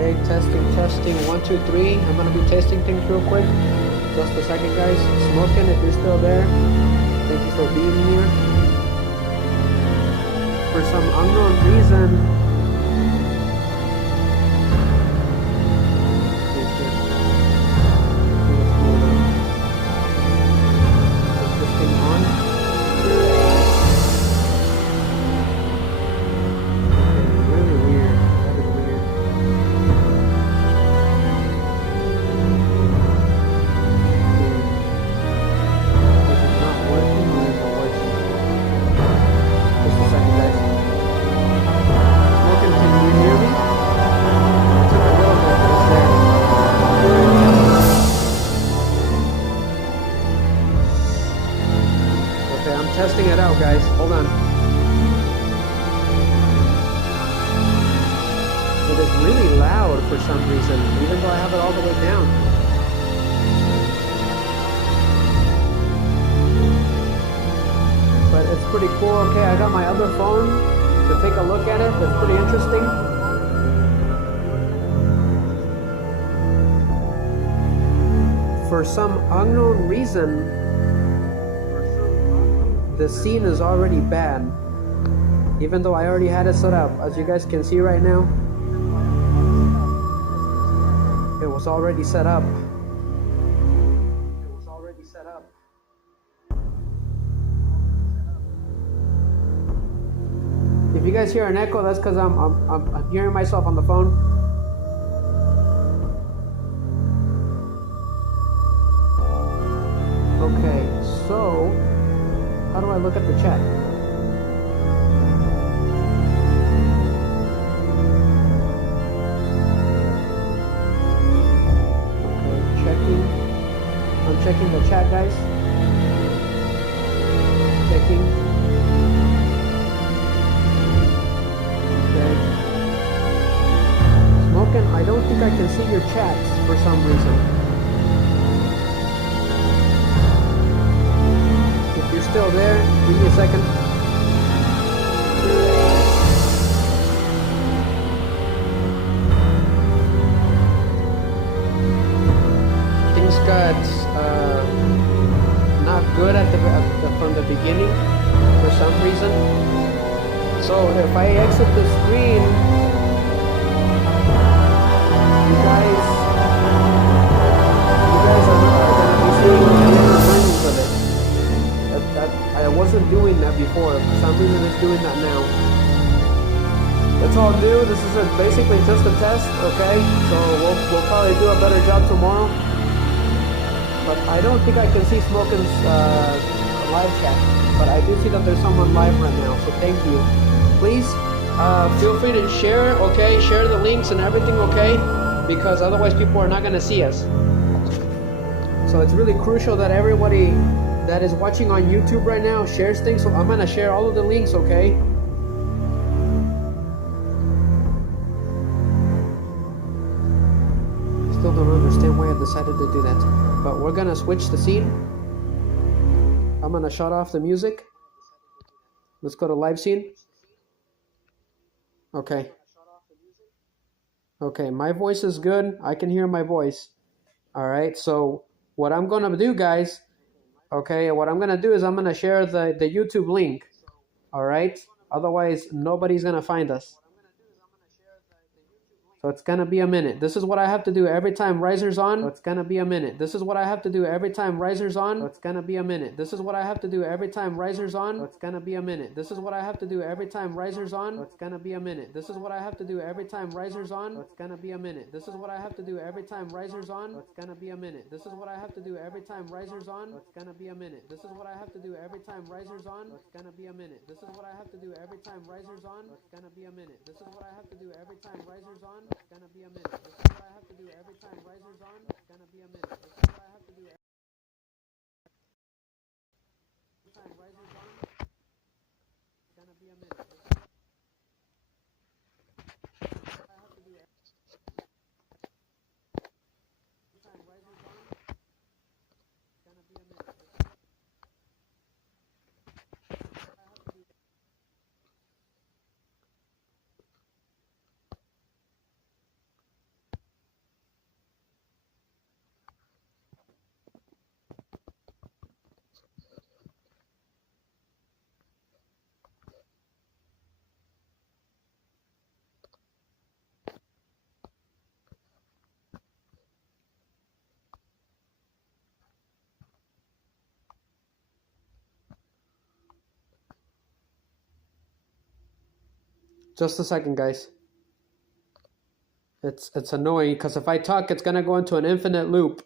Okay, testing, 1, 2, 3. I'm gonna be testing things real quick. Just a second, guys. Smoking, if you're still there, thank you for being here. For some unknown reason, is this thing on? Testing it out, guys. Hold on. It is really loud for some reason, even though I have it all the way down. But it's pretty cool. Okay, I got my other phone to take a look at it. It's pretty interesting. For some unknown reason, the scene is already bad, even though I already had it set up. As you guys can see right now, it was already set up. If you guys hear an echo, that's because I'm hearing myself on the phone. Okay, so how do I look at the chat? Okay, checking. I'm checking the chat, guys. Checking. Okay. Smoking, I don't think I can see your chats for some reason. Still there, give me a second. Things got not good from the beginning for some reason. So if I exit the screen, you guys are gonna be seeing different versions of it. I wasn't doing that before. For some reason it's doing that now. It's all new. This is basically just a test, okay? So we'll probably do a better job tomorrow. But I don't think I can see Smokin's live chat. But I do see that there's someone live right now, so thank you. Please feel free to share, okay? Share the links and everything, okay? Because otherwise people are not gonna see us. So it's really crucial that everybody that is watching on YouTube right now shares things, so I'm gonna share all of the links, okay? Still don't understand why I decided to do that, but we're gonna switch the scene. I'm gonna shut off the music. Let's go to live scene. Okay. Okay, my voice is good. I can hear my voice. All right, so what I'm gonna do, guys, okay, what I'm going to do is I'm going to share the YouTube link, all right? Otherwise, nobody's going to find us. So it's going to be a minute. This is what I have to do every time riser's on. So it's going to be a minute. This is what I have to do every time riser's on. So it's going to be a minute. This is what I have to do every time riser's on. So it's going to be a minute. This is what I have to do every time riser's on. So it's going to be a minute. This is what I have to do every time riser's on. So it's going to be a minute. This is what I have to do every time riser's on. So it's going to be a minute. This is what I have to do every time riser's on. So it's going to be a minute. This is what I have to do every time riser's on. So it's going to be a minute. This is what I have to do every time riser's on. So it's going to be a minute. This is what I have to do every time riser's on. It's going to be a minute. This is what I have to do every time riser's on. It's gonna be a minute. This is what I have to do every time riser's on. It's gonna be a minute. This is what I have to do every time riser's on. It's gonna be a minute. Just a second, guys. It's annoying because if I talk, it's gonna go into an infinite loop.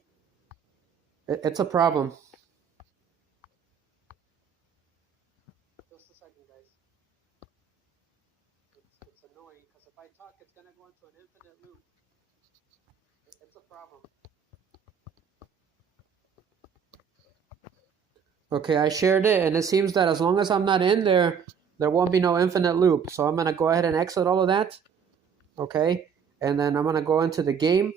It's a problem. Just a second, guys. It's annoying because if I talk, it's gonna go into an infinite loop. It's a problem. Okay, I shared it, and it seems that as long as I'm not in there, there won't be no infinite loop. So I'm gonna go ahead and exit all of that. Okay, and then I'm gonna go into the game.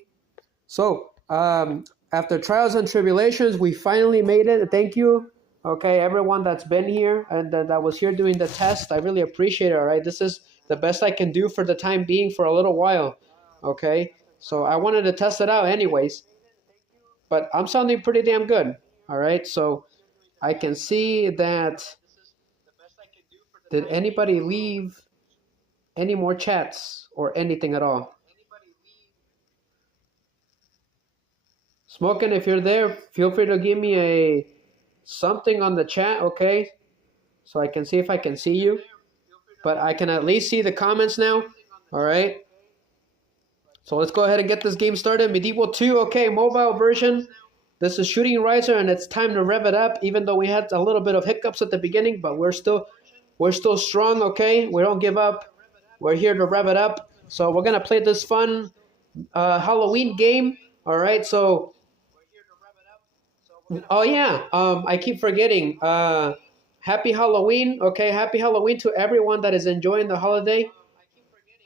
So after trials and tribulations, we finally made it. Thank you. Okay, everyone that's been here and that was here doing the test, I really appreciate it. All right, this is the best I can do for the time being for a little while. Okay, so I wanted to test it out anyways, but I'm sounding pretty damn good. All right, so I can see that. Did anybody leave any more chats or anything at all? Smoking, if you're there, feel free to give me a something on the chat, okay? So I can see if I can see you. But I can at least see the comments now. All right. So let's go ahead and get this game started. MediEvil 2, okay, mobile version. This is Shooting Riser, and it's time to rev it up, even though we had a little bit of hiccups at the beginning, but we're still strong, okay? We don't give up. We're here to rev it up. So we're going to play this fun Halloween game. All right, so... Oh, yeah, I keep forgetting. Happy Halloween, okay? Happy Halloween to everyone that is enjoying the holiday.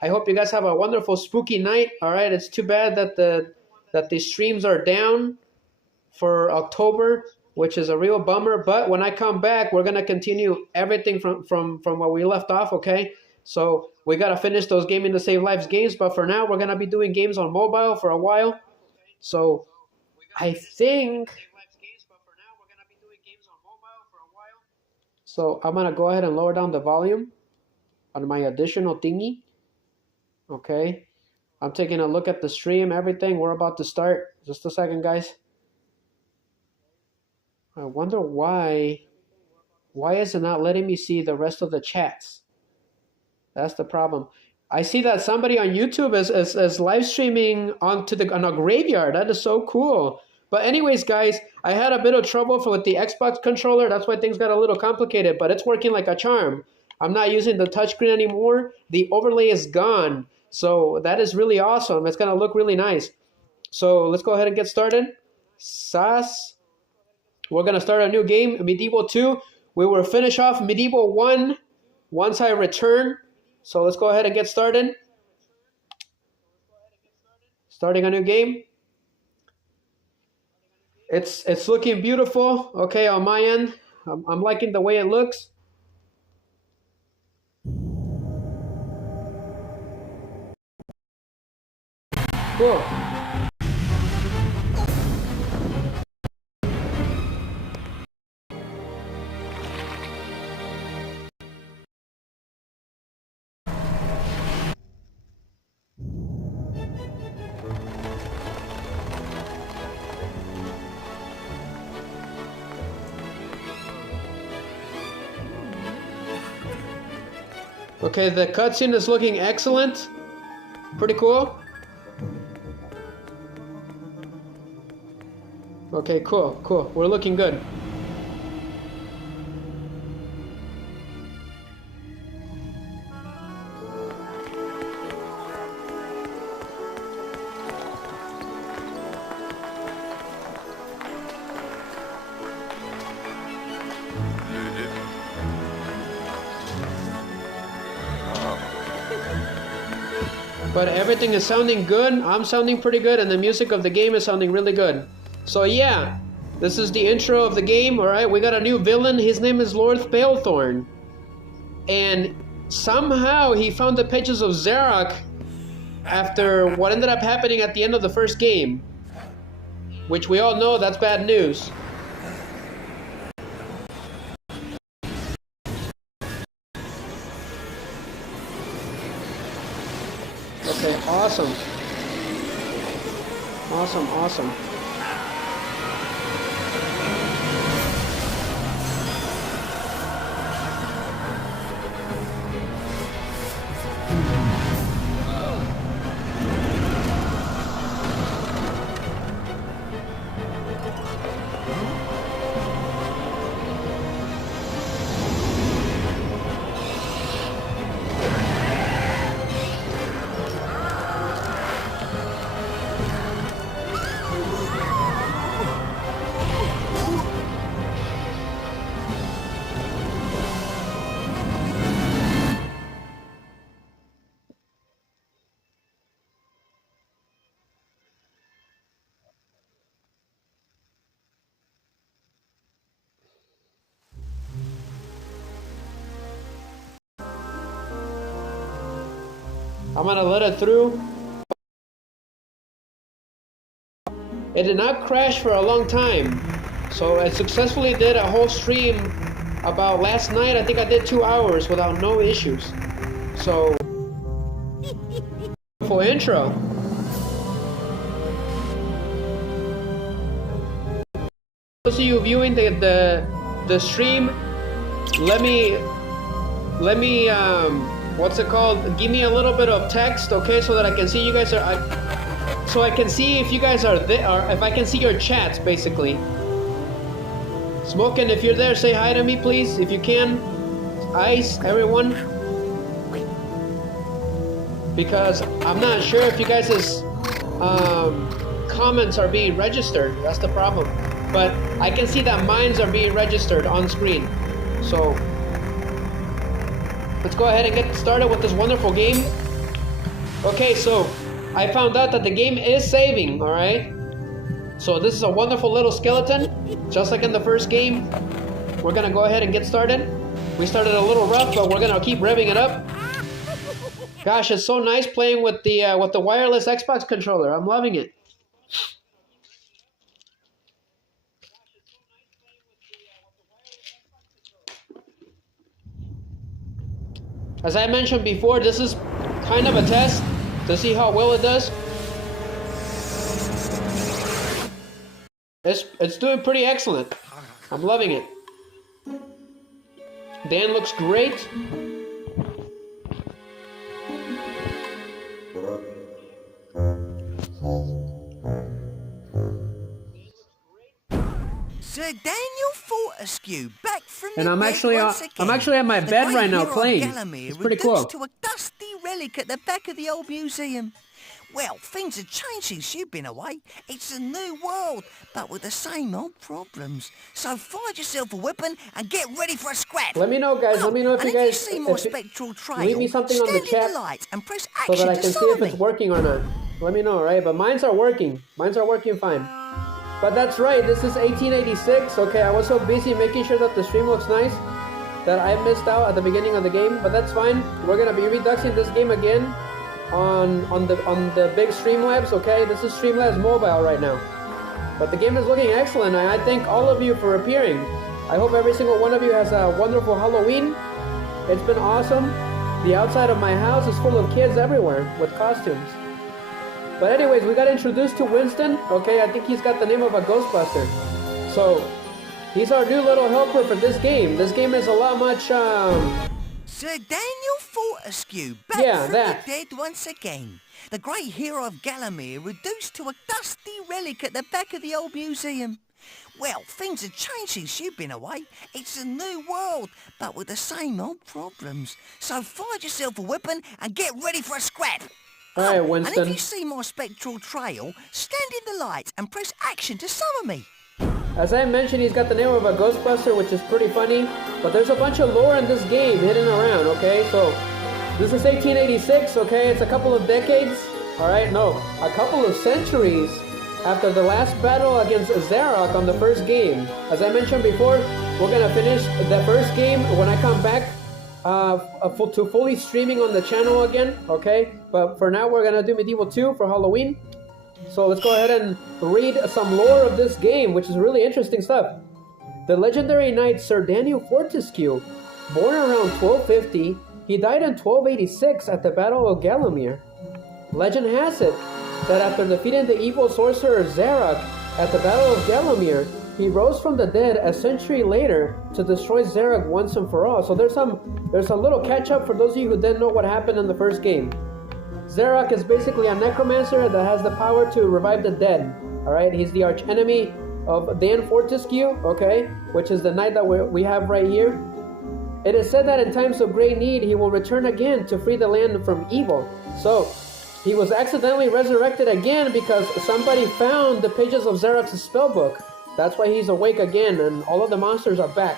I hope you guys have a wonderful spooky night, all right? It's too bad that the streams are down for October, which is a real bummer. But when I come back, we're going to continue everything from where we left off, okay? So we got to finish those Gaming to Save Lives games, but for now, we're going to be doing games on mobile for a while. So I think... So I'm going to go ahead and lower down the volume on my additional thingy. Okay. I'm taking a look at the stream, everything. We're about to start. Just a second, guys. I wonder why is it not letting me see the rest of the chats? That's the problem. I see that somebody on YouTube is live streaming on a graveyard. That is so cool. But anyways, guys, I had a bit of trouble with the Xbox controller. That's why things got a little complicated, but it's working like a charm. I'm not using the touchscreen anymore. The overlay is gone. So that is really awesome. It's going to look really nice. So let's go ahead and get started. SAS. We're going to start a new game, MediEvil 2. We will finish off MediEvil 1 once I return. So let's go ahead and get started. Starting a new game. It's looking beautiful, okay, on my end. I'm liking the way it looks. Cool. Okay, the cutscene is looking excellent. Pretty cool. Okay, cool. We're looking good. But everything is sounding good. I'm sounding pretty good, and the music of the game is sounding really good. So yeah, this is the intro of the game. All right, we got a new villain. His name is Lord Palethorn, and somehow he found the pages of Zarok after what ended up happening at the end of the first game, which we all know that's bad news. Okay, awesome. I'm gonna let it through. It did not crash for a long time. So I successfully did a whole stream about last night. I think I did 2 hours without no issues. So, full intro. Those of you viewing the stream, let me what's it called? Give me a little bit of text, okay, so that I can see you guys so I can see if you guys are there, or if I can see your chats, basically. Smoking, if you're there, say hi to me, please, if you can. Ice, everyone. Because I'm not sure if you guys' comments are being registered. That's the problem. But I can see that mines are being registered on screen. So let's go ahead and get started with this wonderful game. Okay, so I found out that the game is saving, alright? So this is a wonderful little skeleton, just like in the first game. We're gonna go ahead and get started. We started a little rough, but we're gonna keep revving it up. Gosh, it's so nice playing with the wireless Xbox controller. I'm loving it. As I mentioned before, this is kind of a test to see how well it does. It's doing pretty excellent. I'm loving it. Dan looks great. Sir Daniel Fortescue, back from And the I'm dead actually once again. I'm actually at my The bed great right now hero of playing. Galamir It's pretty cool. reduced to a dusty relic at the back of the old museum. Well, things have changed since you've been away. It's a new world, but with the same old problems. So find yourself a weapon and get ready for a scrap. Let me know, guys. Let me know if you guys see my spectral trail, leave me something on the stand in chat the light and press so action that I to can see if summon it's me. working or not. Let me know, right? But mines are working. Mines are working fine. But that's right. This is 1886. Okay, I was so busy making sure that the stream looks nice that I missed out at the beginning of the game. But that's fine. We're gonna be reduxing this game again on the big Streamlabs. Okay, this is Streamlabs mobile right now. But the game is looking excellent. I thank all of you for appearing. I hope every single one of you has a wonderful Halloween. It's been awesome. The outside of my house is full of kids everywhere with costumes. But anyways, we got introduced to Winston. Okay, I think he's got the name of a Ghostbuster. So he's our new little helper for this game. This game is a lot much Sir Daniel Fortescue, back from the dead once again. The great hero of Galamir reduced to a dusty relic at the back of the old museum. Well, things have changed since you've been away. It's a new world, but with the same old problems. So find yourself a weapon and get ready for a scrap. Alright, Winston. And if you see my spectral trail, stand in the light and press action to summon me. As I mentioned, he's got the name of a Ghostbuster, which is pretty funny. But there's a bunch of lore in this game hidden around, okay? So this is 1886, okay? It's a couple of decades, alright? No, a couple of centuries after the last battle against Zarok on the first game. As I mentioned before, we're gonna finish the first game when I come back to fully streaming on the channel again, okay? But for now, we're gonna do MediEvil 2 for Halloween. So let's go ahead and read some lore of this game, which is really interesting stuff. The legendary knight Sir Daniel Fortescue, born around 1250, he died in 1286 at the Battle of Galamir. Legend has it that after defeating the evil sorcerer Zarok at the Battle of Galamir, he rose from the dead a century later to destroy Zarok once and for all. So there's a little catch up for those of you who didn't know what happened in the first game. Zarok is basically a necromancer that has the power to revive the dead. Alright, he's the arch enemy of Dan Fortescue, okay, which is the knight that we have right here. It is said that in times of great need, he will return again to free the land from evil. So, he was accidentally resurrected again because somebody found the pages of Zarok's spellbook. That's why he's awake again, and all of the monsters are back.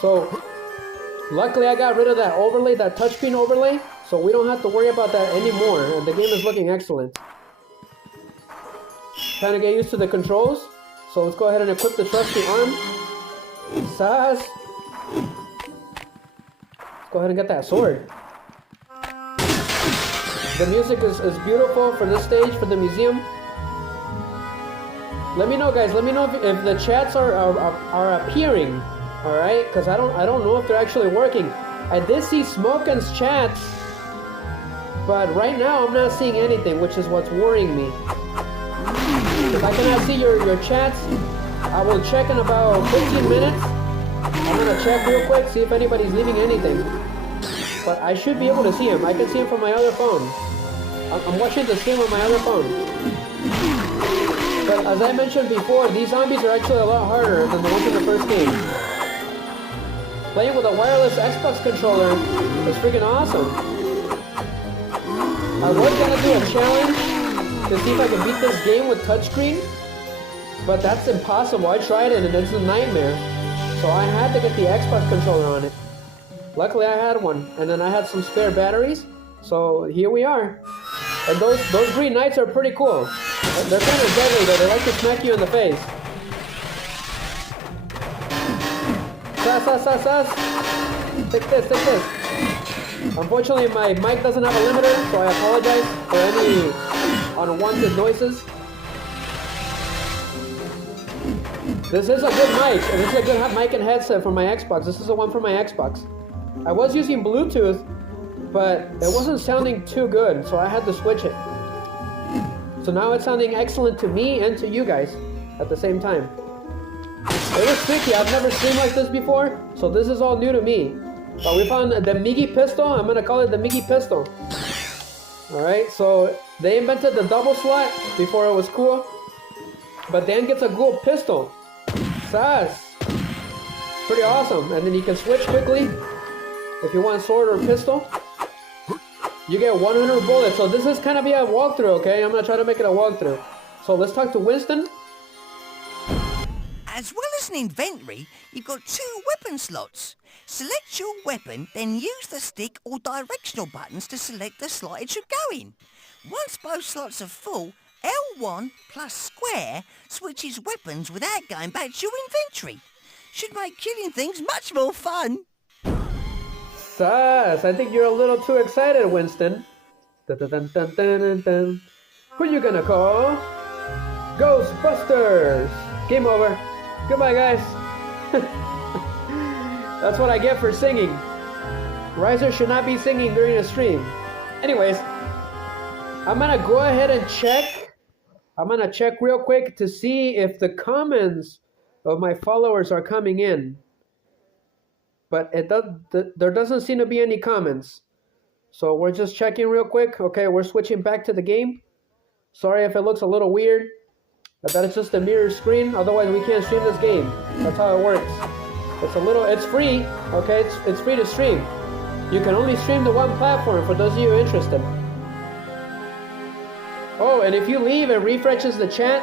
So, luckily I got rid of that overlay, that touchscreen overlay, so we don't have to worry about that anymore, and the game is looking excellent. Trying to get used to the controls, so let's go ahead and equip the trusty arm. Sass. Let's go ahead and get that sword. The music is beautiful for this stage, for the museum. Let me know, guys. Let me know if the chats are appearing. All right, because I don't know if they're actually working. I did see Smokin's chats, but right now I'm not seeing anything, which is what's worrying me. If I cannot see your chats, I will check in about 15 minutes. I'm gonna check real quick, see if anybody's leaving anything. But I should be able to see him. I can see him from my other phone. I'm watching the stream on my other phone. But as I mentioned before, these zombies are actually a lot harder than the ones in the first game. Playing with a wireless Xbox controller is freaking awesome. I was gonna do a challenge to see if I can beat this game with touchscreen, but that's impossible. I tried it and it's a nightmare. So I had to get the Xbox controller on it. Luckily I had one, and then I had some spare batteries, so here we are. And those green knights are pretty cool. They're kind of deadly though, they like to smack you in the face. Sus. Take this. Unfortunately my mic doesn't have a limiter, so I apologize for any unwanted noises. This is a good mic, and this is a good mic and headset for my Xbox. This is the one for my Xbox. I was using Bluetooth, but it wasn't sounding too good, so I had to switch it. So now it's sounding excellent to me and to you guys at the same time. It was tricky. I've never streamed like this before, so this is all new to me. But we found the Migi pistol. I'm gonna call it the Migi pistol. Alright, so they invented the double slot before it was cool. But Dan gets a cool pistol. Sass. Pretty awesome. And then you can switch quickly if you want sword or pistol. You get 100 bullets. So this is kind of be a walkthrough, okay? I'm gonna try to make it a walkthrough. So let's talk to Winston. As well as an inventory, you've got 2 weapon slots. Select your weapon, then use the stick or directional buttons to select the slot it should go in. Once both slots are full, L1 plus square switches weapons without going back to your inventory. Should make killing things much more fun. Sus, I think you're a little too excited, Winston. Dun, dun, dun, dun, dun, dun. Who you gonna call? Ghostbusters! Game over. Goodbye, guys. That's what I get for singing. Riser should not be singing during a stream. Anyways, I'm gonna go ahead and check. I'm gonna check real quick to see if the comments of my followers are coming in. But there doesn't seem to be any comments. So we're just checking real quick. Okay, we're switching back to the game. Sorry if it looks a little weird. But that is just a mirror screen. Otherwise we can't stream this game. That's how it works. It's free. Okay, it's free to stream. You can only stream to one platform for those of you interested. Oh, and if you leave, it refreshes the chat.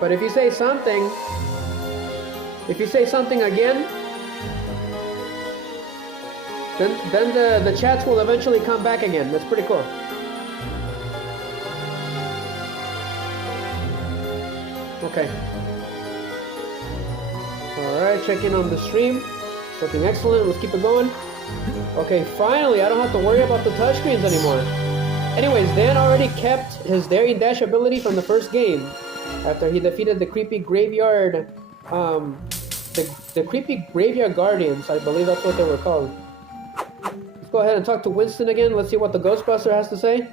But if you say something again, then the chats will eventually come back again. That's pretty cool. Okay. Alright, checking on the stream. Looking excellent. Let's keep it going. Okay, finally, I don't have to worry about the touchscreens anymore. Anyways, Dan already kept his daring dash ability from the first game after he defeated the creepy graveyard, the creepy graveyard guardians. I believe that's what they were called. Let's go ahead and talk to Winston again. Let's see what the Ghostbuster has to say.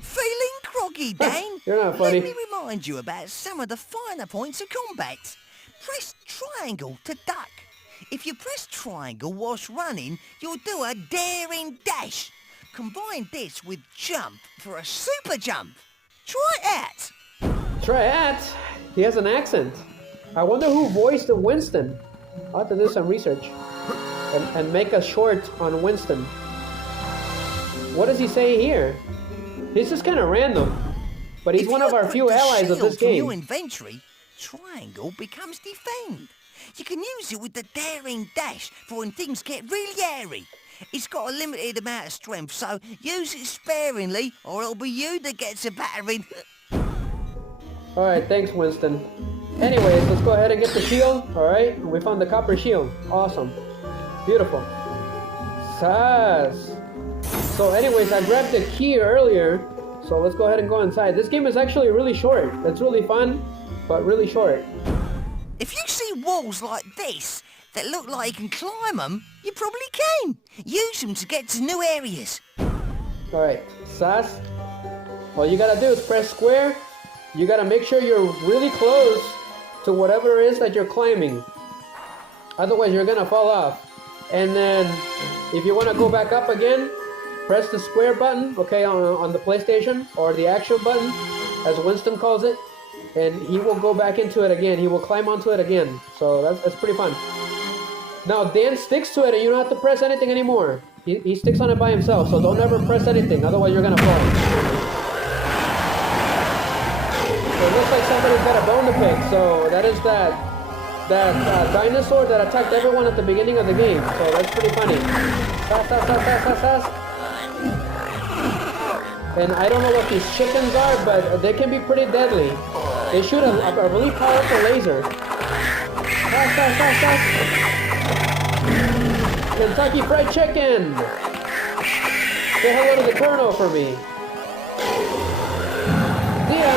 Feeling groggy, Dan? You're not funny. Let me remind you about some of the finer points of combat. Press triangle to duck. If you press triangle whilst running, you'll do a daring dash. Combine this with jump for a super jump. Try it. Try it? He has an accent. I wonder who voiced Winston. I'll have to do some research and make a short on Winston. What does he say here? He's just kind of random, but he's one of our few allies of this game. If you inventory, triangle becomes defend. You can use it with the daring dash for when things get really hairy. It's got a limited amount of strength, so use it sparingly, or it'll be you that gets a battering. Alright, thanks, Winston. Anyways, let's go ahead and get the shield. Alright, we found the copper shield. Awesome. Beautiful. Sass. So anyways, I grabbed the key earlier, so let's go ahead and go inside. This game is actually really short. It's really fun, but really short. If you see walls like this that look like you can climb them, you probably can. Use them to get to new areas. Alright, Sas. All you gotta do is press square. You gotta make sure you're really close to whatever it is that you're climbing. Otherwise, you're gonna fall off. And then, if you wanna go back up again, press the square button, okay, on the PlayStation, or the action button, as Winston calls it, and he will go back into it again. He will climb onto it again. So that's pretty fun. Now, Dan sticks to it, and you don't have to press anything anymore. He sticks on it by himself, so don't ever press anything, otherwise you're gonna fall. So it looks like somebody's got a bone to pick, so that is that dinosaur that attacked everyone at the beginning of the game, so that's pretty funny. Sass. And I don't know what these chickens are, but they can be pretty deadly. They shoot a really powerful laser. Sass. Kentucky Fried Chicken! Say hello to the Colonel for me. See ya!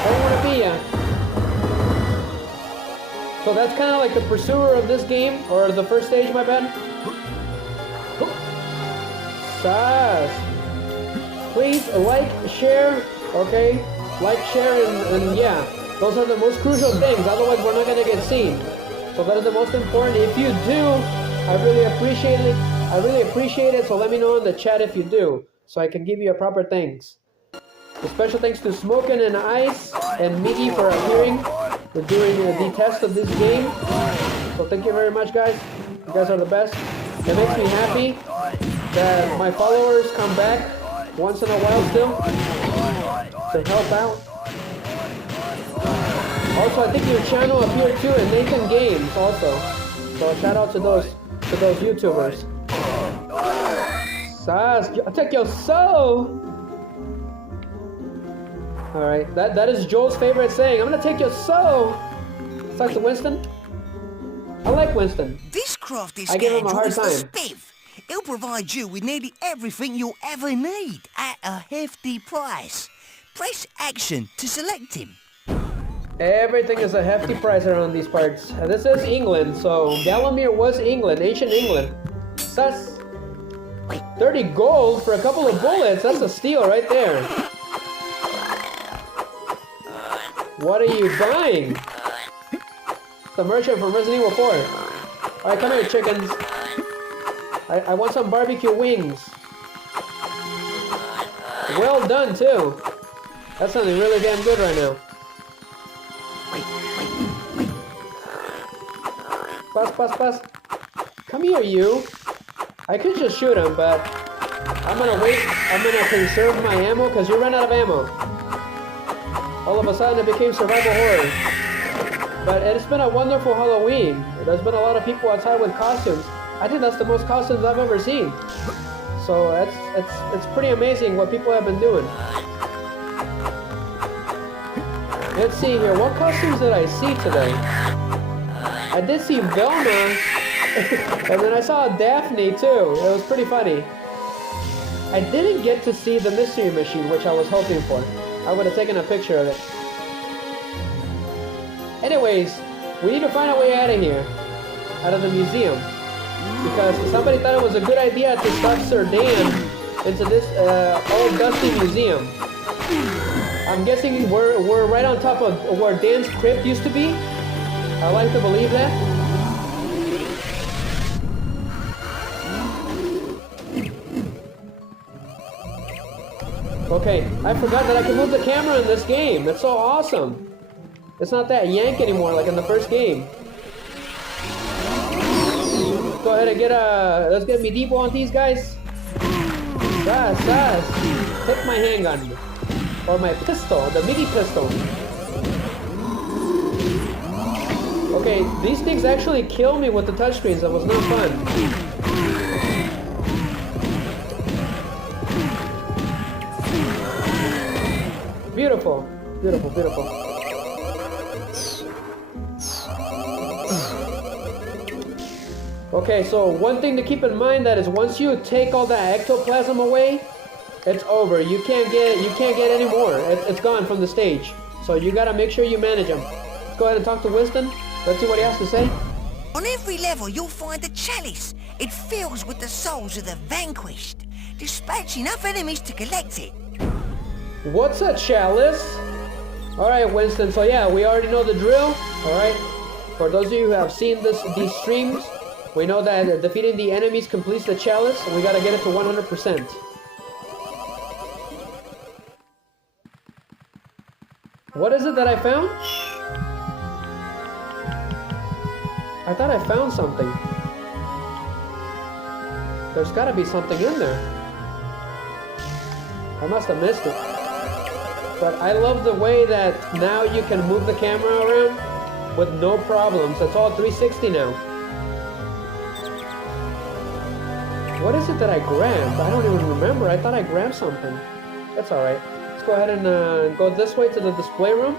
I don't want to be ya. So that's kind of like the pursuer of this game, or the first stage, my bad. Sass! Please like, share, okay? Like, share, and yeah. Those are the most crucial things, otherwise we're not gonna get seen. So that is the most important. If you do, I really appreciate it. So let me know in the chat if you do, so I can give you a proper thanks. A special thanks to Smokin' and Ice and Miggy for appearing during the test of this game. So thank you very much, guys. You guys are the best. It makes me happy that my followers come back once in a while still to help out. Also, I think your channel appeared too in Nathan Games also. So shout out to those YouTubers. Sas, I'll take your soul. All right, that is Joel's favorite saying. I'm gonna take your soul. Talk to Winston. I like Winston. This crafty I give him a hard scoundrel is time. the spiff. He'll provide you with nearly everything you'll ever need at a hefty price. Press action to select him. Everything is a hefty price around these parts. This is England, so Galamir was England, ancient England. Sus. 30 gold for a couple of bullets. That's a steal right there. What are you buying? The merchant from Resident Evil 4. Alright, come here, chickens. I want some barbecue wings. Well done, too. That's something really damn good right now. Pass. Come here, you. I could just shoot him, but I'm gonna wait. I'm gonna conserve my ammo, because you ran out of ammo. All of a sudden, it became survival horror. But it's been a wonderful Halloween. There's been a lot of people outside with costumes. I think that's the most costumes I've ever seen. So it's pretty amazing what people have been doing. Let's see here. What costumes did I see today? I did see Velma, and then I saw Daphne too. It was pretty funny. I didn't get to see the mystery machine, which I was hoping for. I would have taken a picture of it. Anyways, we need to find a way out of here, out of the museum, because somebody thought it was a good idea to stuff Sir Dan into this old dusty museum. I'm guessing we're right on top of where Dan's crypt used to be. I like to believe that. Okay, I forgot that I can move the camera in this game. That's so awesome. It's not that yank anymore like in the first game. Go ahead and let's get MediEvil on these guys. Sass. Take my handgun. Or my pistol, the MIDI pistol. Okay, these things actually kill me with the touchscreens. That was not fun. Beautiful. Okay, so one thing to keep in mind that is once you take all that ectoplasm away, it's over. You can't get any more. It's gone from the stage. So you gotta make sure you manage them. Let's go ahead and talk to Winston. Let's see what he has to say. On every level, you'll find a chalice. It fills with the souls of the vanquished. Dispatch enough enemies to collect it. What's a chalice? Alright, Winston, so yeah, we already know the drill. Alright. For those of you who have seen these streams, we know that defeating the enemies completes the chalice, and we gotta get it to 100%. What is it that I found? I thought I found something. There's gotta be something in there. I must have missed it. But I love the way that now you can move the camera around with no problems. It's all 360 now. What is it that I grabbed? I don't even remember. I thought I grabbed something. That's alright. Let's go ahead and go this way to the display room.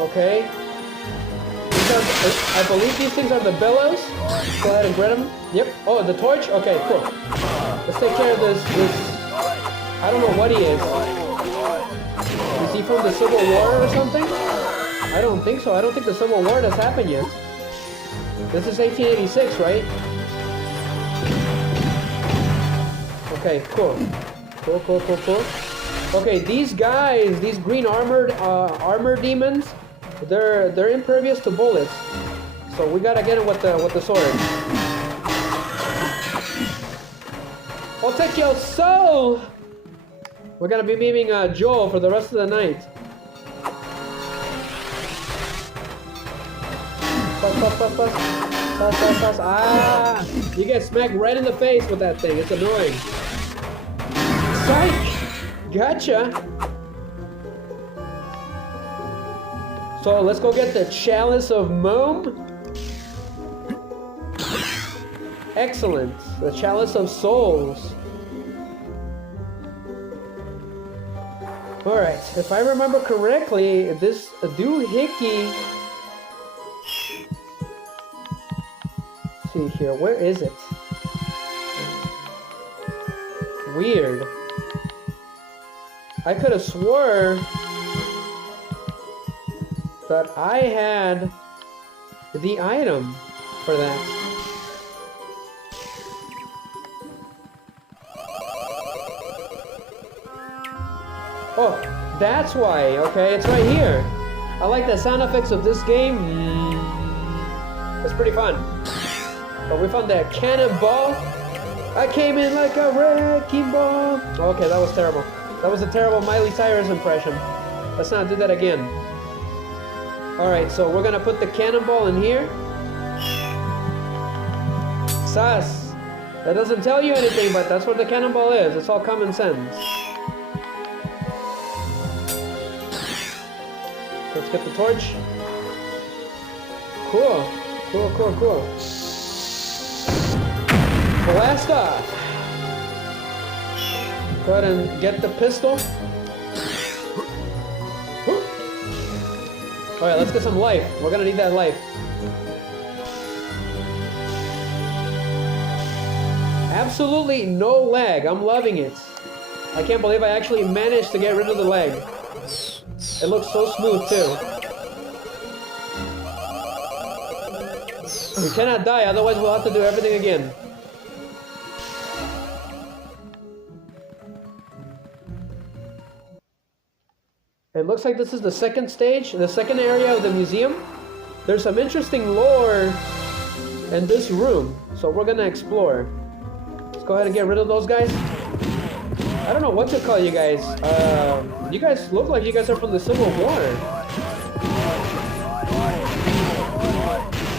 Okay. I believe these things are the bellows. Go ahead and grab them. Yep. Oh, the torch? Okay, cool. Let's take care of this. I don't know what he is. Is he from the Civil War or something? I don't think so. I don't think the Civil War has happened yet. This is 1886, right? Okay, cool. Cool. Okay, these guys, these green armor demons, they're impervious to bullets. So we gotta get him with the sword. I'll take your soul! We're gonna be memeing Joel for the rest of the night. Pass. Ah! You get smacked right in the face with that thing. It's annoying. Psych! Gotcha! So let's go get the chalice of Mom. Excellent. The chalice of souls. Alright, if I remember correctly, this doohickey... Let's see here, where is it? Weird. I could have swore that I had the item for that. Oh, that's why. Okay, it's right here. I like the sound effects of this game. It's pretty fun. But we found that cannonball. I came in like a wrecking ball. Okay, that was terrible. That was a terrible Miley Cyrus impression. Let's not do that again. Alright, so we're gonna put the cannonball in here. Sus. That doesn't tell you anything, but that's what the cannonball is. It's all common sense. Let's get the torch. Cool. Blast off. Go ahead and get the pistol. Alright, let's get some life. We're gonna need that life. Absolutely no lag. I'm loving it. I can't believe I actually managed to get rid of the lag. It looks so smooth too. We cannot die, otherwise we'll have to do everything again. It looks like this is the second stage, the second area of the museum. There's some interesting lore in this room, so we're gonna explore. Let's go ahead and get rid of those guys. I don't know what to call you guys. You guys look like you guys are from the Civil War.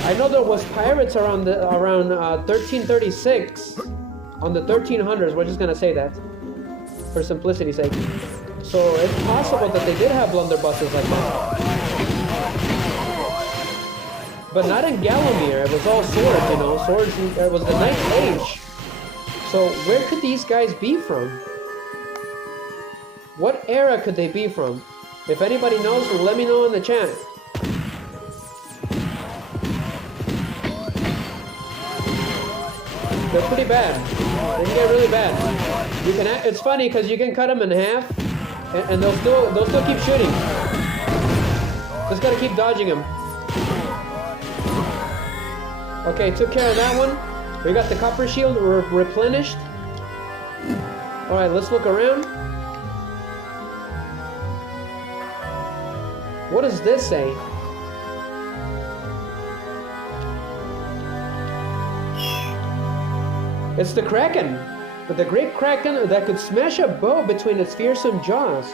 I know there was pirates around 1336. On the 1300s, we're just gonna say that for simplicity's sake. So it's possible that they did have blunderbusses like that. But not in Galamir. It was all swords, you know. Swords. It was the Ninth Age. So where could these guys be from? What era could they be from? If anybody knows, let me know in the chat. They're pretty bad. They can get really bad. You can. It's funny because you can cut them in half, and they'll still keep shooting. Just gotta keep dodging them. Okay, took care of that one. We got the copper shield replenished. All right, let's look around. What does this say? It's the Kraken, the great Kraken that could smash a bow between its fearsome jaws.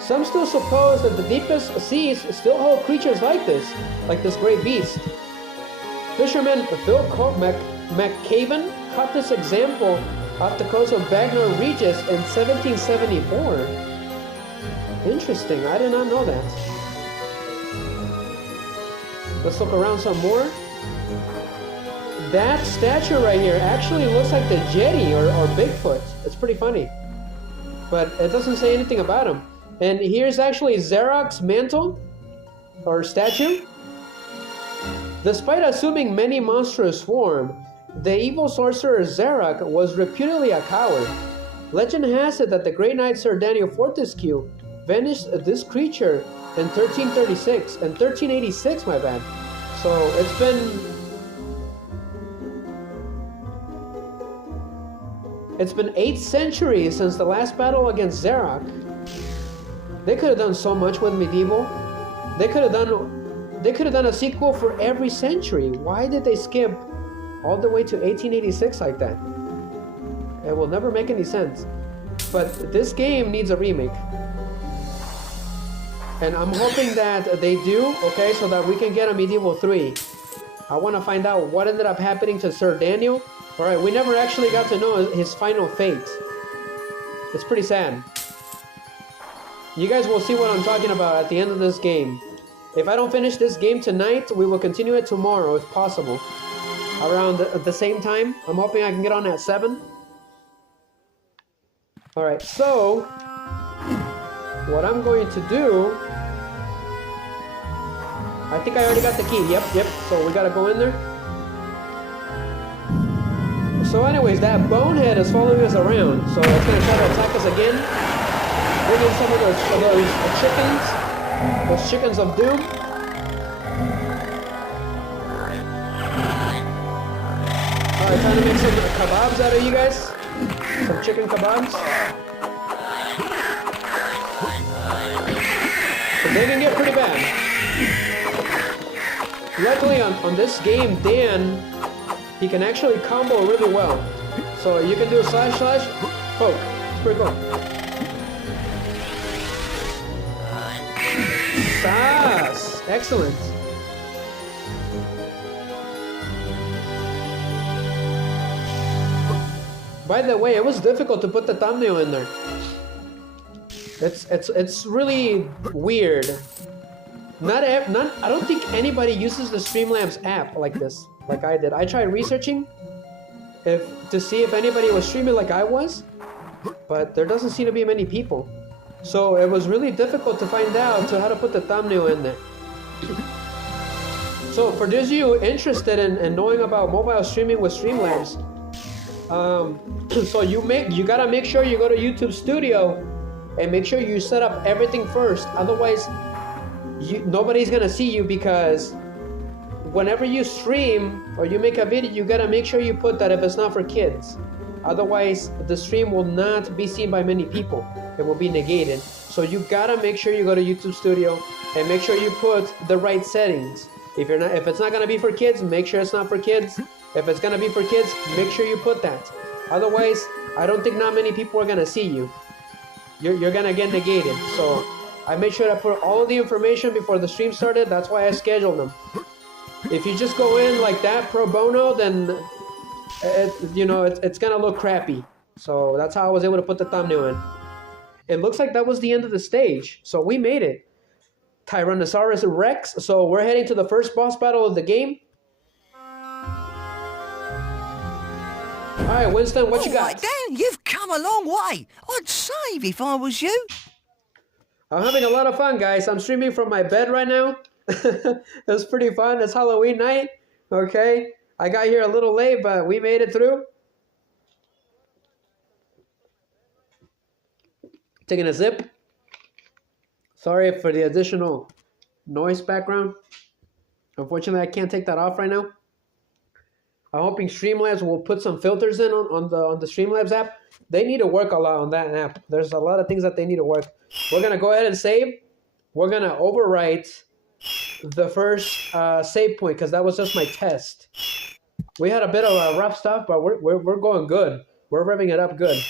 Some still suppose that the deepest seas still hold creatures like this great beast. Fisherman Phil McCaven caught this example off the coast of Bagnor Regis in 1774. Interesting, I did not know that. Let's look around some more. That statue right here actually looks like the Jetty or Bigfoot. It's pretty funny. But it doesn't say anything about him. And here's actually Zarok's mantle or statue. Despite assuming many monstrous swarm, the evil sorcerer Zarok was reputedly a coward. Legend has it that the great knight Sir Daniel Fortescue vanished this creature in 1336 and 1386, my bad. So it's been 8 centuries since the last battle against Zarok. They could have done so much with MediEvil. They could have done a sequel for every century. Why did they skip all the way to 1886 like that? It will never make any sense. But this game needs a remake. And I'm hoping that they do, okay, so that we can get a MediEvil 3. I want to find out what ended up happening to Sir Daniel. Alright, we never actually got to know his final fate. It's pretty sad. You guys will see what I'm talking about at the end of this game. If I don't finish this game tonight, we will continue it tomorrow if possible. Around the same time. I'm hoping I can get on at 7. Alright, so what I'm going to do, I think I already got the key. Yep. So we gotta go in there. So anyways, that bonehead is following us around. So it's gonna try to attack us again. Bring in some of those chickens. Those chickens of doom. Alright, trying to make some kebabs out of you guys. Some chicken kebabs. So they can get pretty bad. Luckily on this game, Dan, he can actually combo really well. So you can do slash, poke. It's pretty cool. Sass! Excellent. By the way, it was difficult to put the thumbnail in there. It's really weird. I don't think anybody uses the Streamlabs app like this, like I did. I tried researching to see if anybody was streaming like I was, but there doesn't seem to be many people. So it was really difficult to find out how to put the thumbnail in there. So for those of you interested in knowing about mobile streaming with Streamlabs, so you gotta make sure you go to YouTube Studio and make sure you set up everything first. Otherwise, nobody's gonna see you, because whenever you stream or you make a video, you gotta make sure you put that if it's not for kids. Otherwise, the stream will not be seen by many people. It will be negated. So you gotta make sure you go to YouTube Studio and make sure you put the right settings. If it's not gonna be for kids, make sure it's not for kids. If it's gonna be for kids, make sure you put that. Otherwise, I don't think not many people are gonna see you. You're gonna get negated. So I made sure to put all of the information before the stream started. That's why I scheduled them. If you just go in like that pro bono, then it's gonna look crappy. So that's how I was able to put the thumbnail in. It looks like that was the end of the stage. So we made it. Tyrannosaurus Rex. So we're heading to the first boss battle of the game. Alright, Winston, what you got? Alright, Dan, you've come a long way. I'd save if I was you. I'm having a lot of fun, guys. I'm streaming from my bed right now. It's pretty fun. It's Halloween night. Okay. I got here a little late, but we made it through. Taking a sip. Sorry for the additional noise background. Unfortunately, I can't take that off right now. I'm hoping Streamlabs will put some filters in on the Streamlabs app. They need to work a lot on that app. There's a lot of things that they need to work. We're going to go ahead and save. We're going to overwrite the first save point because that was just my test. We had a bit of rough stuff, but we're going good. We're revving it up good.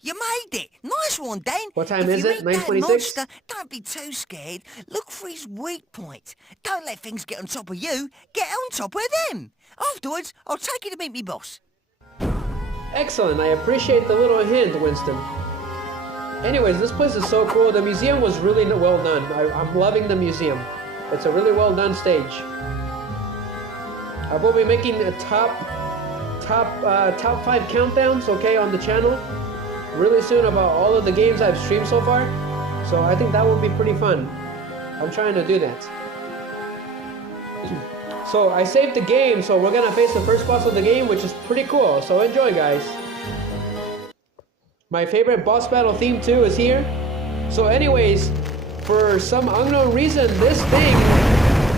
You made it! Nice one, Dan! What time is it? 9:26? Don't be too scared. Look for his weak point. Don't let things get on top of you. Get on top of them. Afterwards, I'll take you to meet me boss. Excellent. I appreciate the little hint, Winston. Anyways, this place is so cool. The museum was really well done. I'm loving the museum. It's a really well done stage. I will be making a top 5 countdowns, okay, on the channel really soon about all of the games I've streamed so far. So I think that will be pretty fun. I'm trying to do that. So I saved the game, so we're gonna face the first boss of the game, which is pretty cool. So enjoy, guys. My favorite boss battle theme too is here. So anyways, for some unknown reason, this thing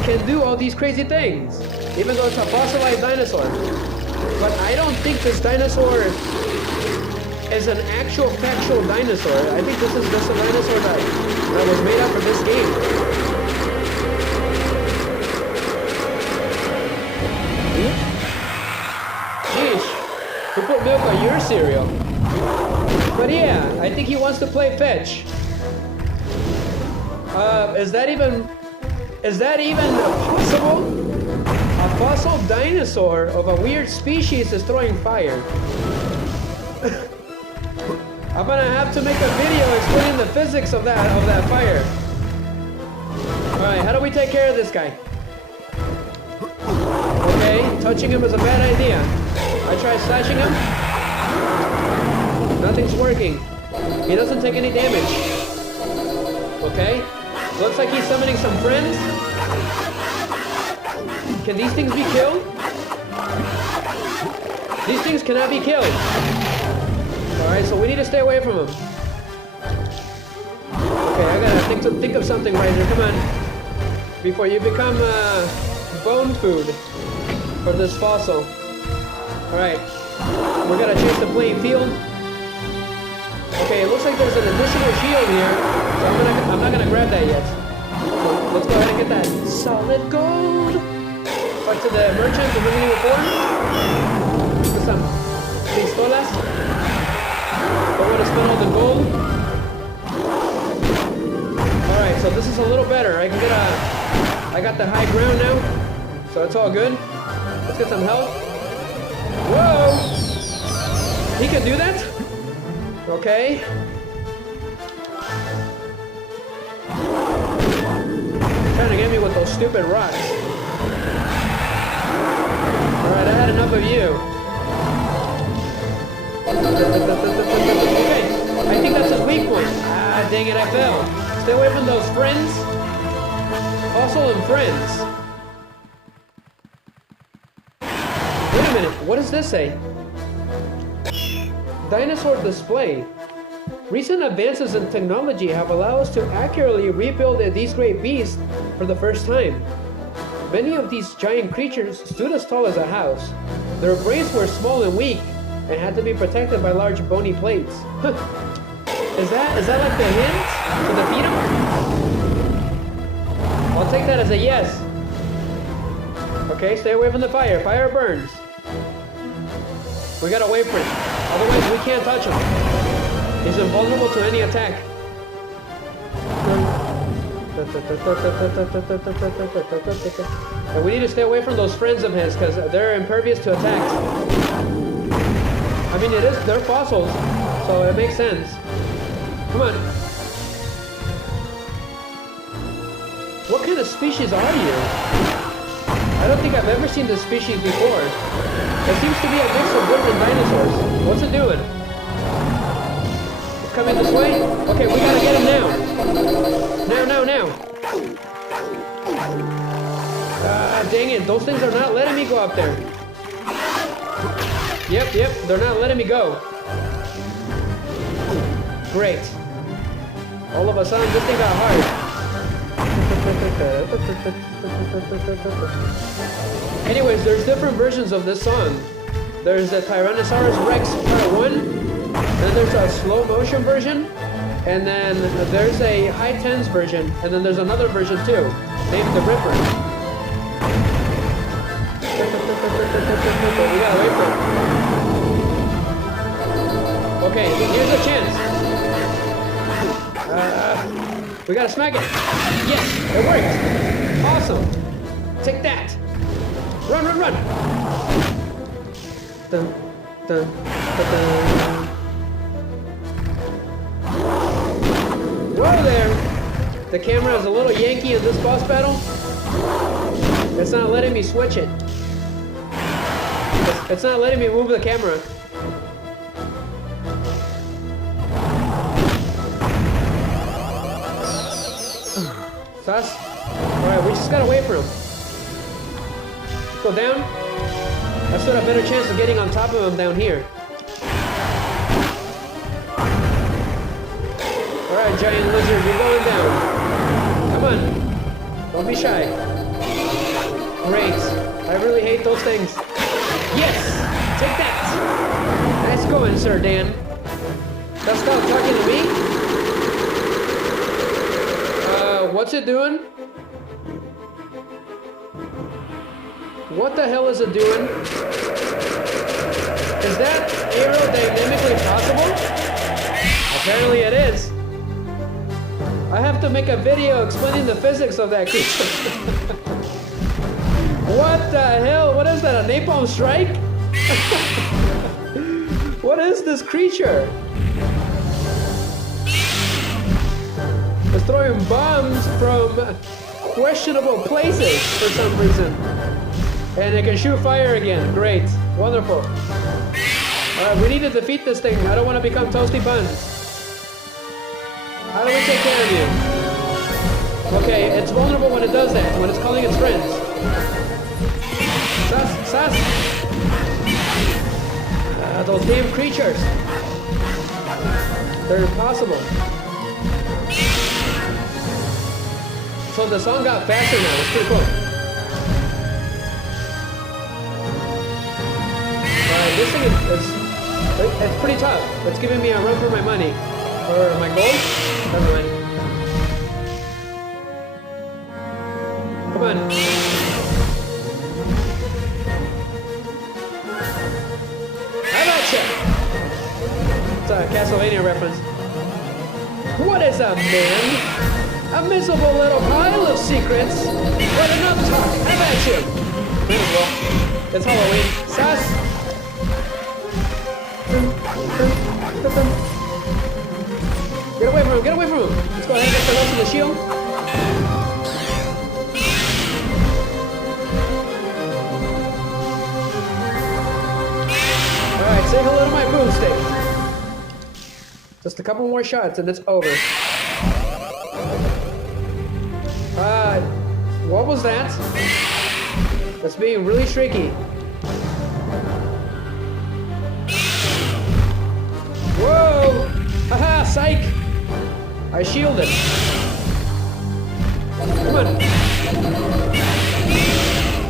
can do all these crazy things, even though it's a fossilized dinosaur. But I don't think this dinosaur is an actual factual dinosaur. I think this is just a dinosaur that was made up for this game. Sheesh, who put milk on your cereal? But yeah, I think he wants to play fetch. Is that even possible? A fossil dinosaur of a weird species is throwing fire. I'm gonna have to make a video explaining the physics of that fire. Alright, how do we take care of this guy? Okay, touching him is a bad idea. I try slashing him. Nothing's working. He doesn't take any damage. Okay, looks like he's summoning some friends. Can these things be killed? These things cannot be killed. Alright, so we need to stay away from him. Okay, I gotta think of something right here. Come on. Before you become bone food for this fossil. Alright. We're gonna change the playing field. Okay, it looks like there's an additional shield here. So I'm not gonna grab that yet. So let's go ahead and get that solid gold. Back to the merchant, the Resident Evil 4. Get some pistolas. Don't want to spend all the gold. Alright, so this is a little better. I got the high ground now. So it's all good. Let's get some health. Whoa! He can do that? Okay. Trying to get me with those stupid rocks. Alright, I had enough of you. Okay, I think that's his weak point. Ah, dang it, I fell. Stay away from those friends. Fossil and friends. Wait a minute, what does this say? Dinosaur display. Recent advances in technology have allowed us to accurately rebuild these great beasts for the first time. Many of these giant creatures stood as tall as a house. Their brains were small and weak, and had to be protected by large bony plates. Is that like the hint to defeat him? I'll take that as a yes. Okay, stay away from the fire. Fire burns. We gotta wait for it. Otherwise we can't touch him. He's invulnerable to any attack. And we need to stay away from those friends of his because they're impervious to attacks. I mean, they're fossils, so it makes sense. Come on. What kind of species are you? I don't think I've ever seen this species before. It seems to be a mix of different dinosaurs. What's it doing? It's coming this way? Okay, we gotta get him now. Now. Ah, dang it. Those things are not letting me go up there. Yep, they're not letting me go. Great. All of a sudden, this thing got hard. Anyways, there's different versions of this song. There's the Tyrannosaurus Rex Part 1, and then there's a slow motion version, and then there's a high tense version, and then there's another version too, named The Ripper. We gotta wait for it. Okay, here's a chance. We gotta smack it. Yes, it worked. Awesome. Take that. Run, run, run. Dun, dun, dun, dun. Whoa there. The camera is a little yanky in this boss battle. It's not letting me switch it. It's not letting me move the camera. Sus. Alright, we just gotta wait for him. Let's go down. I stood a better chance of getting on top of him down here. Alright, giant lizard, you're going down. Come on. Don't be shy. Great. I really hate those things. Yes! Take that! Nice going, Sir Dan. That's not talking to me? What's it doing? What the hell is it doing? Is that aerodynamically possible? Apparently it is. I have to make a video explaining the physics of that creature. What the hell? What is that, a napalm strike? What is this creature? It's throwing bombs from questionable places for some reason. And it can shoot fire again. Great. Wonderful. Alright, we need to defeat this thing. I don't want to become toasty buns. How do we take care of you? Okay, it's vulnerable when it does that, when it's calling its friends. Sus, sus! Those damn creatures. They're impossible. So the song got faster now. It's pretty cool. This thing it's pretty tough. It's giving me a run for my money. Or my gold? Never mind. Come on. How about you? It's a Castlevania reference. What is up, man? A miserable little pile of secrets. What enough talk? How about you? It's Halloween. Sus! Get away from him, get away from him! Let's go ahead and get the rest of the shield. Alright, say hello to my boomstick. Just a couple more shots and it's over. What was that? That's being really tricky. Whoa! Haha, psych! I shielded. Come on.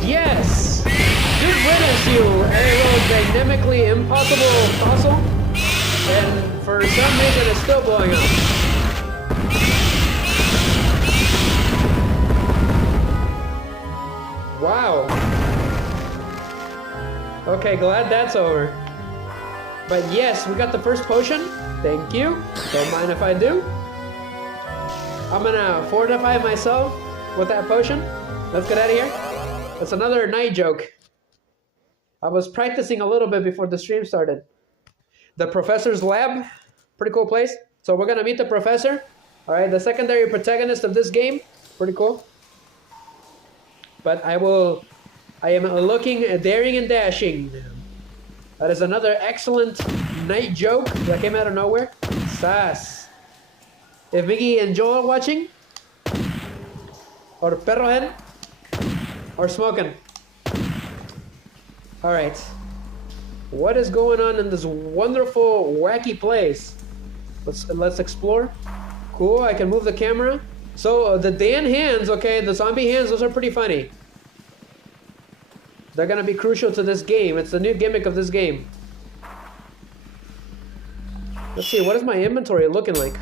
Yes! Good riddance, you aerodynamically impossible fossil. And for some reason it's still blowing up. Wow. Okay, glad that's over. But yes, we got the first potion. Thank you. Don't mind if I do. I'm gonna fortify myself with that potion. Let's get out of here. That's another night joke. I was practicing a little bit before the stream started. The professor's lab. Pretty cool place. So we're gonna meet the professor. Alright, the secondary protagonist of this game. Pretty cool. But I am looking daring and dashing. That is another excellent night joke that came out of nowhere. Sass. If Mickey and Joel are watching, or Perrohead, or smoking. Alright. What is going on in this wonderful, wacky place? Let's explore. Cool, I can move the camera. So the Dan hands, okay, the zombie hands, those are pretty funny. They're gonna be crucial to this game. It's the new gimmick of this game. Let's see, what is my inventory looking like?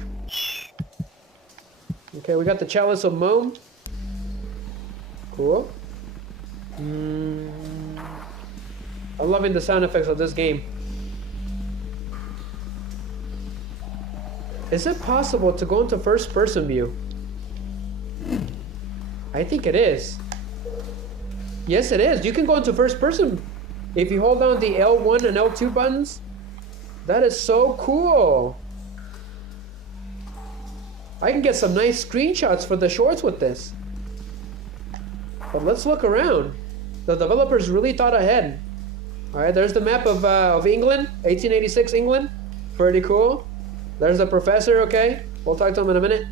Okay, we got the chalice of Mom. Cool. I'm loving the sound effects of this game. Is it possible to go into first person view? I think it is. Yes, it is. You can go into first person if you hold down the L1 and L2 buttons. That is so cool. I can get some nice screenshots for the shorts with this. But let's look around. The developers really thought ahead. Alright, there's the map of England, 1886 England. Pretty cool. There's the professor, okay? We'll talk to him in a minute.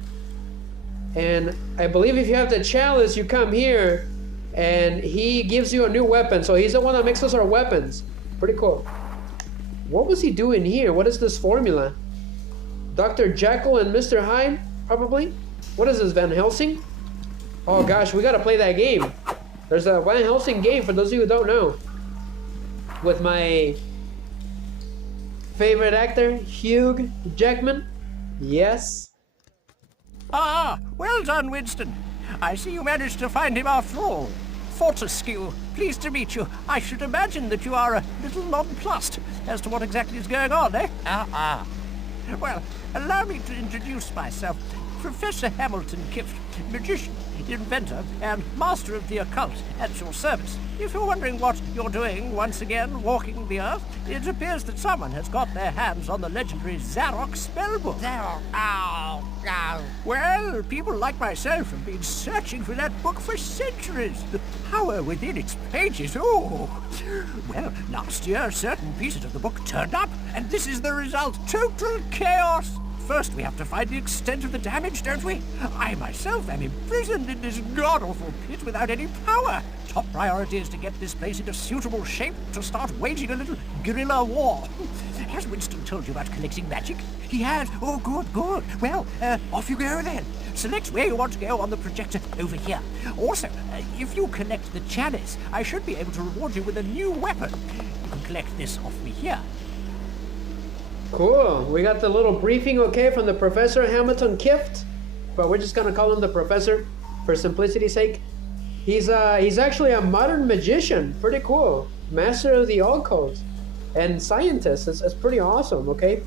And I believe if you have the chalice, you come here and he gives you a new weapon. So he's the one that makes us our weapons. Pretty cool. What was he doing here? What is this formula? Dr. Jekyll and Mr. Hyde, probably? What is this, Van Helsing? Oh gosh, we gotta play that game. There's a Van Helsing game, for those of you who don't know. With my favorite actor, Hugh Jackman. Yes. Ah, well done, Winston. I see you managed to find him after all. Fortescue, pleased to meet you. I should imagine that you are a little nonplussed as to what exactly is going on, eh? Well, allow me to introduce myself. Professor Hamilton Kift, magician, inventor, and master of the occult, at your service. If you're wondering what you're doing once again walking the earth, it appears that someone has got their hands on the legendary Zarok spellbook. Zarok. Ow. Ow. Well, people like myself have been searching for that book for centuries. The power within its pages, oh! Well, last year certain pieces of the book turned up, and this is the result. Total chaos! First, we have to find the extent of the damage, don't we? I myself am imprisoned in this god-awful pit without any power. Top priority is to get this place into suitable shape to start waging a little guerrilla war. Has Winston told you about collecting magic? He has. Oh, good, good. Well, off you go then. Select where you want to go on the projector over here. Also, if you collect the chalice, I should be able to reward you with a new weapon. You can collect this off me here. Cool. We got the little briefing, okay, from the Professor Hamilton Kift, but we're just gonna call him the Professor for simplicity's sake. He's actually a modern magician. Pretty cool. Master of the occult and scientist. It's pretty awesome, okay?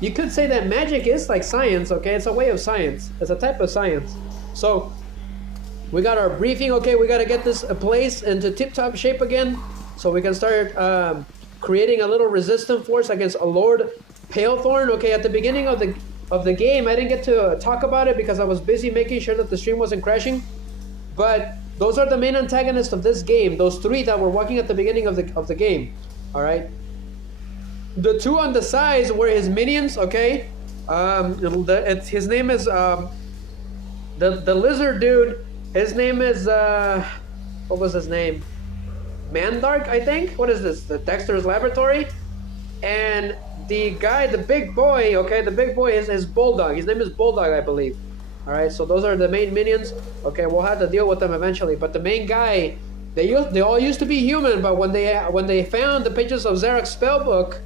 You could say that magic is like science, okay? It's a way of science. It's a type of science. So we got our briefing, okay? We got to get this place into tip-top shape again so we can start creating a little resistant force against a Lord Palethorn. Okay, at the beginning of the game, I didn't get to talk about it because I was busy making sure that the stream wasn't crashing. But those are the main antagonists of this game. Those three that were walking at the beginning of the game. All right. The two on the sides were his minions. Okay. His name is the lizard dude. His name is what was his name? Mandark, I think. What is this? The Dexter's Laboratory. And the guy, the big boy, okay, the big boy is Bulldog. His name is Bulldog, I believe. All right, so those are the main minions. Okay, we'll have to deal with them eventually. But the main guy, they all used to be human, but when they found the pages of Zarok's spellbook,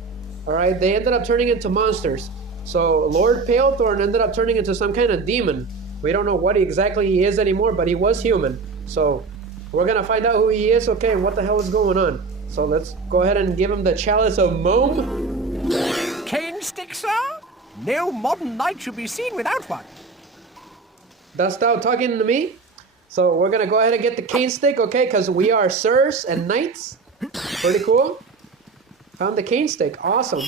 all right, they ended up turning into monsters. So Lord Palethorn ended up turning into some kind of demon. We don't know what exactly he is anymore, but he was human. So we're gonna find out who he is, okay, and what the hell is going on. So let's go ahead and give him the chalice of Mom. Cane stick, sir? No modern knight should be seen without one. Dost thou talking to me? So we're gonna go ahead and get the cane stick, okay, because we are sirs and knights. Pretty cool. Found the cane stick, awesome.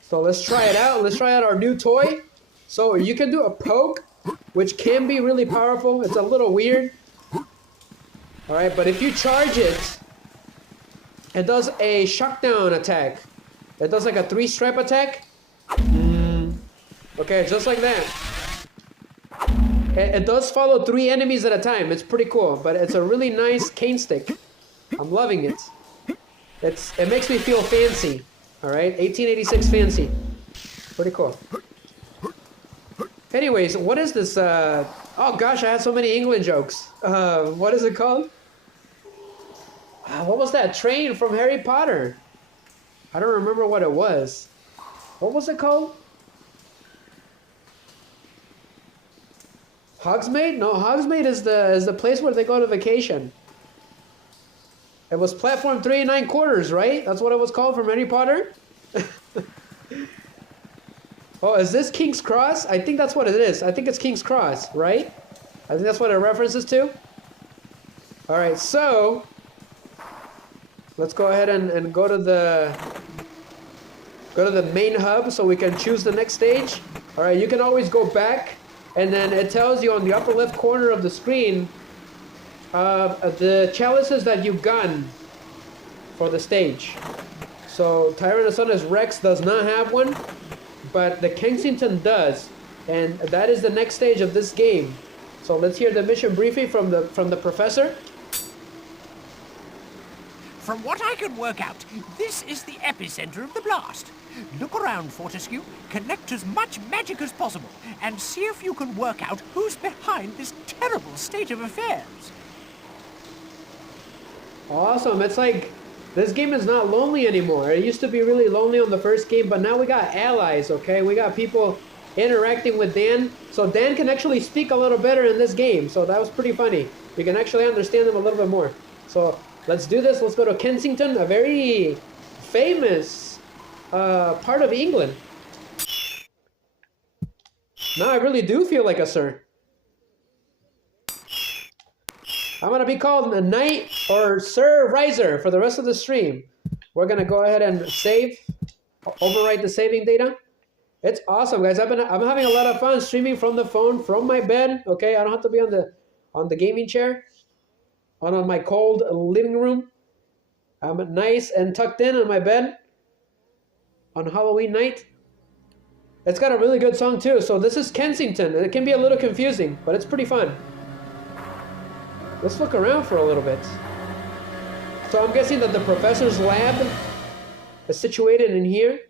So let's try it out. Let's try out our new toy. So you can do a poke, which can be really powerful. It's a little weird. All right, but if you charge it, it does a shockdown attack. It does like a 3-stripe attack. Okay, just like that. It does follow 3 enemies at a time. It's pretty cool, but it's a really nice cane stick. I'm loving it. It makes me feel fancy. All right, 1886 fancy. Pretty cool. Anyways, what is this? Oh gosh, I had so many England jokes. What is it called? What was that train from Harry Potter? I don't remember what it was. What was it called? Hogsmeade? No, Hogsmeade is the place where they go to vacation. It was platform 3 9/4, right? That's what it was called from Harry Potter? Oh, is this King's Cross? I think that's what it is. I think it's King's Cross, right? I think that's what it references to. Alright, so let's go ahead and go to the main hub so we can choose the next stage. Alright, you can always go back, and then it tells you on the upper left corner of the screen the chalices that you've gotten for the stage. So Tyrannosaurus Rex does not have one, but the Kensington does, and that is the next stage of this game. So let's hear the mission briefing from the professor. From what I can work out, this is the epicenter of the blast. Look around, Fortescue, collect as much magic as possible, and see if you can work out who's behind this terrible state of affairs. Awesome. It's like this game is not lonely anymore. It used to be really lonely on the first game, but now we got allies, okay? We got people interacting with Dan. So Dan can actually speak a little better in this game. So that was pretty funny. We can actually understand him a little bit more. So let's do this. Let's go to Kensington, a very famous part of England. Now I really do feel like a sir. I'm going to be called a knight or Sir Riser for the rest of the stream. We're going to go ahead and save, overwrite the saving data. It's awesome, guys. I'm having a lot of fun streaming from the phone, from my bed. Okay, I don't have to be on the gaming chair, on my cold living room. I'm nice and tucked in on my bed on Halloween night. It's got a really good song too. So this is Kensington, and it can be a little confusing, but it's pretty fun. Let's look around for a little bit. So I'm guessing that the professor's lab is situated in here.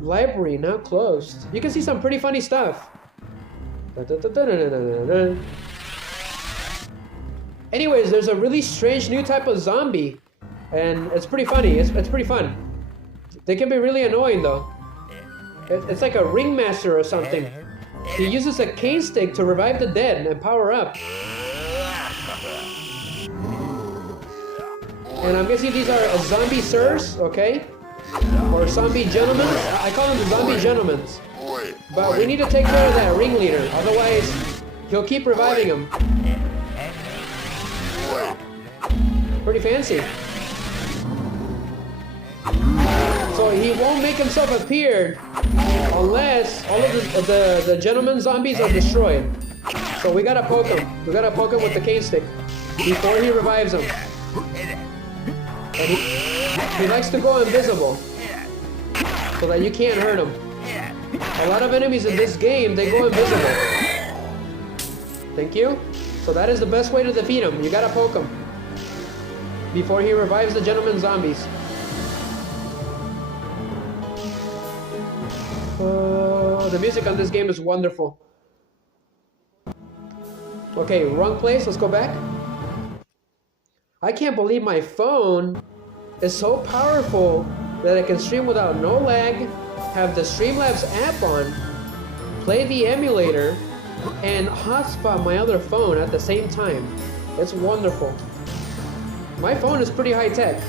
Library now closed. You can see some pretty funny stuff. Anyways, there's a really strange new type of zombie, and it's pretty funny. It's pretty fun. They can be really annoying though. It's like a ringmaster or something. He uses a cane stick to revive the dead and power up. And I'm guessing these are zombie sirs, okay? Or zombie gentlemen. I call them the zombie gentlemen. But we need to take care of that ringleader, otherwise he'll keep reviving him. Pretty fancy. So he won't make himself appear unless all of the gentleman zombies are destroyed. So we gotta poke him. We gotta poke him with the cane stick before he revives him. And he likes to go invisible so that you can't hurt him. A lot of enemies in this game, they go invisible. Thank you. So that is the best way to defeat him. You gotta poke him before he revives the gentleman zombies. Oh, the music on this game is wonderful. Okay, wrong place. Let's go back. I can't believe my phone is so powerful that I can stream without no lag, have the Streamlabs app on, play the emulator, and hotspot my other phone at the same time. It's wonderful. My phone is pretty high tech.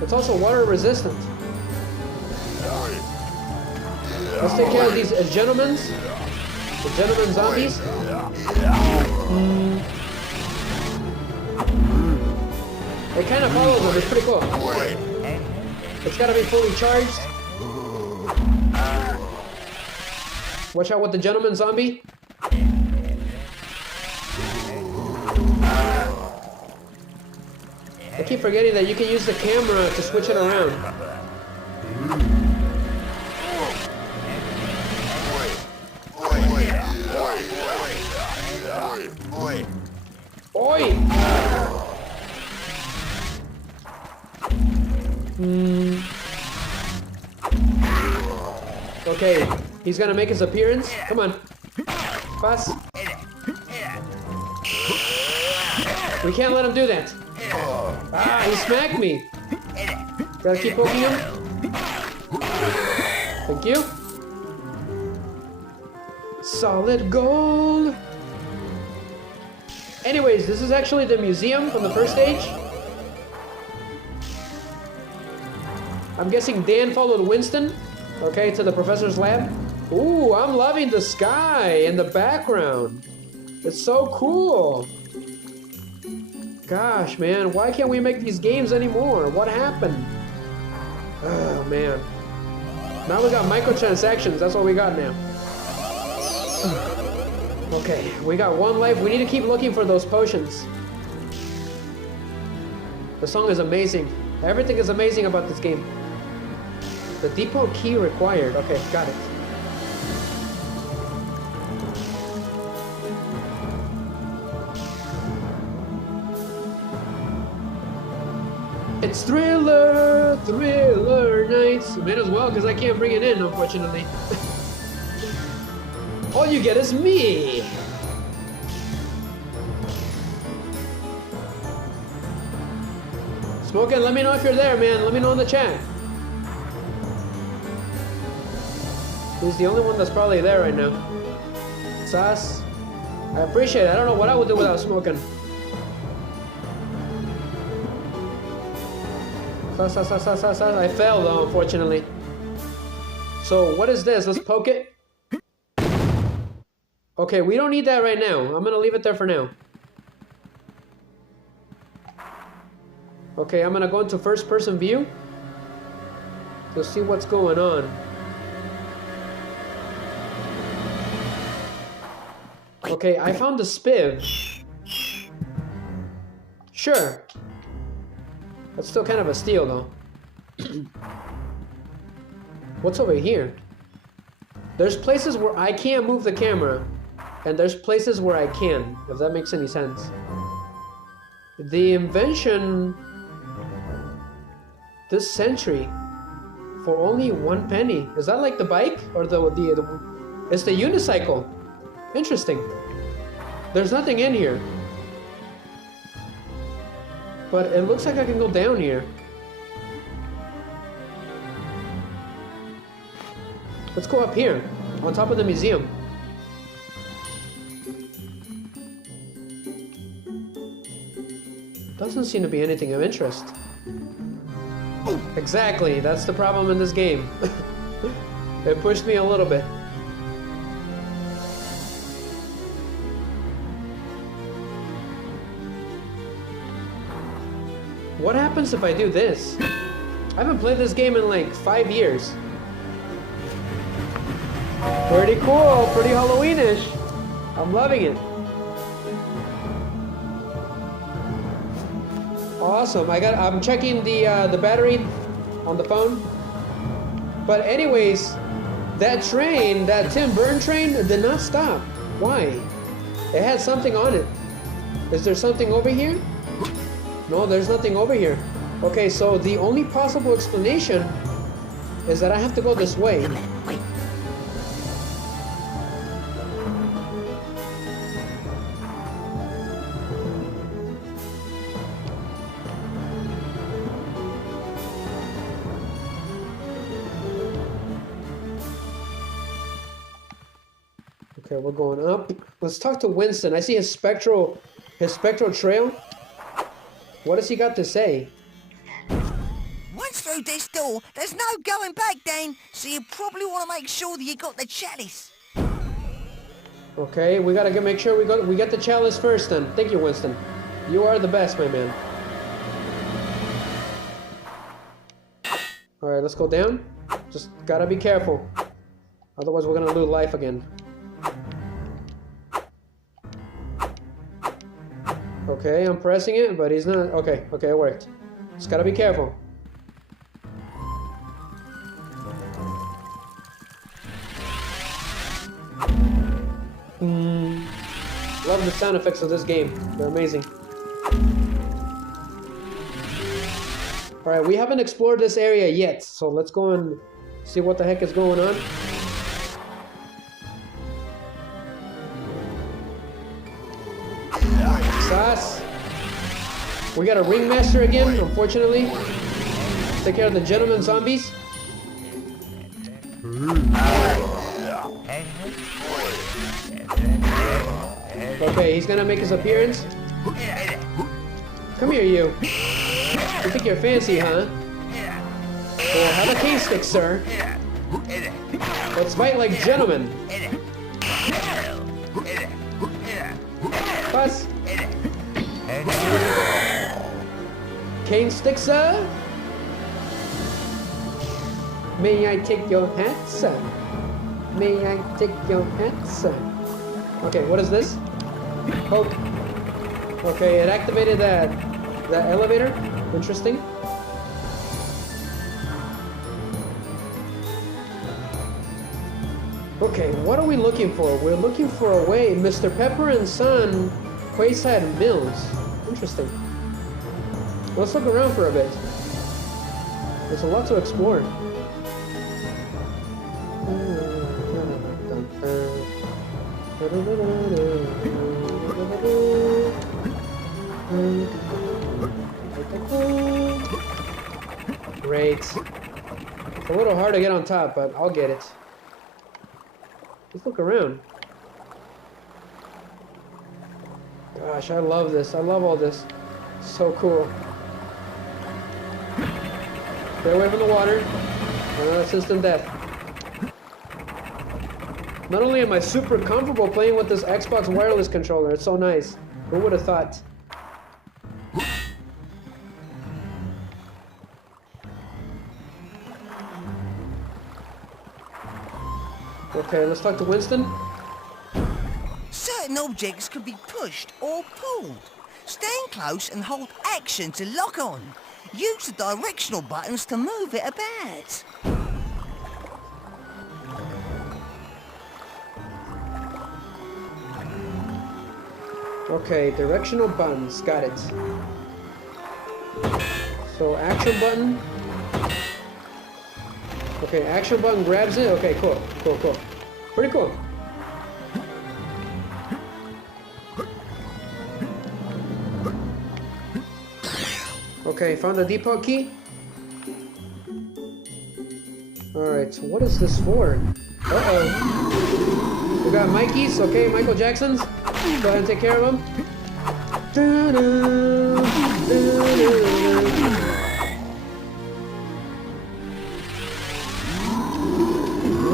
It's also water resistant. Let's take care of these gentlemen. The gentleman zombies. It kind of follows them. It's pretty cool. It's got to be fully charged. Watch out with the gentleman zombie. I keep forgetting that you can use the camera to switch it around. Oi! Okay, he's gonna make his appearance. Come on. Pass. We can't let him do that. Ah, he smacked me. Gotta keep poking him. Thank you. Solid gold. Anyways, this is actually the museum from the first stage. I'm guessing Dan followed Winston, okay, to the professor's lab. Ooh, I'm loving the sky in the background. It's so cool. Gosh, man, why can't we make these games anymore? What happened? Oh, man. Now we got microtransactions. That's what we got now. Okay, we got one life. We need to keep looking for those potions. The song is amazing. Everything is amazing about this game. The depot key required. Okay, got it. It's Thriller Nights. Might as well, because I can't bring it in, unfortunately. All you get is me. Smokin', let me know if you're there, man. Let me know in the chat. He's the only one that's probably there right now. Sass, I appreciate it. I don't know what I would do without smoking. Sass. I failed though, unfortunately. So what is this? Let's poke it. Okay, we don't need that right now. I'm gonna leave it there for now. Okay, I'm gonna go into first person view to see what's going on. Okay, I found the spiv. Sure. That's still kind of a steal though. What's over here? There's places where I can't move the camera, and there's places where I can, if that makes any sense. The invention this century for only 1 penny. Is that like the bike or the it's the unicycle? Interesting. There's nothing in here. But it looks like I can go down here. Let's go up here, on top of the museum. Doesn't seem to be anything of interest. Exactly, that's the problem in this game. It pushed me a little bit. What happens if I do this? I haven't played this game in like 5 years. Pretty cool, pretty Halloweenish. I'm loving it. Awesome. I'm checking the battery on the phone. But anyways, that train, that Tim Burton train, did not stop. Why? It had something on it. Is there something over here? No, there's nothing over here. Okay, so the only possible explanation is that I have to go this way. Okay, we're going up. Let's talk to Winston. I see his spectral trail. What does he got to say? Once through this door, there's no going back, Dan. So you probably want to make sure that you got the chalice. Okay, we gotta make sure we get the chalice first then. Thank you, Winston. You are the best, my man. Alright, let's go down. Just gotta be careful. Otherwise we're gonna lose life again. Okay, I'm pressing it, but he's not. Okay, it worked. Just gotta be careful. Love the sound effects of this game. They're amazing. Alright, we haven't explored this area yet, so let's go and see what the heck is going on. We got a ringmaster again, unfortunately. Take care of the gentleman zombies. Okay, he's gonna make his appearance. Come here, you. You think you're fancy, huh? Well, have a cane stick, sir. Let's fight like gentlemen. Pass. Cane stick, sir? May I take your hat, sir? May I take your hat, sir? Okay, what is this? Oh. Okay, it activated that elevator. Interesting. Okay, what are we looking for? We're looking for a way. Mr. Pepper and Son, Quayside Mills. Interesting. Let's look around for a bit. There's a lot to explore. Great. It's a little hard to get on top, but I'll get it. Let's look around. Gosh, I love this. I love all this. So cool. Stay away from the water. That's instant death. Not only am I super comfortable playing with this Xbox wireless controller, it's so nice. Who would have thought? Okay, let's talk to Winston. Certain objects can be pushed or pulled. Stand close and hold action to lock on. Use the directional buttons to move it about. Okay, directional buttons, got it. So action button. Okay, action button grabs it. Okay, cool, cool, cool. Pretty cool. Okay, found the depot key. Alright, so what is this for? Uh-oh. We got Mikey's, okay, Michael Jackson's. Go ahead and take care of him.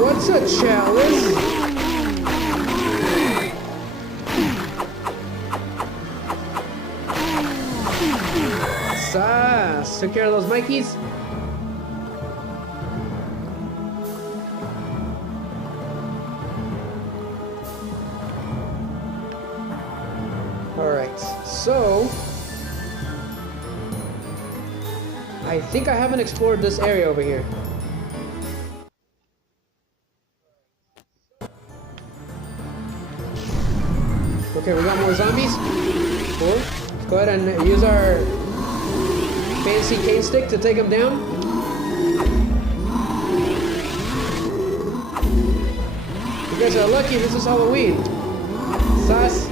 What's a chalice? Sass. Took care of those Mikeys. Alright, so I think I haven't explored this area over here. Okay, we got more zombies. Cool. Let's go ahead and use our fancy cane stick to take them down. You guys are lucky this is Halloween. Sass.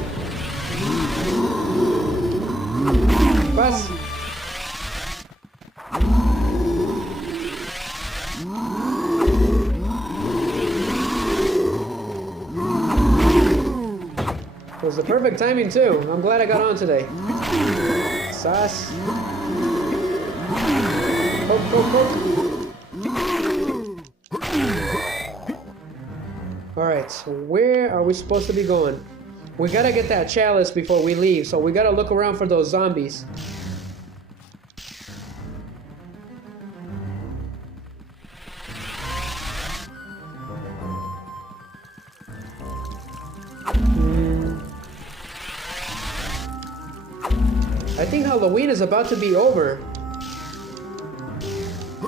Pass. It was the perfect timing too. I'm glad I got on today. Sass. Poke, poke, poke. Alright, so where are we supposed to be going? We gotta get that chalice before we leave, so we gotta look around for those zombies. I think Halloween is about to be over.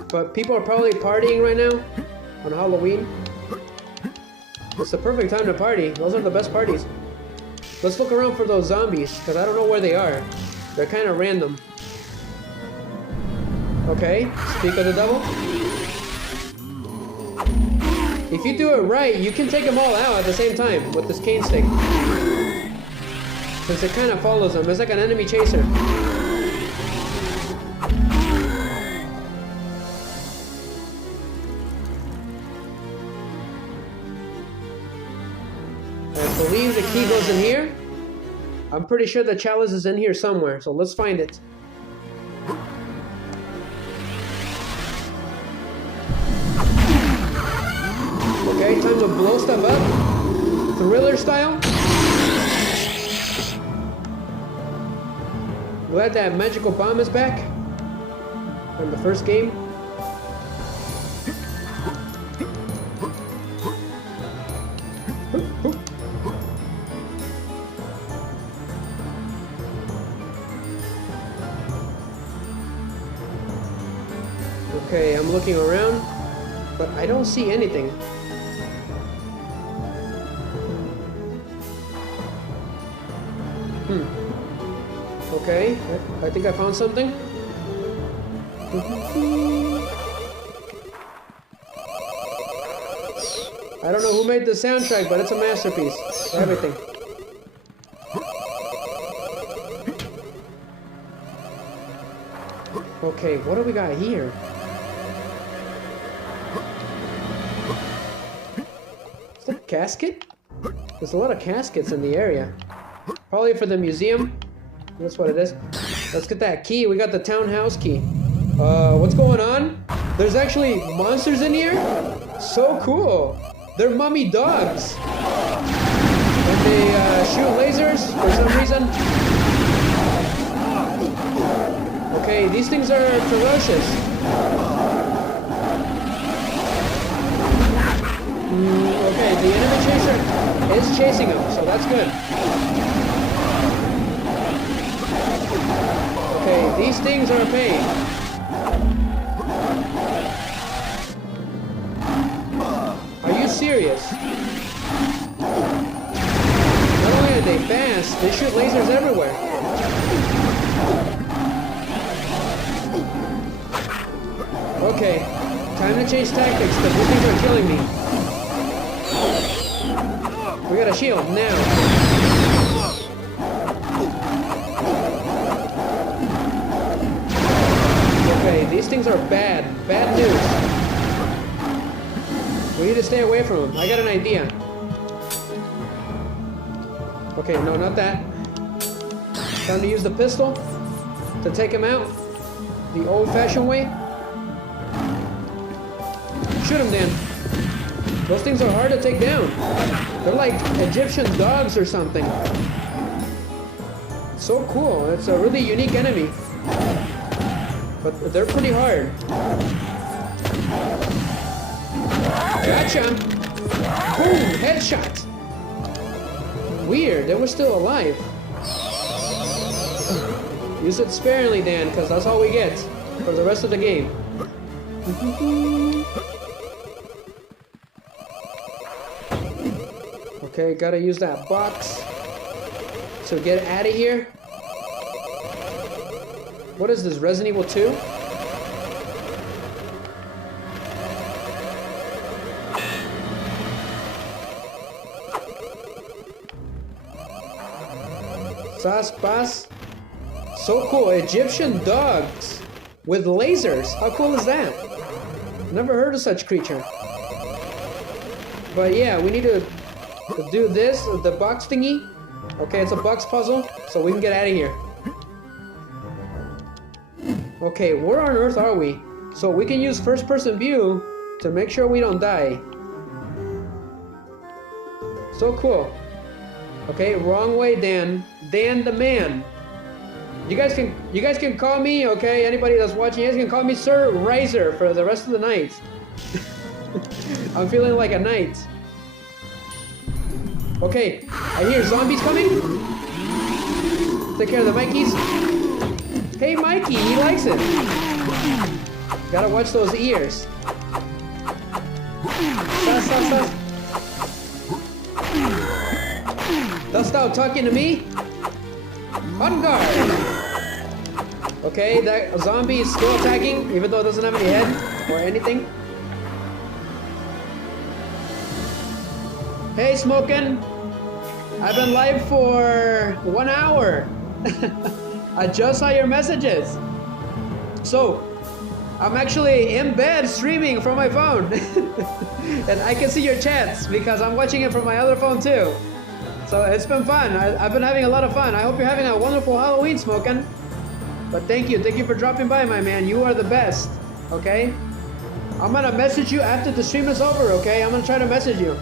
But people are probably partying right now on Halloween. It's the perfect time to party. Those are the best parties. Let's look around for those zombies, because I don't know where they are. They're kind of random. Okay, speak of the devil. If you do it right, you can take them all out at the same time with this cane stick. Since it kind of follows them. It's like an enemy chaser. I believe the key goes in here. I'm pretty sure the chalice is in here somewhere, so let's find it. Okay, time to blow stuff up. Thriller style. Glad that magical bomb is back from the first game. Okay, I'm looking around, but I don't see anything. Okay, I think I found something. I don't know who made the soundtrack, but it's a masterpiece. Everything. Okay, what do we got here? Is that a casket? There's a lot of caskets in the area. Probably for the museum. That's what it is. Let's get that key. We got the townhouse key. What's going on? There's actually monsters in here? So cool. They're mummy dogs. And they shoot lasers for some reason. Okay, these things are ferocious. Okay, the enemy chaser is chasing them, so that's good. Okay, these things are a pain. Are you serious? Not only are they fast, they shoot lasers everywhere. Okay, time to change tactics because these things are killing me. We got a shield now. Okay, these things are bad. Bad news. We need to stay away from them. I got an idea. Okay, no, not that. Time to use the pistol to take him out. The old-fashioned way. Shoot him, Dan. Those things are hard to take down. They're like Egyptian dogs or something. So cool. It's a really unique enemy. But they're pretty hard. Gotcha! Boom! Headshot! Weird, they were still alive. Use it sparingly, Dan, because that's all we get for the rest of the game. Okay, gotta use that box to get out of here. What is this, Resident Evil 2? Saspas. So cool, Egyptian dogs with lasers. How cool is that? Never heard of such creature. But yeah, we need to do this, the box thingy. Okay, it's a box puzzle, so we can get out of here. Okay, where on earth are we? So we can use first-person view to make sure we don't die. So cool. Okay, wrong way, Dan. Dan the man. You guys can call me, okay? Anybody that's watching, you guys can call me Sir Riser for the rest of the night. I'm feeling like a knight. Okay, I hear zombies coming. Take care of the Mikeys. Hey, Mikey, he likes it. Gotta watch those ears. Stop. Don't stop talking to me. On guard. Okay, that zombie is still attacking, even though it doesn't have any head or anything. Hey, Smokin'. I've been live for 1 hour. I just saw your messages. So, I'm actually in bed streaming from my phone. And I can see your chats because I'm watching it from my other phone too. So it's been fun. I've been having a lot of fun. I hope you're having a wonderful Halloween, Smokin'. But thank you for dropping by, my man. You are the best, okay? I'm gonna message you after the stream is over, okay? I'm gonna try to message you.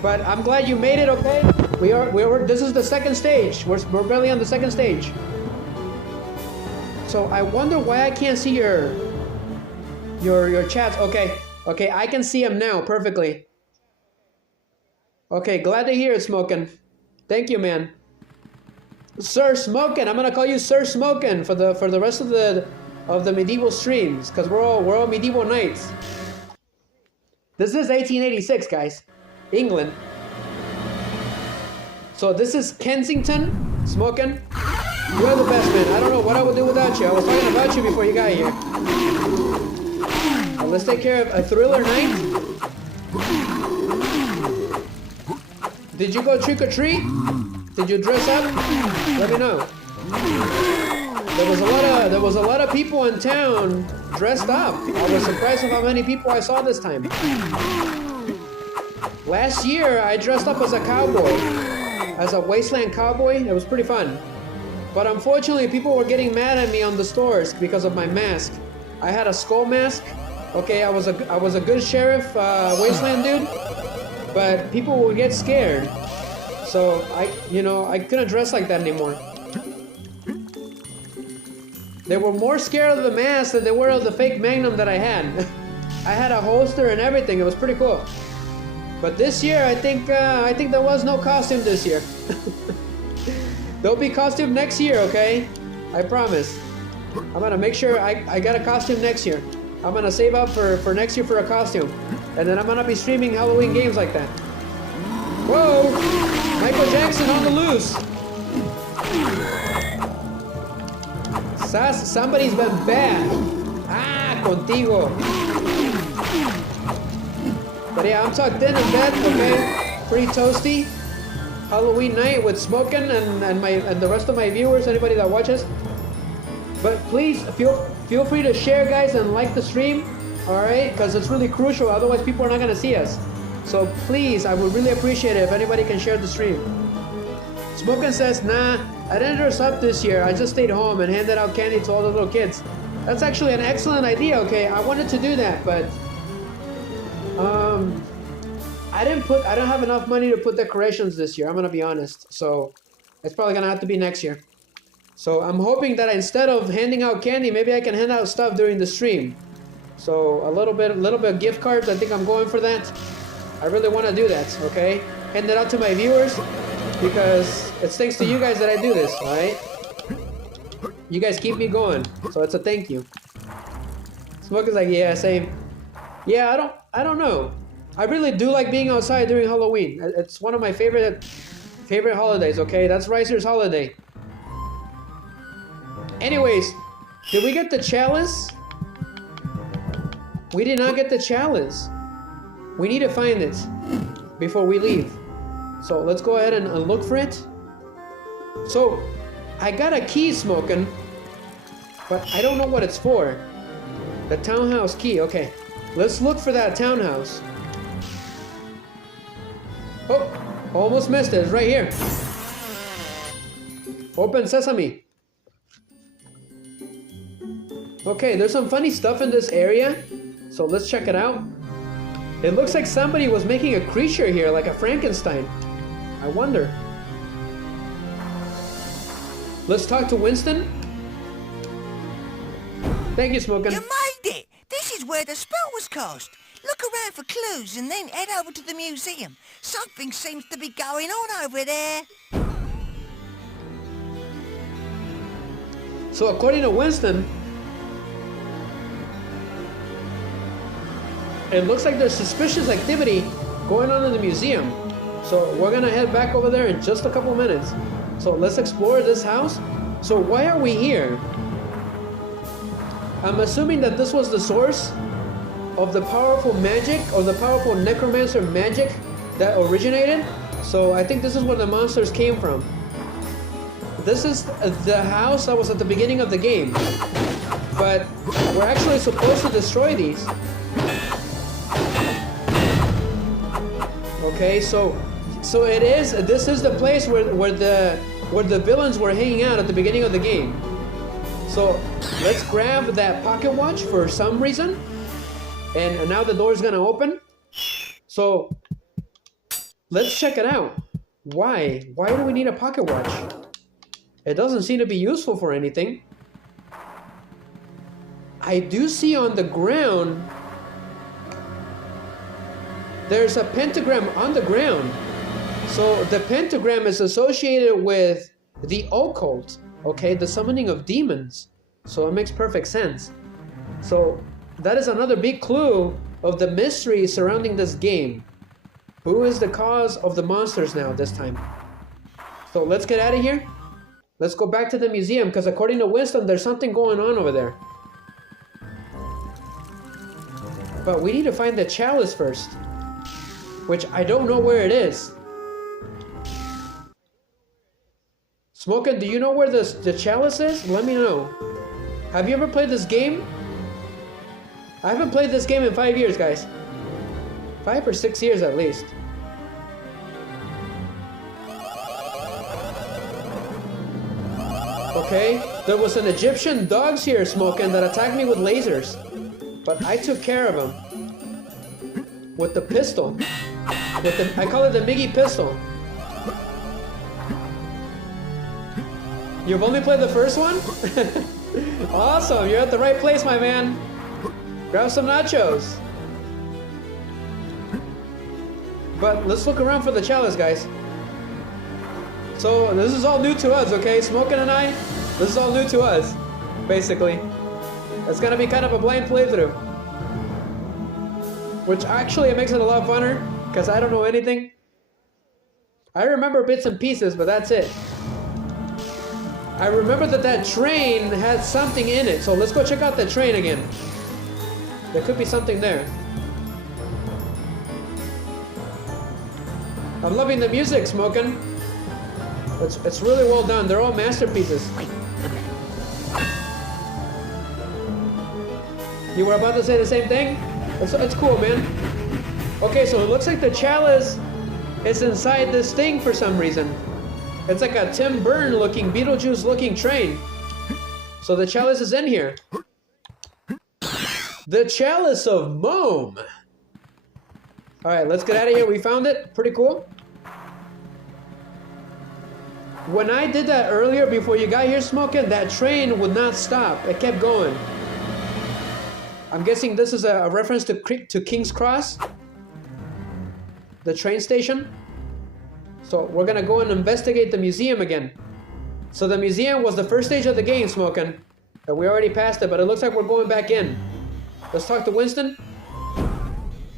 But I'm glad you made it, okay? This is the second stage. We're barely on the second stage. So I wonder why I can't see your chats. Okay, I can see them now perfectly. Okay, glad to hear it, Smokin'. Thank you, man. Sir Smokin', I'm gonna call you Sir Smokin' for the rest of the medieval streams, because we're all medieval knights. This is 1886, guys. England. So this is Kensington, Smokin'. You're the best, man. I don't know what I would do without you. I was talking about you before you got here. Let's take care of a thriller night. Did you go trick or treat? Did you dress up? Let me know. There was a lot of people in town dressed up. I was surprised at how many people I saw this time. Last year I dressed up as a cowboy, as a wasteland cowboy. It was pretty fun. But unfortunately, people were getting mad at me on the stores because of my mask. I had a skull mask. Okay, I was a good sheriff, wasteland dude. But people would get scared. So I couldn't dress like that anymore. They were more scared of the mask than they were of the fake Magnum that I had. I had a holster and everything. It was pretty cool. But this year, I think there was no costume this year. There'll be costume next year, okay? I promise. I'm gonna make sure I got a costume next year. I'm gonna save up for next year for a costume. And then I'm gonna be streaming Halloween games like that. Whoa! Michael Jackson on the loose! Somebody's been bad. Ah, contigo. But yeah, I'm tucked in bed, okay? Pretty toasty. Halloween night with Smokin' and the rest of my viewers, anybody that watches. But please feel free to share, guys, and like the stream, all right? Because it's really crucial. Otherwise, people are not gonna see us. So please, I would really appreciate it if anybody can share the stream. Smokin' says, nah, I didn't dress up this year. I just stayed home and handed out candy to all the little kids. That's actually an excellent idea, okay? I wanted to do that, but I don't have enough money to put decorations this year. I'm gonna be honest. So it's probably gonna have to be next year. So I'm hoping that instead of handing out candy, maybe I can hand out stuff during the stream. So a little bit of gift cards. I think I'm going for that. I really want to do that. Okay, hand it out to my viewers because it's thanks to you guys that I do this. All right, you guys keep me going. So it's a thank you. Smoke is like, yeah, same. Yeah, I don't know. I really do like being outside during Halloween. It's one of my favorite holidays, okay? That's Ricer's holiday. Anyways, did we get the chalice? We did not get the chalice. We need to find it before we leave. So let's go ahead and look for it. So, I got a key, Smokin', but I don't know what it's for. The townhouse key, okay. Let's look for that townhouse. Oh, almost missed it. It's right here. Open sesame. Okay, there's some funny stuff in this area. So let's check it out. It looks like somebody was making a creature here, like a Frankenstein. I wonder. Let's talk to Winston. Thank you, Smokin'. You made it! This is where the spell was cast. Look around for clues and then head over to the museum. Something seems to be going on over there. So according to Winston, it looks like there's suspicious activity going on in the museum. So we're gonna head back over there in just a couple minutes. So let's explore this house. So why are we here? I'm assuming that this was the source of the powerful magic or the powerful necromancer magic that originated. So I think this is where the monsters came from. This is the house that was at the beginning of the game. But we're actually supposed to destroy these. Okay, so So it is. This is the place where the villains were hanging out at the beginning of the game. So let's grab that pocket watch for some reason, and now the door's gonna open. So let's check it out. Why? Why do we need a pocket watch? It doesn't seem to be useful for anything. I do see on the ground there's a pentagram on the ground. So the pentagram is associated with the occult, okay? The summoning of demons. So it makes perfect sense. So that is another big clue of the mystery surrounding this game. Who is the cause of the monsters now this time? So let's get out of here. Let's go back to the museum, because according to Winston, there's something going on over there. But we need to find the chalice first, which I don't know where it is. Smokin', do you know where the chalice is? Let me know. Have you ever played this game? I haven't played this game in 5 years, guys. 5 or 6 years at least. Okay, there was an Egyptian dogs here, Smokin', that attacked me with lasers. But I took care of him. With the pistol. I call it the Miggy pistol. You've only played the first one? Awesome, you're at the right place, my man. Grab some nachos. But let's look around for the chalice, guys. So this is all new to us, okay? Smokin' and I, this is all new to us, basically. It's gonna be kind of a blind playthrough. Which actually it makes it a lot funner, because I don't know anything. I remember bits and pieces, but that's it. I remember that train had something in it, so let's go check out the train again. There could be something there. I'm loving the music, Smokin'. It's really well done. They're all masterpieces. You were about to say the same thing? It's cool, man. Okay, so it looks like the chalice is inside this thing for some reason. It's like a Tim Burton looking, Beetlejuice looking train. So the chalice is in here. The chalice of Mome. Alright, let's get out of here. We found it. Pretty cool. When I did that earlier before you got here, Smokin', that train would not stop. It kept going. I'm guessing this is a reference to King's Cross, the train station. So we're gonna go and investigate the museum again. So the museum was the first stage of the game, Smokin'. And we already passed it, but it looks like we're going back in. Let's talk to Winston.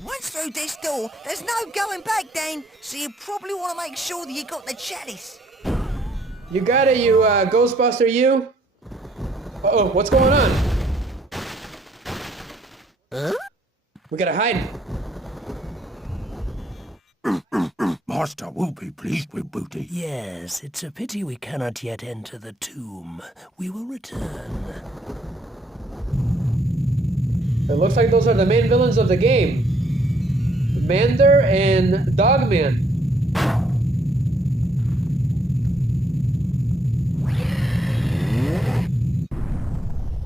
Once through this door, there's no going back, Dan. So you probably want to make sure that you got the chalice. You got it, you Ghostbuster, you. Uh-oh, what's going on? Huh? We gotta hide. Master will be pleased with booty. Yes, it's a pity we cannot yet enter the tomb. We will return. It looks like those are the main villains of the game. Mander and Dogman.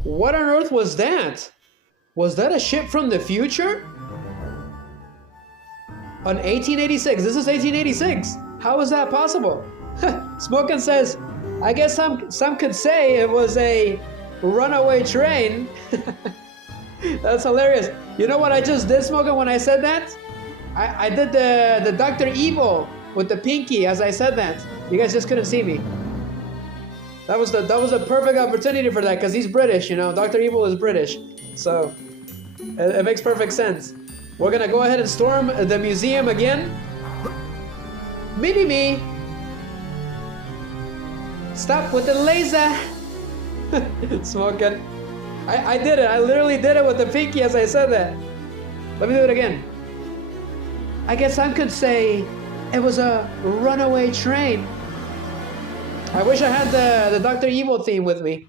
What on earth was that? Was that a ship from the future? On 1886. This is 1886. How is that possible? Smokin' says, I guess some could say it was a runaway train. That's hilarious. You know what I just did, Smokin', when I said that? I did the Dr. Evil with the pinky as I said that. You guys just couldn't see me. That was the perfect opportunity for that, because he's British, you know. Dr. Evil is British. So it makes perfect sense. We're gonna go ahead and storm the museum again. Mini-me! Stop with the laser! Smokin'. I did it. I literally did it with the pinky as I said that. Let me do it again. I guess some could say it was a runaway train. I wish I had the Dr. Evil theme with me.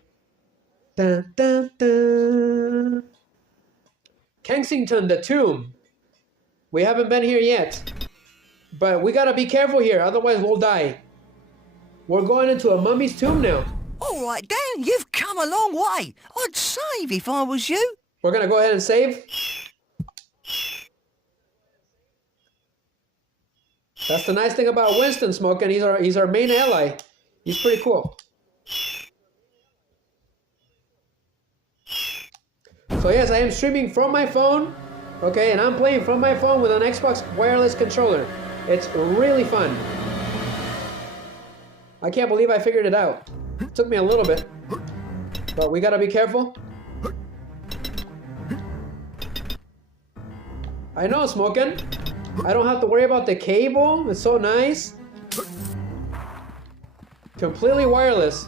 Dun, dun, dun. Kensington, the tomb. We haven't been here yet. But we gotta be careful here, otherwise we'll die. We're going into a mummy's tomb now. All right, Dan, you've come a long way. I'd save if I was you. We're gonna go ahead and save. That's the nice thing about Winston smoking. He's our main ally. He's pretty cool. So yes, I am streaming from my phone. Okay, and I'm playing from my phone with an Xbox wireless controller. It's really fun. I can't believe I figured it out. It took me a little bit, but we gotta be careful. I know, smoking. I don't have to worry about the cable. It's so nice. Completely wireless.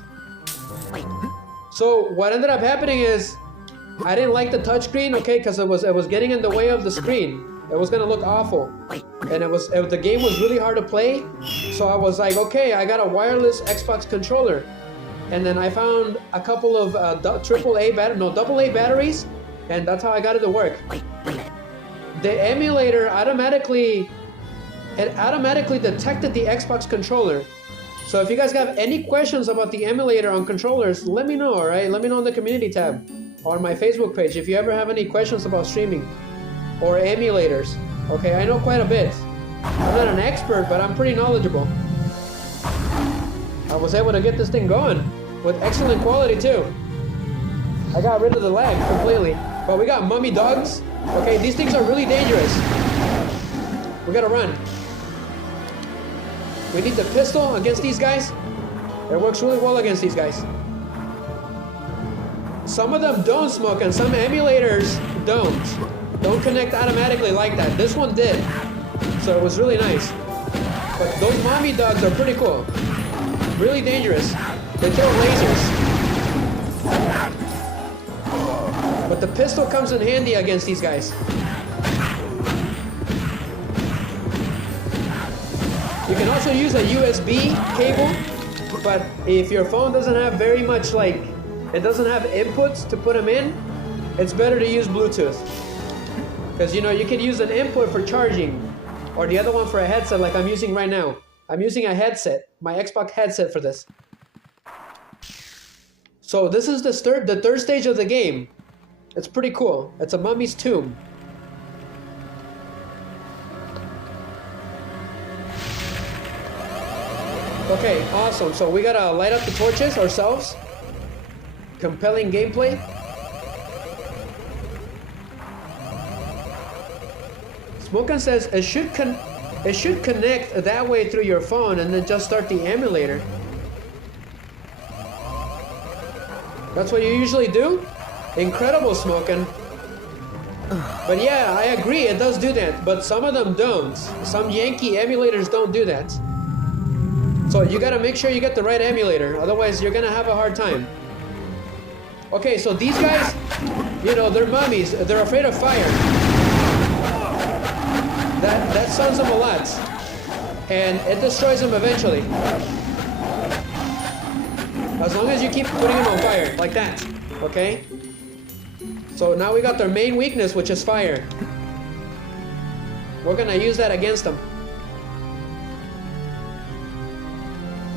So what ended up happening is I didn't like the touchscreen, okay, because it was getting in the way of the screen. It was gonna look awful, and the game was really hard to play. So I was like, okay, I got a wireless Xbox controller, and then I found a couple of double A batteries, and that's how I got it to work. The emulator automatically detected the Xbox controller. So if you guys have any questions about the emulator on controllers, let me know, alright? Let me know in the community tab or on my Facebook page if you ever have any questions about streaming or emulators. Okay, I know quite a bit. I'm not an expert, but I'm pretty knowledgeable. I was able to get this thing going with excellent quality too. I got rid of the lag completely. But we got mummy dogs. Okay, these things are really dangerous. We gotta run. We need the pistol against these guys. It works really well against these guys. Some of them don't smoke and some emulators don't connect automatically like that. This one did, so it was really nice. But those mommy dogs are pretty cool. Really dangerous. They throw lasers. But the pistol comes in handy against these guys. You can also use a USB cable, but if your phone doesn't have very much, like, it doesn't have inputs to put them in, it's better to use Bluetooth. Because, you know, you can use an input for charging, or the other one for a headset like I'm using right now. I'm using a headset, my Xbox headset for this. So this is the third stage of the game. It's pretty cool. It's a mummy's tomb. Okay, awesome. So we gotta light up the torches ourselves. Compelling gameplay. Smokin says it should connect that way through your phone and then just start the emulator. That's what you usually do? Incredible, Smokin'. But yeah, I agree, it does do that, but some of them don't. Some Yankee emulators don't do that. So you gotta make sure you get the right emulator, otherwise you're gonna have a hard time. Okay, so these guys, you know, they're mummies, they're afraid of fire. That stuns them a lot. And it destroys them eventually. As long as you keep putting them on fire, like that, okay? So now we got their main weakness, which is fire. We're gonna use that against them.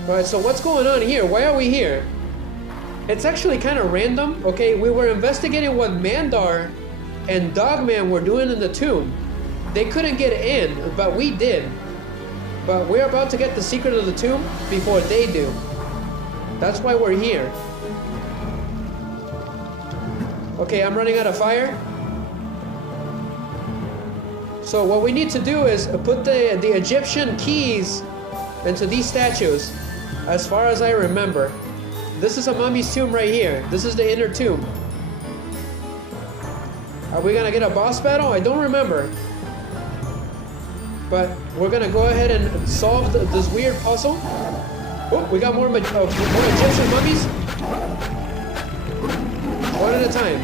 Alright, so what's going on here? Why are we here? It's actually kind of random, okay? We were investigating what Mandar and Dogman were doing in the tomb. They couldn't get in, but we did. But we're about to get the secret of the tomb before they do. That's why we're here. Okay, I'm running out of fire. So what we need to do is put the Egyptian keys into these statues, as far as I remember. This is a mummy's tomb right here. This is the inner tomb. Are we gonna get a boss battle? I don't remember. But we're gonna go ahead and solve this weird puzzle. Oh, we got more Egyptian mummies. One at a time.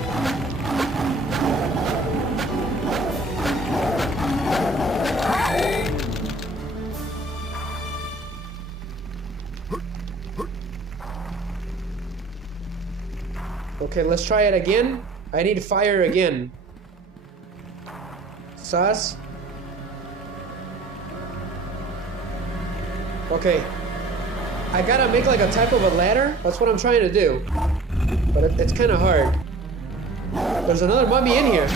Okay, let's try it again. I need fire again. Sas. Okay. I gotta make like a type of a ladder. That's what I'm trying to do. But it's kind of hard. There's another mummy in here.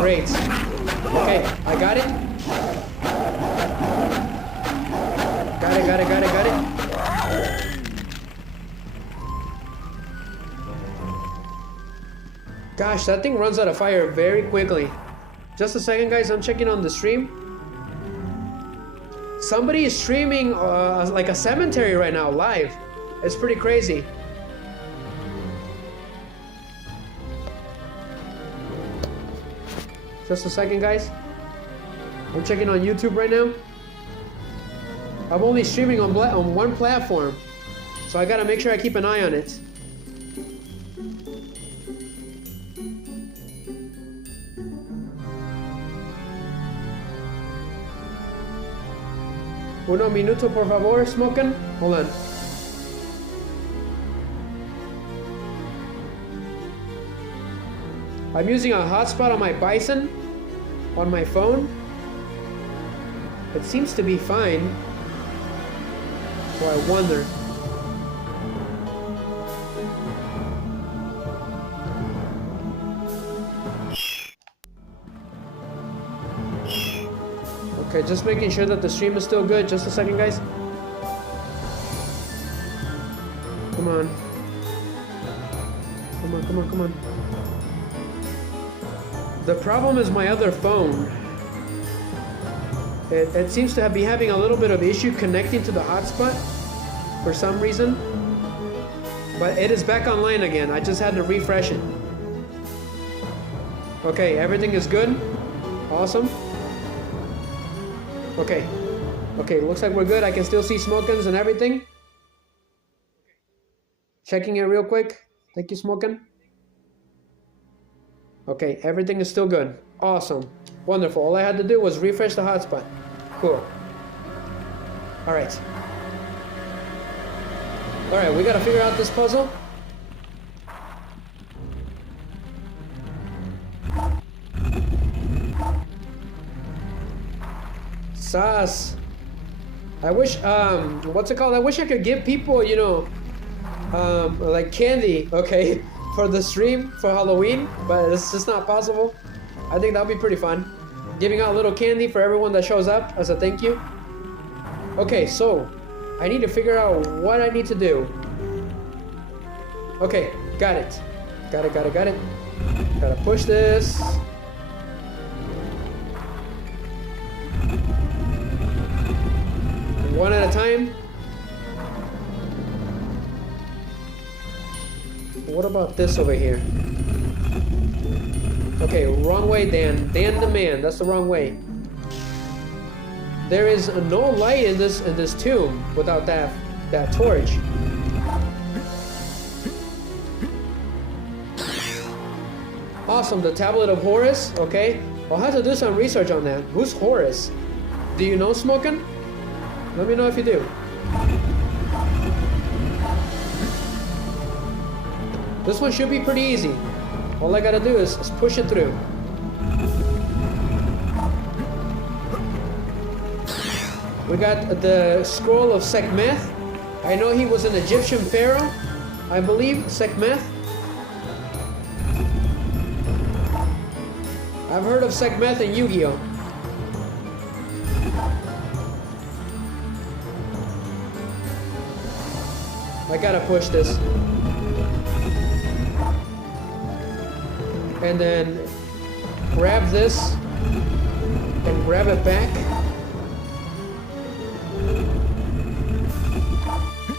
Great. Okay, I got it. Got it. Gosh, that thing runs out of fire very quickly. Just a second, guys. I'm checking on the stream. Somebody is streaming like a cemetery right now, live. It's pretty crazy. Just a second, guys. I'm checking on YouTube right now. I'm only streaming on one platform, so I gotta make sure I keep an eye on it. Uno minuto, por favor, smoking. Hold on. I'm using a hotspot on my Bison on my phone. It seems to be fine. So I wonder. Okay, just making sure that the stream is still good. Just a second, guys. Come on. Come on. The problem is my other phone. It seems to be having a little bit of issue connecting to the hotspot for some reason. But it is back online again. I just had to refresh it. Okay, everything is good. Awesome. Okay, looks like we're good. I can still see smokins and everything. Checking it real quick. Thank you, smoking. Okay, everything is still good. Awesome. Wonderful. All I had to do was refresh the hotspot. Cool. Alright, we gotta figure out this puzzle. Sauce. I wish, what's it called? I wish I could give people, you know, like candy, okay, for the stream for Halloween, but it's just not possible. I think that'll be pretty fun. Giving out a little candy for everyone that shows up as a thank you. Okay, so I need to figure out what I need to do. Okay, got it. Got it. Gotta push this. One at a time. What about this over here? Okay, wrong way, Dan. Dan the man. That's the wrong way. There is no light in this tomb without that torch. Awesome, the tablet of Horus. Okay, I'll have to do some research on that. Who's Horus? Do you know, Smokin'? Let me know if you do. This one should be pretty easy. All I gotta do is push it through. We got the scroll of Sekhmet. I know he was an Egyptian pharaoh, I believe, Sekhmet. I've heard of Sekhmet in Yu-Gi-Oh! I gotta push this. And then grab this and grab it back.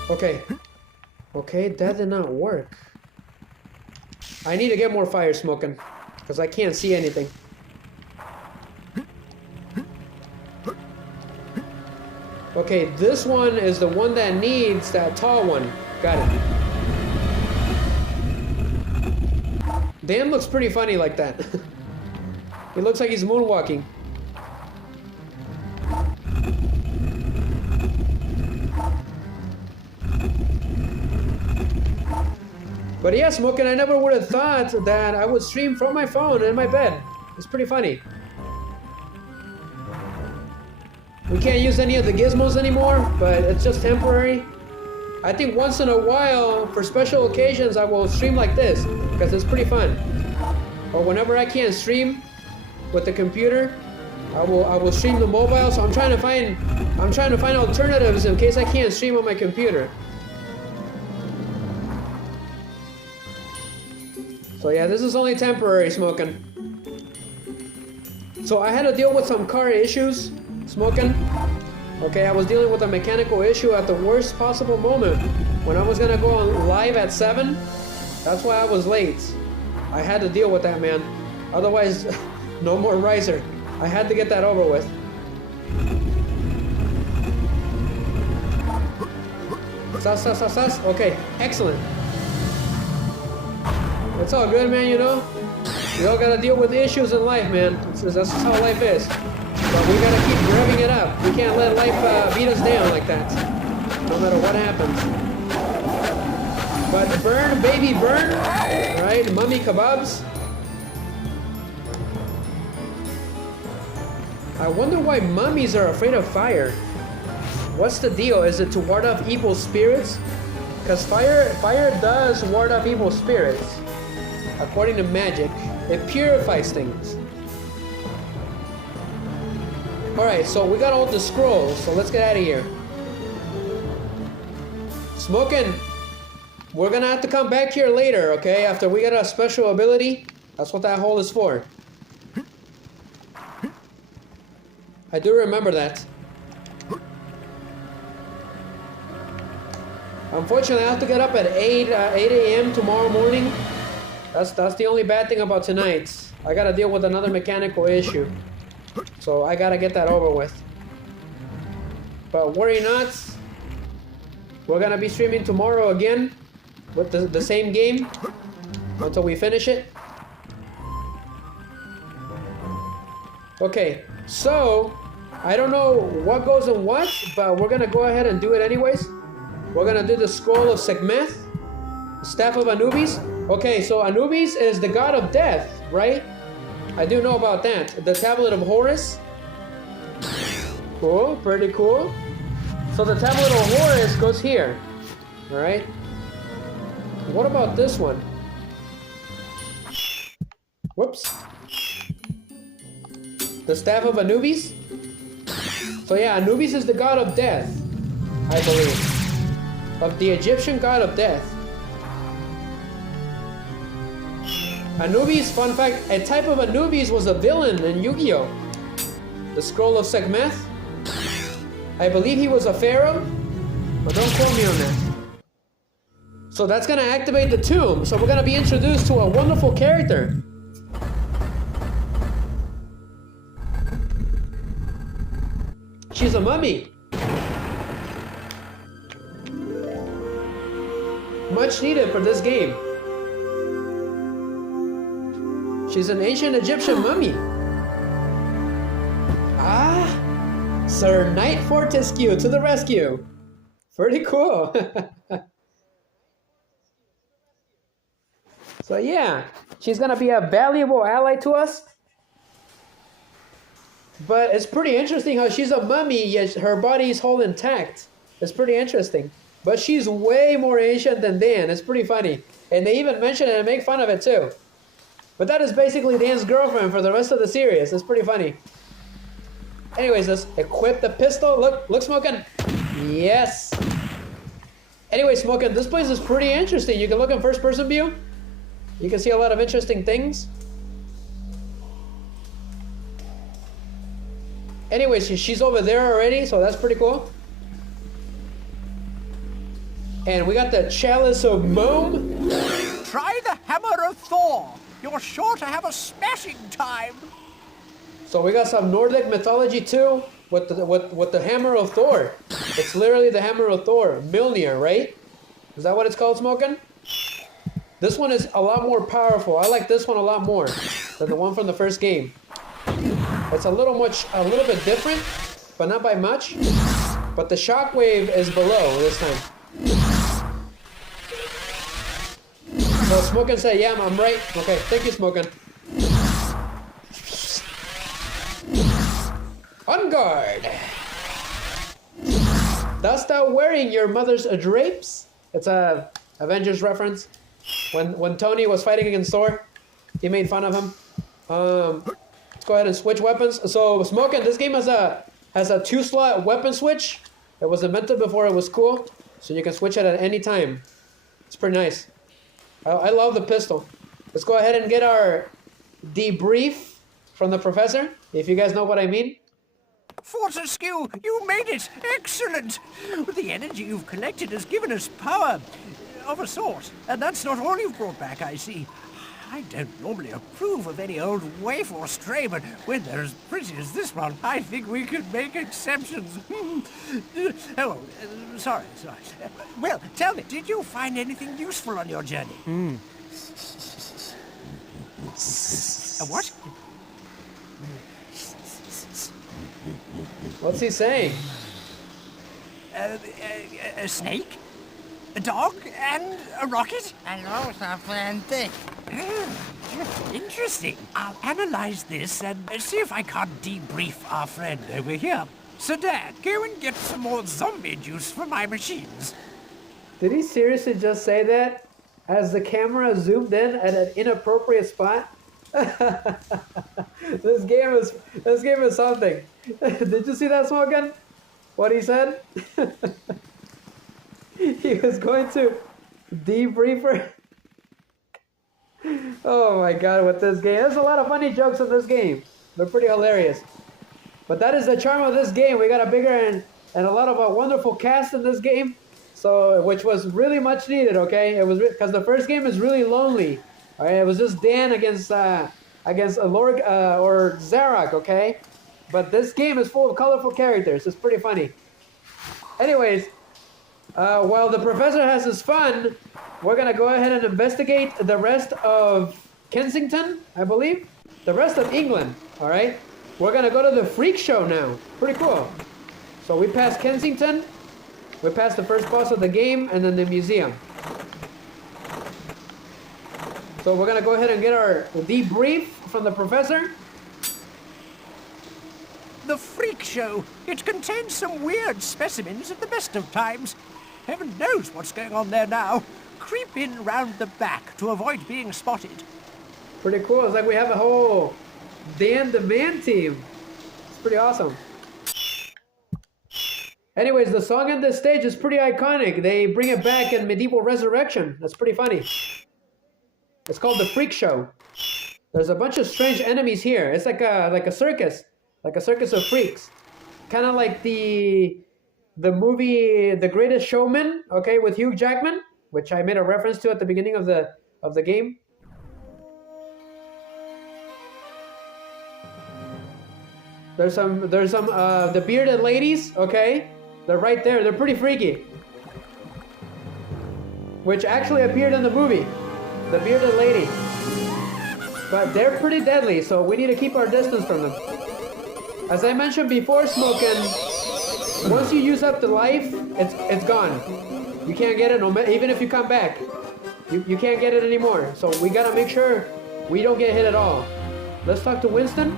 Okay, that did not work. I need to get more fire smoking because I can't see anything. Okay, this one is the one that needs that tall one. Got it. Dan looks pretty funny like that. He looks like he's moonwalking. But yeah, Smokin', I never would have thought that I would stream from my phone in my bed. It's pretty funny. We can't use any of the gizmos anymore, but it's just temporary. I think once in a while, for special occasions, I will stream like this, because it's pretty fun. Or whenever I can't stream with the computer, I will stream the mobile. So I'm trying to find alternatives in case I can't stream on my computer. So yeah, this is only temporary, Smoking. So I had to deal with some car issues, Smoking. Okay, I was dealing with a mechanical issue at the worst possible moment. When I was gonna go on live at 7, that's why I was late. I had to deal with that, man. Otherwise, no more riser. I had to get that over with. Sus. Okay, excellent. It's all good, man, you know? We all gotta deal with issues in life, man. That's just how life is. But we gotta keep revving it up. We can't let life beat us down like that. No matter what happens. But burn, baby, burn. Right? Mummy kebabs. I wonder why mummies are afraid of fire. What's the deal? Is it to ward off evil spirits? Because fire does ward off evil spirits. According to magic, it purifies things. Alright, so we got all the scrolls, so let's get out of here. Smoking, we're gonna have to come back here later, okay? After we get a special ability. That's what that hole is for. I do remember that. Unfortunately, I have to get up at 8 a.m. tomorrow morning. That's the only bad thing about tonight. I gotta deal with another mechanical issue. So I gotta get that over with. But worry not. We're gonna be streaming tomorrow again with the same game until we finish it. Okay, so I don't know what goes in what, but we're gonna go ahead and do it anyways. We're gonna do the scroll of Sekhmeth, the staff of Anubis. Okay, so Anubis is the god of death, right? I do know about that. The tablet of Horus. Cool, pretty cool. So the tablet of Horus goes here, all right? What about this one? Whoops. The staff of Anubis. So yeah, Anubis is the god of death, I believe. Of the Egyptian god of death. Anubis, fun fact, a type of Anubis was a villain in Yu-Gi-Oh! The scroll of Sekhmeth. I believe he was a pharaoh, but don't quote me on that. So that's gonna activate the tomb. So we're gonna be introduced to a wonderful character. She's a mummy. Much needed for this game. She's an ancient Egyptian mummy. Ah, Sir Knight Fortescue to the rescue. Pretty cool. So yeah, she's gonna be a valuable ally to us. But it's pretty interesting how she's a mummy, yet her body is whole intact. It's pretty interesting. But she's way more ancient than Dan. It's pretty funny. And they even mention it and make fun of it too. But that is basically Dan's girlfriend for the rest of the series. It's pretty funny. Anyways, let's equip the pistol. Look, Smoking. Yes. Anyway, Smoking, this place is pretty interesting. You can look in first person view. You can see a lot of interesting things. Anyways, she's over there already, so that's pretty cool. And we got the chalice of Moom. Try the hammer of Thor. You're sure to have a smashing time. So we got some Nordic mythology too, with the hammer of Thor. It's literally the hammer of Thor, Mjolnir, right? Is that what it's called, Smoking? This one is a lot more powerful. I like this one a lot more than the one from the first game. It's a little bit different, but not by much. But the shockwave is below this time. So Smoking said, yeah, I'm right. Okay, thank you, Smoking. On guard. Dost thou wearing your mother's drapes? It's a Avengers reference. When Tony was fighting against Thor, he made fun of him. Let's go ahead and switch weapons. So Smokin', this game has a 2-slot weapon switch. It was invented before it was cool, so you can switch it at any time. It's pretty nice. I love the pistol. Let's go ahead and get our debrief from the professor, if you guys know what I mean. Fortescue, you made it! Excellent! The energy you've collected has given us power of a sort. And that's not all you've brought back, I see. I don't normally approve of any old waif or stray, but when they're as pretty as this one, I think we could make exceptions. Sorry. Well, tell me, did you find anything useful on your journey? A what? What's he saying? A snake? A dog? And a rocket? And also plenty. Interesting. I'll analyze this and see if I can't debrief our friend over here. So, Dad, go and get some more zombie juice for my machines. Did he seriously just say that? As the camera zoomed in at an inappropriate spot? This game is something. Did you see that, Smokin'? What he said? He was going to debrief her. Oh my god, with this game. There's a lot of funny jokes in this game. They're pretty hilarious. But that is the charm of this game. We got a bigger and a lot of a wonderful cast in this game. So, which was really much needed, okay? It was because the first game is really lonely. All right, it was just Dan against Lord or Zarok, okay? But this game is full of colorful characters. It's pretty funny. Anyways, while the professor has his fun, we're gonna go ahead and investigate the rest of Kensington, I believe. The rest of England, all right? We're gonna go to the freak show now. Pretty cool. So we passed Kensington, we passed the first boss of the game, and then the museum. So we're gonna go ahead and get our debrief from the professor. The freak show. It contains some weird specimens at the best of times. Heaven knows what's going on there now. Creep in round the back to avoid being spotted. Pretty cool. It's like we have a whole Dan the Man team. It's pretty awesome. Anyways, the song on this stage is pretty iconic. They bring it back in MediEvil Resurrection. That's pretty funny. It's called The Freak Show. There's a bunch of strange enemies here. It's like a circus. Like a circus of freaks. Kind of like the movie The Greatest Showman, okay, with Hugh Jackman, which I made a reference to at the beginning of the game. There's some the bearded ladies, okay? They're right there. They're pretty freaky. Which actually appeared in the movie. The bearded lady. But they're pretty deadly, so we need to keep our distance from them. As I mentioned before, Smokin', once you use up the life, it's gone. You can't get it, even if you come back. You can't get it anymore. So we gotta make sure we don't get hit at all. Let's talk to Winston,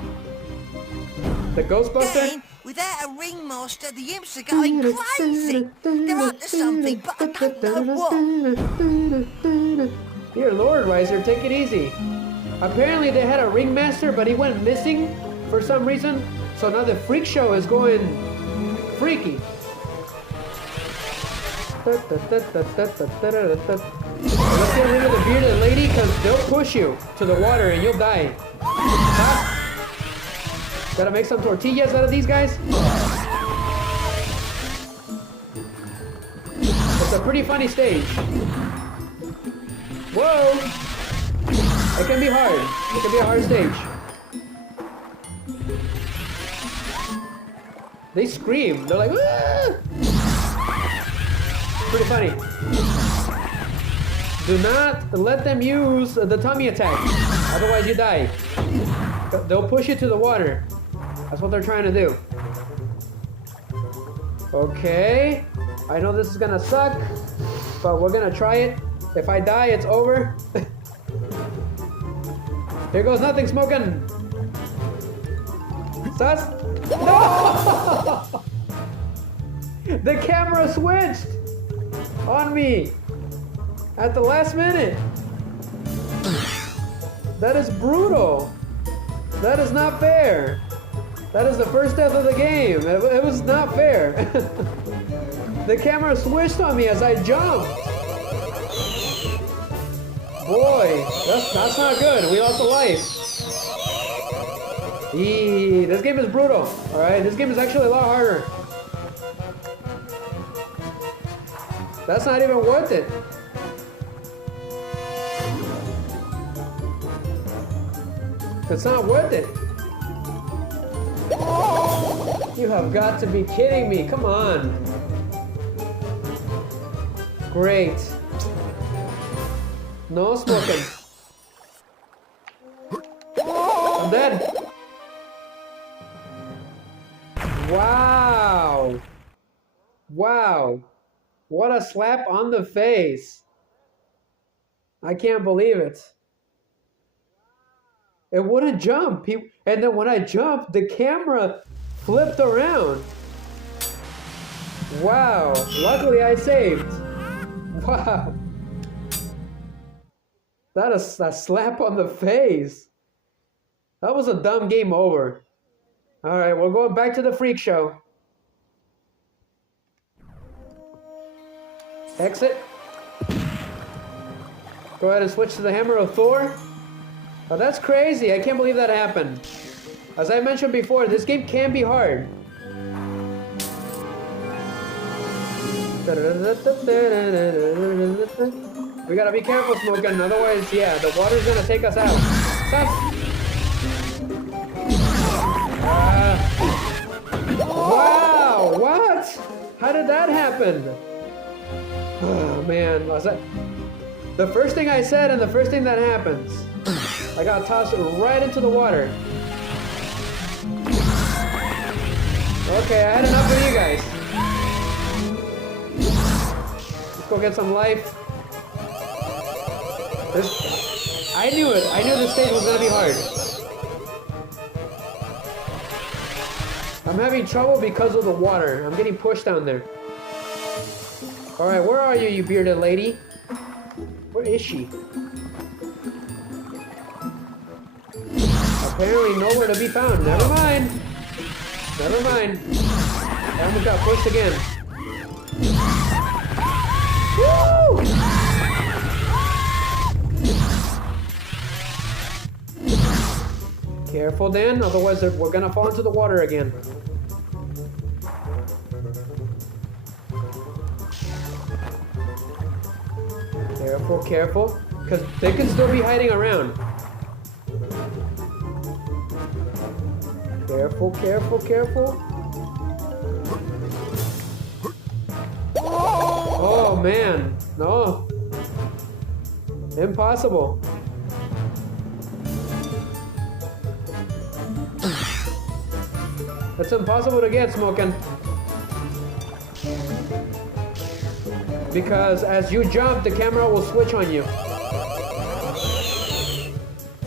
the Ghostbuster. Dan, without a ringmaster, the imps are going crazy. They're up to something, but I don't know what. Dear Lord, Riser, take it easy. Apparently they had a ringmaster, but he went missing for some reason. So now the freak show is going freaky. Let's get rid of the bearded lady, because they'll push you to the water and you'll die. Huh? Gotta make some tortillas out of these guys. It's a pretty funny stage. Whoa! It can be hard. It can be a hard stage. They scream. They're like, ah! Pretty funny. Do not let them use the tummy attack. Otherwise you die. They'll push you to the water. That's what they're trying to do. Okay. I know this is gonna suck, but we're gonna try it. If I die, it's over. Here goes nothing, Smokin'. Sus? No! The camera switched on me at the last minute. That is brutal. That is not fair. That is the first death of the game. It was not fair. The camera switched on me as I jumped. Boy, that's not good. We lost a life. This game is brutal. All right, this game is actually a lot harder. That's not even worth it. It's not worth it. You have got to be kidding me. Come on. Great. No smoking. I'm dead. Wow. Wow. What a slap on the face. I can't believe it. It wouldn't jump. And then when I jumped, the camera flipped around. Wow. Luckily I saved. Wow. That is a slap on the face. That was a dumb game over. Alright, we're going back to the freak show. Exit. Go ahead and switch to the Hammer of Thor. Oh, that's crazy. I can't believe that happened. As I mentioned before, this game can be hard. We gotta be careful smoking, otherwise, yeah, the water's gonna take us out. Stop! Wow! What? How did that happen? Oh man, the first thing I said and the first thing that happens. I got tossed right into the water. Okay, I had enough of you guys. Let's go get some life. I knew it. I knew this stage was gonna be hard. I'm having trouble because of the water. I'm getting pushed down there. Alright, where are you, you bearded lady? Where is she? Apparently nowhere to be found. Never mind. Never mind. I almost got pushed again. Woo! Careful, Dan. Otherwise, we're gonna fall into the water again. Careful, careful. Because they can still be hiding around. Careful, careful, careful. Oh, man. No. Impossible. It's impossible to get, Smokin'. Because as you jump, the camera will switch on you.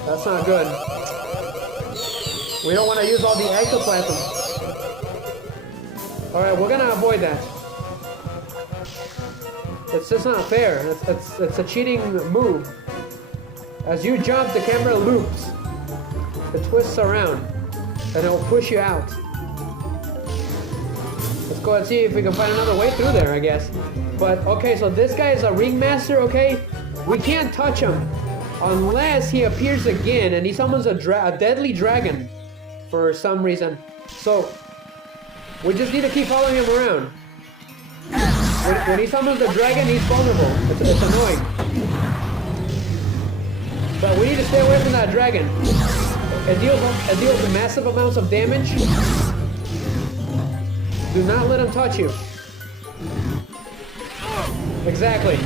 That's not good. We don't want to use all the ectoplasm. Alright, we're gonna avoid that. It's just not fair. It's a cheating move. As you jump, the camera loops. It twists around. And it will push you out. Let's go and see if we can find another way through there, I guess. But, okay, so this guy is a ringmaster, okay? We can't touch him unless he appears again and he summons a deadly dragon for some reason. So, we just need to keep following him around. When he summons the dragon, he's vulnerable. It's annoying. But we need to stay away from that dragon. It deals massive amounts of damage. Do not let him touch you. Exactly.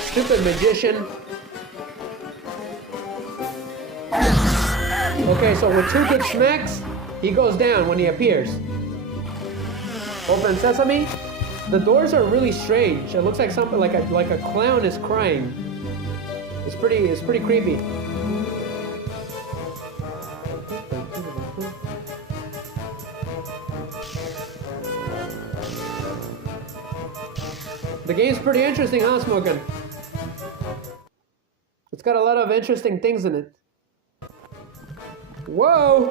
Stupid magician. Okay, so with 2 good smacks, he goes down when he appears. Open sesame. The doors are really strange. It looks like something like a clown is crying. It's pretty creepy. The game's pretty interesting, huh, Smokin'? It's got a lot of interesting things in it. Whoa!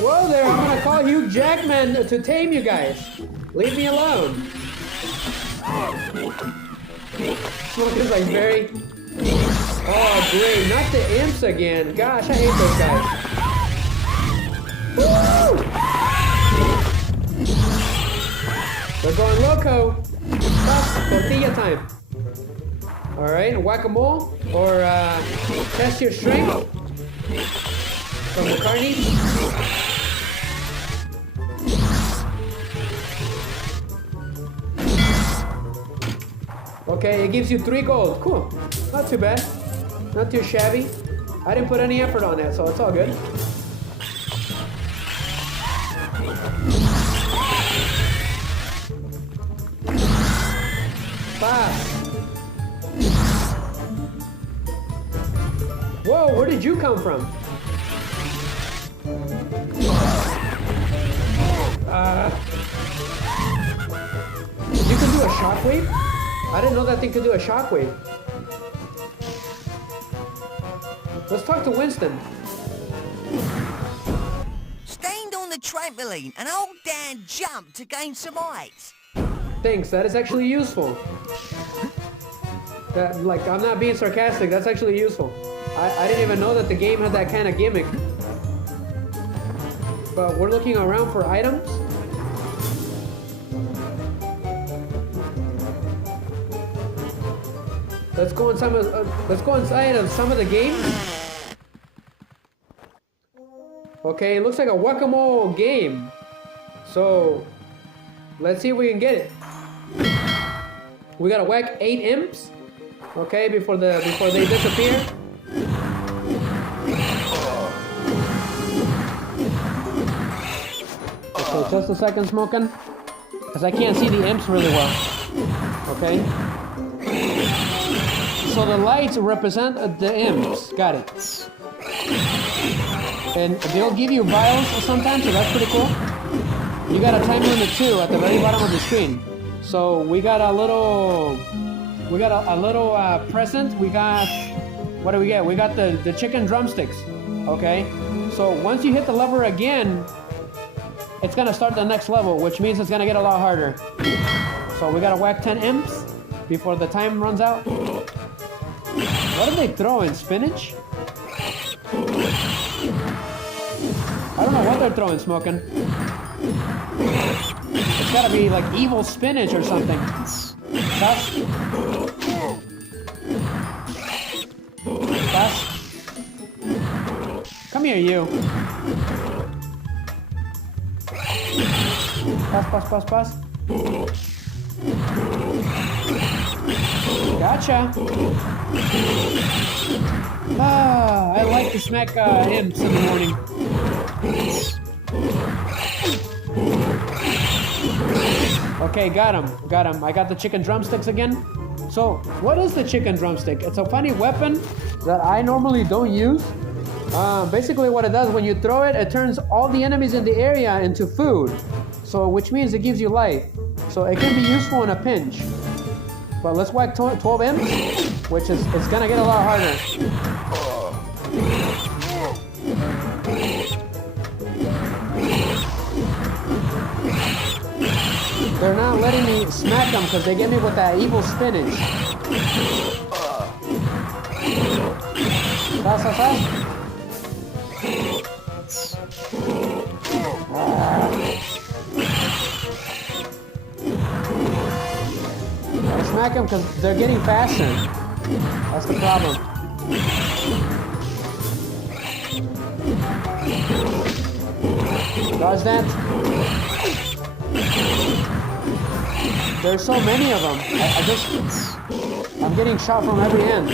Whoa there, I'm gonna call Hugh Jackman to tame you guys. Leave me alone. Smokin's like very... Oh, great, not the imps again. Gosh, I hate those guys. Woo! They're going loco. Stop, tortilla time. Alright, whack-a-mole, or test your strength from McCartney. Okay, it gives you 3 gold. Cool. Not too bad. Not too shabby. I didn't put any effort on that, so it's all good. Fast. Whoa, where did you come from? You can do a shockwave? I didn't know that thing could do a shockwave. Let's talk to Winston. Stand on the trampoline and hold down jump to gain some height. Thanks, that is actually useful. That, like, I'm not being sarcastic, that's actually useful. I didn't even know that the game had that kind of gimmick. But we're looking around for items. Let's go inside of some of the game. Okay, it looks like a whack-a-mole game. So let's see if we can get it. We gotta whack 8 imps. Okay, before they disappear. Okay, just a second, Smokin', because I can't see the imps really well. Okay. So the lights represent the imps. Got it. And they'll give you vials sometimes, so that's pretty cool. You got a time limit too at the very bottom of the screen. So we got a little present. We got, what do we get? We got the chicken drumsticks. Okay. So once you hit the lever again, it's gonna start the next level, which means it's gonna get a lot harder. So we gotta whack 10 imps before the time runs out. What are they throwing? Spinach? I don't know what they're throwing, Smokin'. It's gotta be like evil spinach or something. Fast. Fast. Come here, you. Pass. Gotcha. I like to smack imps in the morning. Okay, got him. I got the chicken drumsticks again. So, what is the chicken drumstick? It's a funny weapon that I normally don't use. Basically what it does, when you throw it, it turns all the enemies in the area into food. So, which means it gives you life. So it can be useful in a pinch. But let's whack 12 imps, which is, it's gonna get a lot harder. They're not letting me smack them because they get me with that evil spinach. Fast. I smack them because they're getting faster. That's the problem. Dodge that. There's so many of them. I'm getting shot from every end.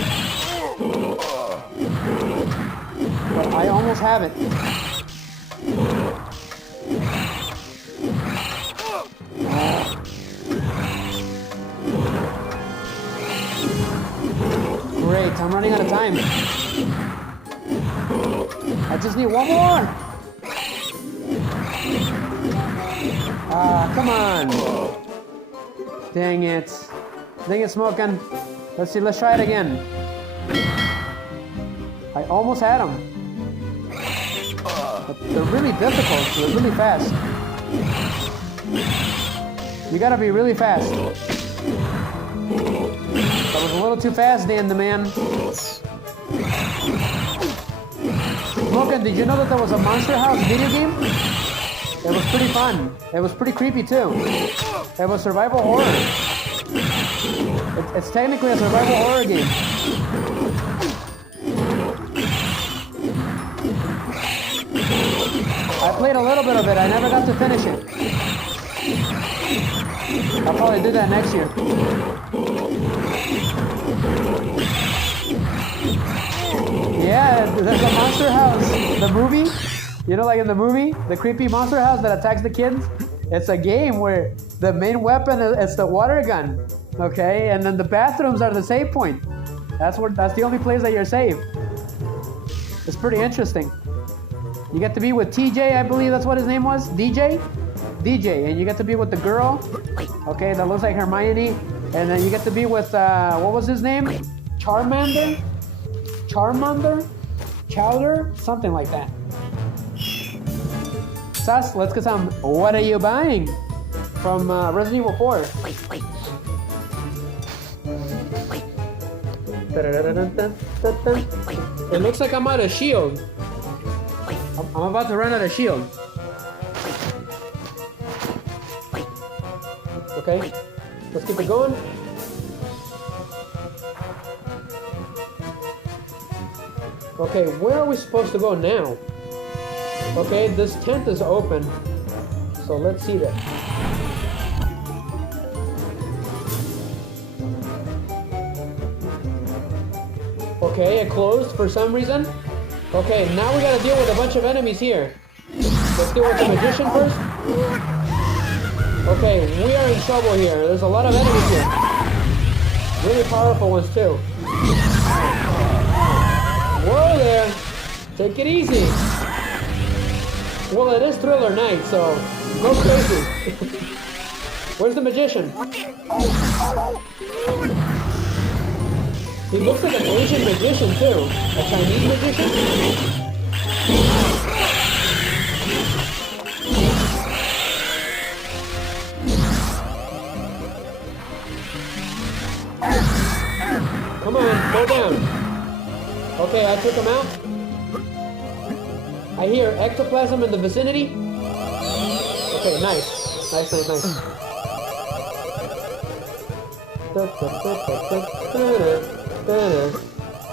But I almost have it. Great, I'm running out of time. I just need one more. Come on. Dang it. Dang it, Smoking. Let's see, let's try it again. I almost had them. But they're really difficult. They're really fast. You gotta be really fast. That was a little too fast, Dan the man. Smoking, did you know that there was a Monster House video game? It was pretty fun. It was pretty creepy too. It was survival horror. It's technically a survival horror game. I played a little bit of it. I never got to finish it. I'll probably do that next year. Yeah, there's a Monster House. The movie, you know, like in the movie, the creepy Monster House that attacks the kids. It's a game where the main weapon is the water gun, okay? And then the bathrooms are the save point. That's the only place that you're safe. It's pretty interesting. You get to be with TJ, I believe that's what his name was, DJ, and you get to be with the girl, okay, that looks like Hermione, and then you get to be with what was his name? Charmander, Chowder, something like that. Sas, let's get some. What are you buying? From Resident Evil 4. It looks like I'm out of shield. I'm about to run out of shield. Okay, let's keep it going. Okay, where are we supposed to go now? Okay, this tent is open, so let's see that. Okay, it closed for some reason. Okay, now we gotta deal with a bunch of enemies here. Let's deal with the magician first. Okay, we are in trouble here. There's a lot of enemies here. Really powerful ones too. Whoa there! Take it easy. Well, it is Thriller Night, so go crazy. Where's the magician? He looks like an Asian magician too. A Chinese magician? Come on, go down. Okay, I took him out. I hear ectoplasm in the vicinity. Okay, nice. Nice.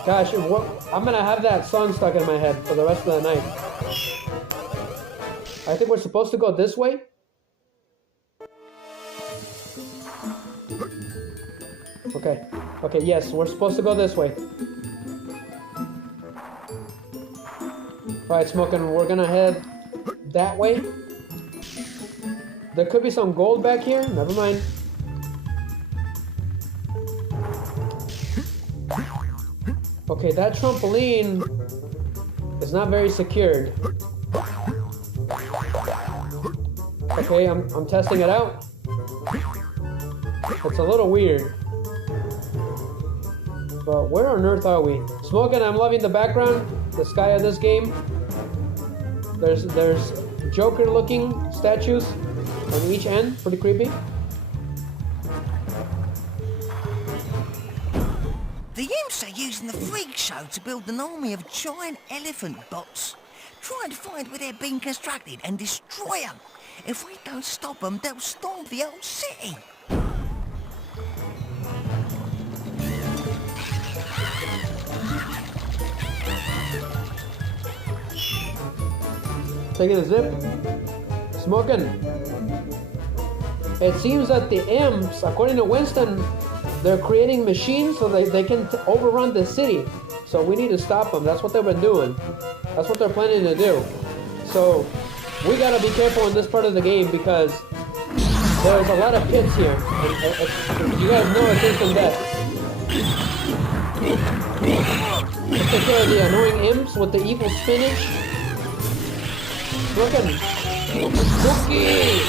Gosh, I'm gonna have that song stuck in my head for the rest of the night. I think we're supposed to go this way. Okay, yes, we're supposed to go this way. Alright, Smoking, we're gonna head that way. There could be some gold back here. Never mind. Okay, that trampoline is not very secured. Okay, I'm testing it out. It's a little weird. But where on earth are we? Smoking, I'm loving the background, the sky of this game. There's Joker-looking statues on each end. Pretty creepy. The imps are using the freak show to build an army of giant elephant bots. Trying to find where they're being constructed and destroy them. If we don't stop them, they'll storm the old city. Taking a zip. Smoking. It seems that the imps, according to Winston, they're creating machines so they can overrun the city. So we need to stop them. That's what they've been doing. That's what they're planning to do. So we gotta be careful in this part of the game because there's a lot of pits here. And you guys know it's instant death. Let's take care of the annoying imps with the evil spinach. Looking. Cookie!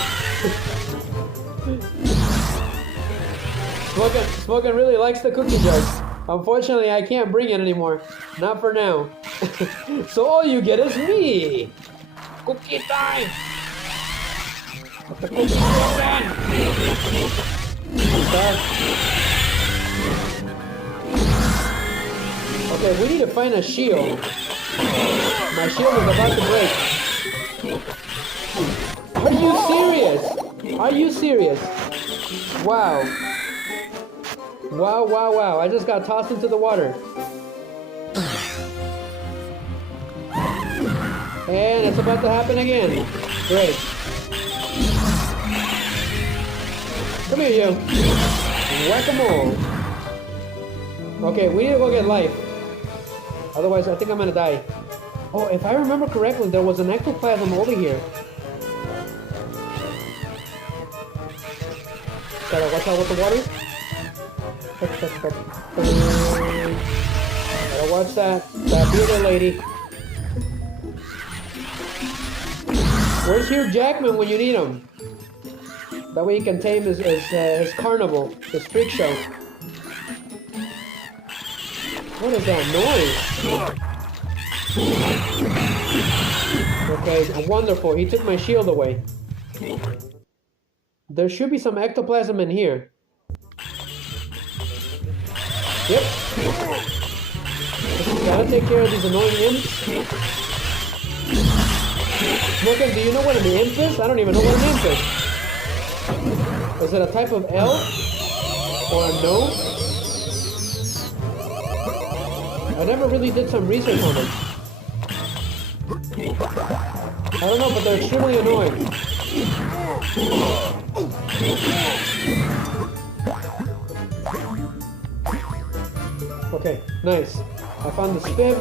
Smoking really likes the cookie jars. Unfortunately, I can't bring it anymore. Not for now. So all you get is me. Cookie time. Let the cookie open. Okay, we need to find a shield. My shield is about to break. Are you serious? Are you serious? Wow. Wow, wow, wow. I just got tossed into the water. And it's about to happen again. Great. Come here, you. Whack-a-mole. Okay, we need to go get life. Otherwise, I think I'm gonna die. Oh, if I remember correctly, there was an ectoplasm over here. Gotta watch out with the water. Gotta watch that bearded lady. Where's Hugh Jackman when you need him? That way he can tame his carnival, his freak show. What is that noise? Okay, wonderful. He took my shield away. There should be some ectoplasm in here. Yep. Gotta take care of these annoying imps. Smokin', do you know what an imp is? I don't even know what an imp is. Is it a type of elf? Or a gnome? I never really did some research on them. I don't know, but they're extremely annoying. Okay, nice. I found the spib.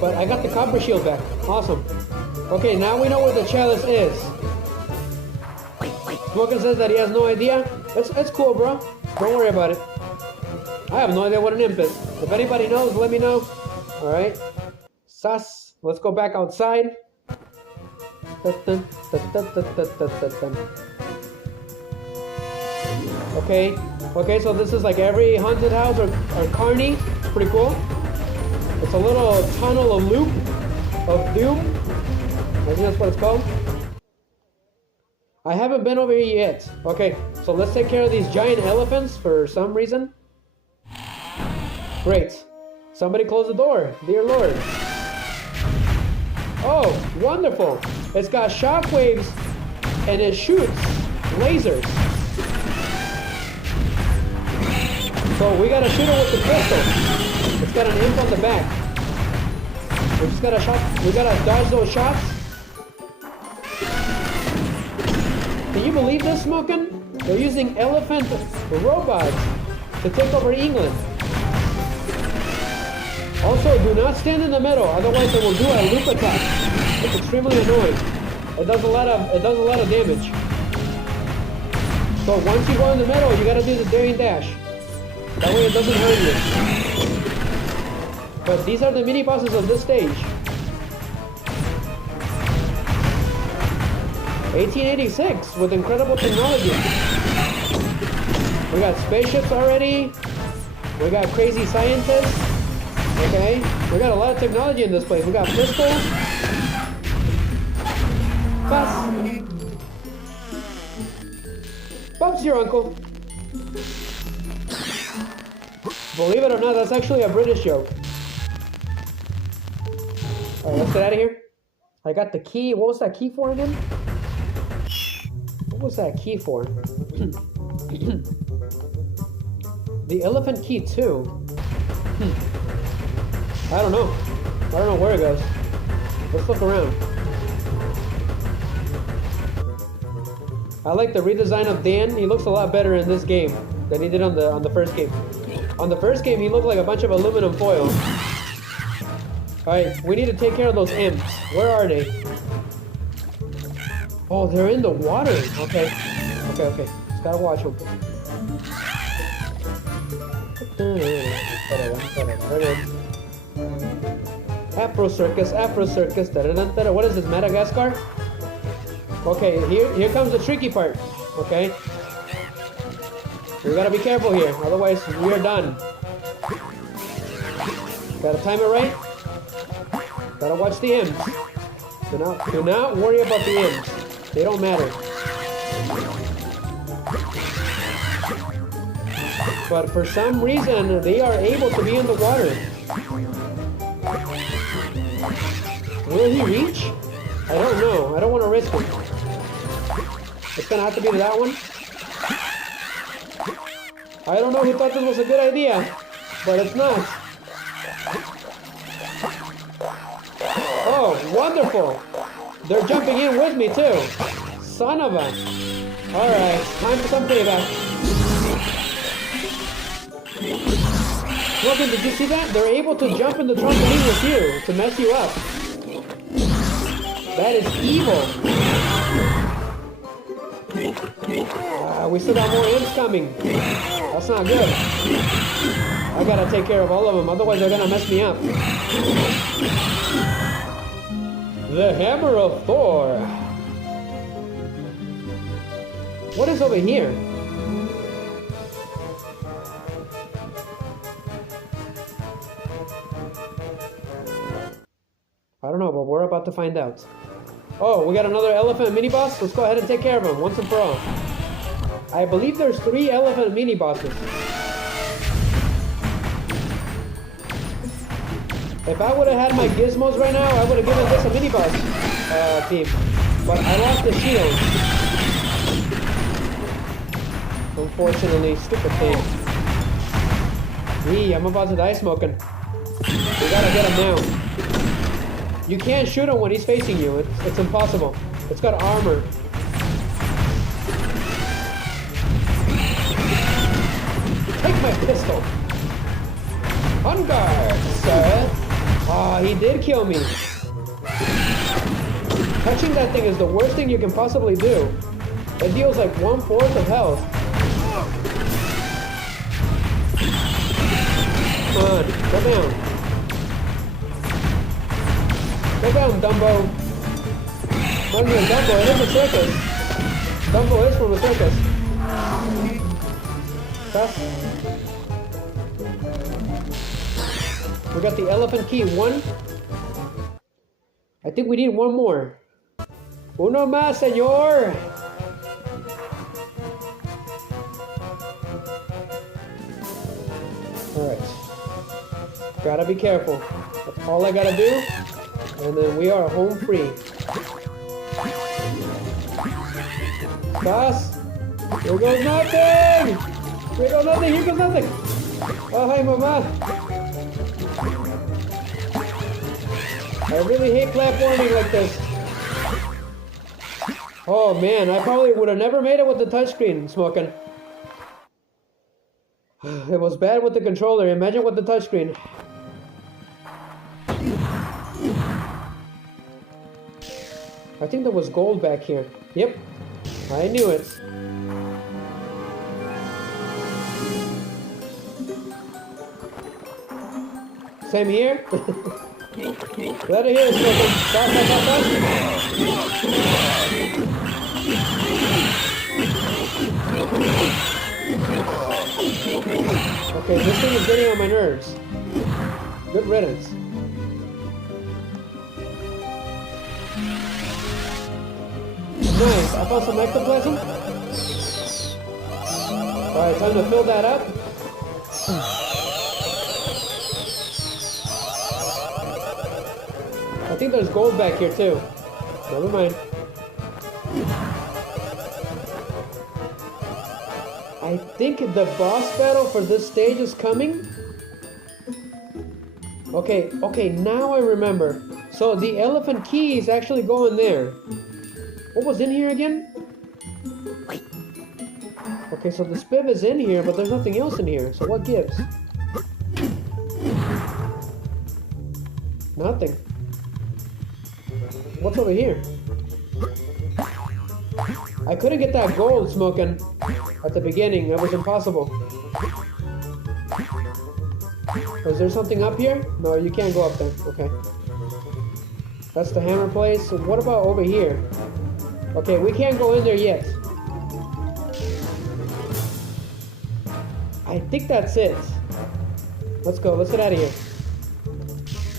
But I got the copper shield back. Awesome. Okay, now we know where the chalice is. Smokin' says that he has no idea. It's cool, bro. Don't worry about it. I have no idea what an imp is. If anybody knows, let me know. Alright. Sus. Let's go back outside. Okay. Okay, so this is like every haunted house or carny. It's pretty cool. It's a little tunnel, a loop of doom. I think that's what it's called. I haven't been over here yet. Okay, so let's take care of these giant elephants for some reason. Great. Somebody close the door, dear Lord. Oh, wonderful. It's got shockwaves and it shoots lasers. So we gotta shoot it with the pistol. It's got an imp on the back. We gotta dodge those shots. Can you believe this, Smokin'? They're using elephant robots to take over England. Also, do not stand in the middle, otherwise it will do a loop attack. It's extremely annoying. It does a lot of damage. So once you go in the middle, you gotta do the daring dash. That way it doesn't hurt you. But these are the mini bosses of this stage. 1886 with incredible technology. We got spaceships already. We got crazy scientists. Okay, we got a lot of technology in this place. We got pistols. Bus. Bob's your uncle. Believe it or not, that's actually a British joke. Alright, let's get out of here. I got the key. What was that key for again? What was that key for? The elephant key too. I don't know. I don't know where it goes. Let's look around. I like the redesign of Dan. He looks a lot better in this game than he did on the first game. On the first game, he looked like a bunch of aluminum foil. Alright, we need to take care of those imps. Where are they? Oh, they're in the water. Okay. Okay. Just gotta watch them. Afro Circus. What is this, Madagascar? Okay, here comes the tricky part. Okay. We gotta be careful here, otherwise we're done. Gotta time it right. Gotta watch the ends. Do not worry about the ends. They don't matter. But for some reason, they are able to be in the water. Will he reach? I don't know. I don't want to risk it. It's gonna have to be that one. I don't know who thought this was a good idea, but it's not. Oh, wonderful! They're jumping in with me too. Son of a... Alright, time for some payback. Logan, did you see that? They're able to jump in the trampoline with you to mess you up. That is evil. We still got more imps coming. That's not good. I gotta take care of all of them, otherwise they're gonna mess me up. The Hammer of Thor. What is over here? I don't know, but we're about to find out. Oh, we got another elephant mini boss? Let's go ahead and take care of him once and for all. I believe there's 3 elephant mini bosses. If I would have had my gizmos right now, I would have given this a mini boss team. But I lost the shield. Unfortunately, stupid thing. Gee, I'm about to die smoking. We gotta get him now. You can't shoot him when he's facing you. It's impossible. It's got armor. Take my pistol. On guard, sir. Ah, he did kill me. Touching that thing is the worst thing you can possibly do. It deals like 1/4 of health. Come on, go down. Go down, Dumbo. Not even Dumbo, it is a circus. Dumbo is from a circus. Fast. We got the elephant key, 1. I think we need 1 more. Uno más, señor. Alright. Gotta be careful. That's all I gotta do. And then we are home free. Boss! Here goes nothing! Here goes nothing! Here goes nothing! Oh, hi, Mama! I really hate platforming like this. Oh man, I probably would have never made it with the touchscreen smoking. It was bad with the controller. Imagine with the touchscreen. I think there was gold back here. Yep, I knew it. Same here. Let it here, smoking. Stop. Okay, this thing is getting on my nerves. Good riddance. Nice, I found some ectoplasm. Alright, time to fill that up. I think there's gold back here too. Never mind. I think the boss battle for this stage is coming. Okay, now I remember. So the elephant key is actually going there. What was in here again? Okay, so the spiv is in here, but there's nothing else in here. So what gives? Nothing. What's over here? I couldn't get that gold smoking at the beginning. That was impossible. Is there something up here? No, you can't go up there. Okay. That's the hammer place. So what about over here? Okay, we can't go in there yet. I think that's it. Let's go. Let's get out of here.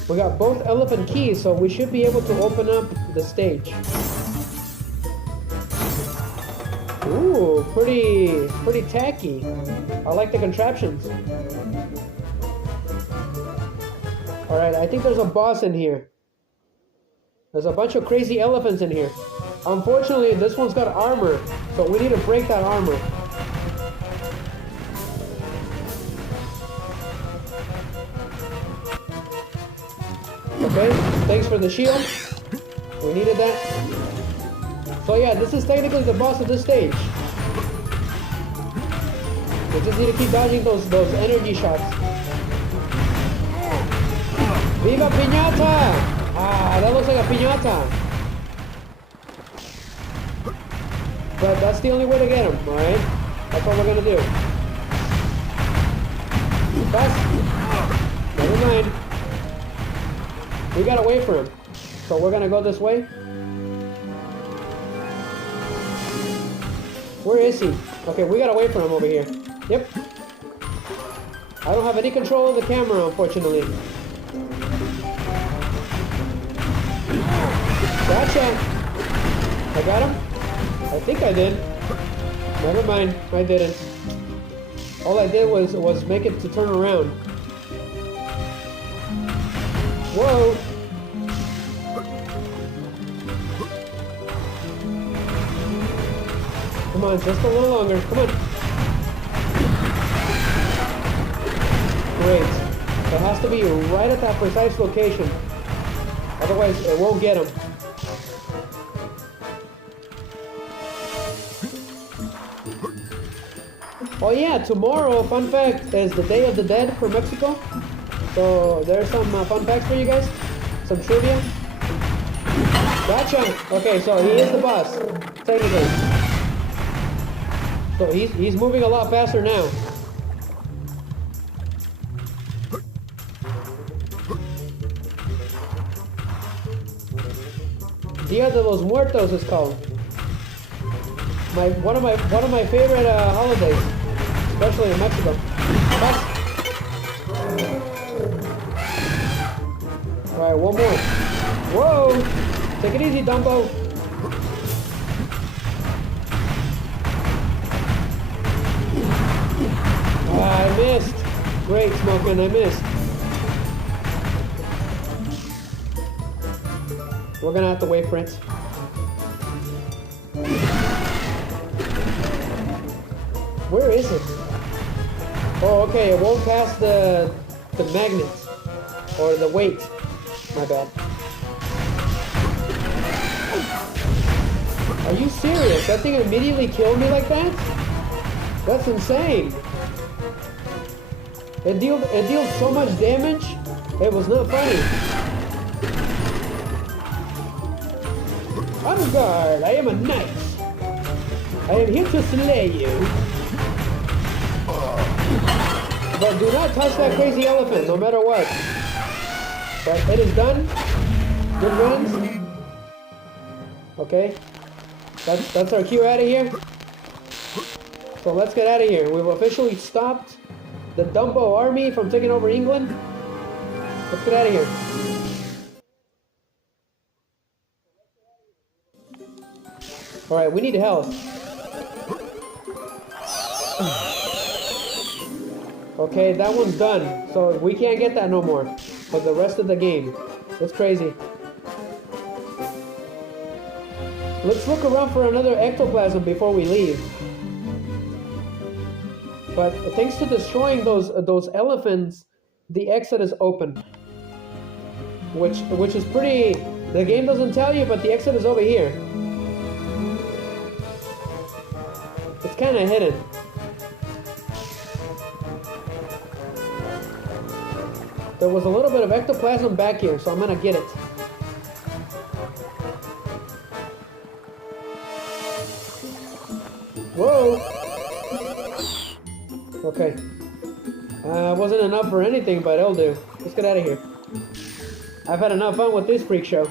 We got both elephant keys, so we should be able to open up the stage. Ooh, pretty tacky. I like the contraptions. Alright, I think there's a boss in here. There's a bunch of crazy elephants in here. Unfortunately, this one's got armor, so we need to break that armor. Okay, thanks for the shield. We needed that. So yeah, this is technically the boss of this stage. We just need to keep dodging those energy shots. Viva piñata! Ah, that looks like a piñata. But that's the only way to get him, alright? That's what we're gonna do. Fast. Never mind. We gotta wait for him. So we're gonna go this way. Where is he? Okay, we gotta wait for him over here. Yep. I don't have any control of the camera, unfortunately. Gotcha! I got him? I think I did. Never mind, I didn't. All I did was make it to turn around. Whoa! Come on, just a little longer. Come on. Great. It has to be right at that precise location. Otherwise, it won't get him. Oh yeah, tomorrow, fun fact, is the Day of the Dead for Mexico. So there's some fun facts for you guys. Some trivia. Gotcha! Okay, so he is the boss, technically. So he's moving a lot faster now. Dia de los Muertos is called. One of my favorite holidays, especially in Mexico. All right, one more. Whoa! Take it easy, Dumbo. I missed. Great, Smokin', I missed. We're gonna have to wait for it. Where is it? Oh, okay, it won't pass the magnet. Or the weight. My bad. Are you serious? That thing immediately killed me like that? That's insane. It deals so much damage, it was not funny. On guard, I am a knight. I am here to slay you. But do not touch that crazy elephant, no matter what. But it is done. Good riddance. Okay. That's our cue out of here. So let's get out of here. We've officially stopped the Dumbo army from taking over England. Let's get out of here. Alright, we need health. Okay, that one's done. So we can't get that no more for the rest of the game. That's crazy. Let's look around for another ectoplasm before we leave. But thanks to destroying those elephants, the exit is open. Which is pretty... The game doesn't tell you, but the exit is over here. It's kind of hidden. There was a little bit of ectoplasm back here, so I'm gonna get it. Whoa! Okay. Wasn't enough for anything, but it'll do. Let's get out of here. I've had enough fun with this freak show.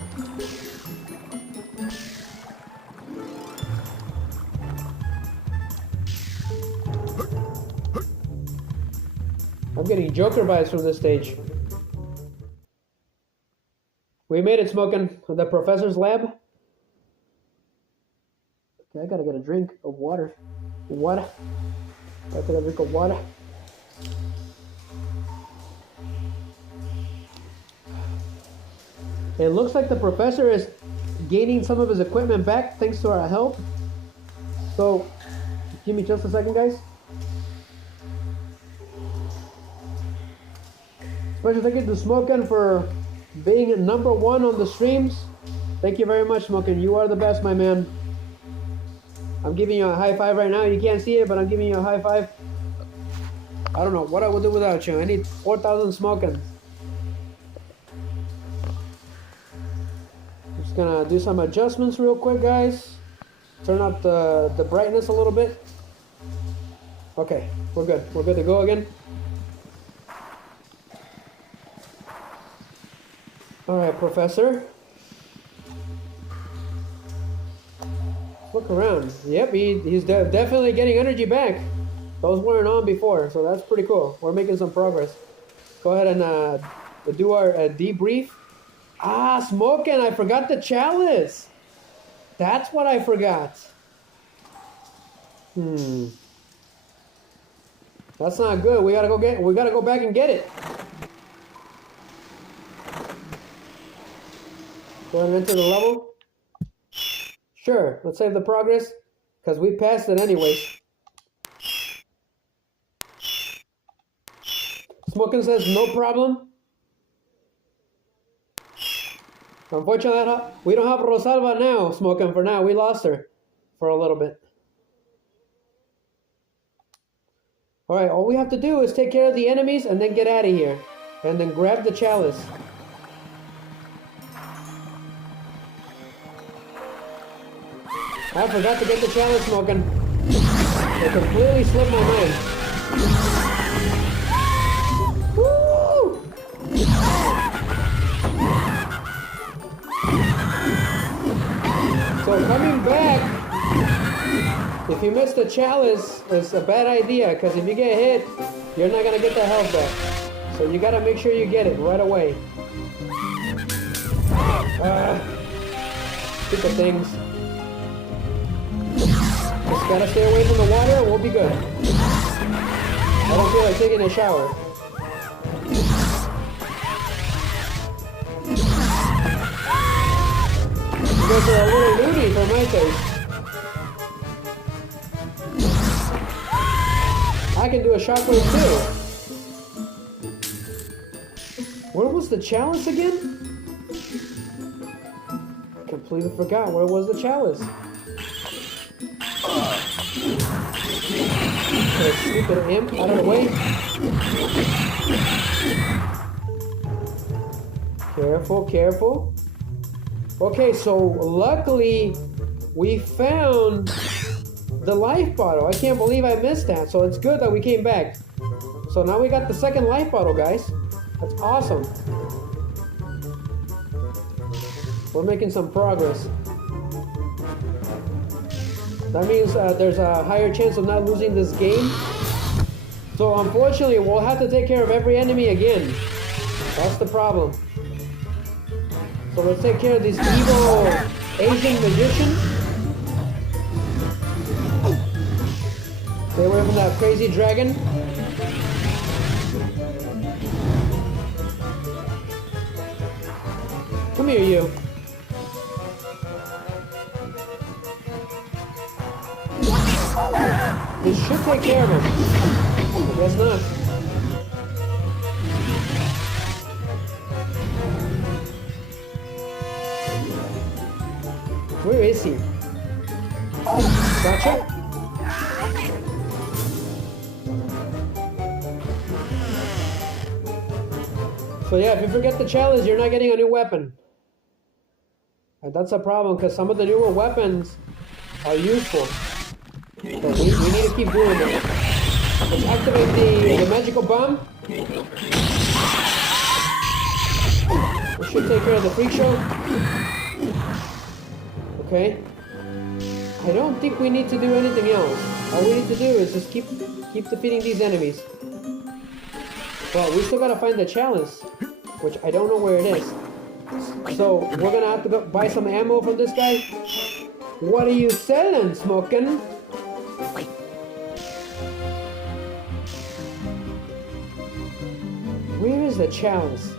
I'm getting Joker vibes from this stage. We made it, Smoking. The professor's lab. Okay, I gotta get a drink of water. Water. I gotta get a drink of water. It looks like the professor is gaining some of his equipment back thanks to our help. So, give me just a second, guys. Special thank you to Smokin' for being #1 on the streams. Thank you very much, Smokin'. You are the best, my man. I'm giving you a high five right now. You can't see it, but I'm giving you a high five. I don't know what I would do without you. I need 4,000 Smokins. Just gonna do some adjustments real quick, guys. Turn up the brightness a little bit. Okay, we're good. We're good to go again. All right, Professor. Look around. Yep, he's definitely getting energy back. Those weren't on before, so that's pretty cool. We're making some progress. Go ahead and do our debrief. Ah, Smokin', I forgot the chalice. That's what I forgot. That's not good. We gotta go back and get it. Go ahead and enter the level. Sure, let's save the progress, because we passed it anyways. Smokin' says no problem. Unfortunately, we don't have Rosalba now, Smokin', for now. We lost her for a little bit. Alright, all we have to do is take care of the enemies and then get out of here. And then grab the chalice. I forgot to get the chalice, Smokin'. It completely slipped my mind. Woo! So coming back, if you miss the chalice, it's a bad idea, because if you get hit, you're not going to get the health back. So you got to make sure you get it right away. Stupid things. Just gotta stay away from the water and we'll be good. I don't feel like taking a shower. You guys are a little loony for my taste. I can do a shockwave too. Where was the chalice again? Completely forgot where was the chalice. That stupid imp out of the way. Careful, careful. Okay, so luckily we found the life bottle. I can't believe I missed that. So it's good that we came back. So now we got the second life bottle, guys. That's awesome. We're making some progress. That means there's a higher chance of not losing this game. So unfortunately, we'll have to take care of every enemy again. That's the problem. So let's take care of this evil Asian magician. Stay away from that crazy dragon. Come here, you. This should take care of him. I guess not. Where is he? Gotcha. So yeah, if you forget the challenge, you're not getting a new weapon. And that's a problem, because some of the newer weapons are useful. So we need to keep doing it. Let's activate the magical bomb. This should take care of the freak show. Okay. I don't think we need to do anything else. All we need to do is just keep defeating these enemies. But we still gotta find the chalice, which I don't know where it is. So we're gonna have to go buy some ammo from this guy. What are you selling, smoking? Where is the chalice?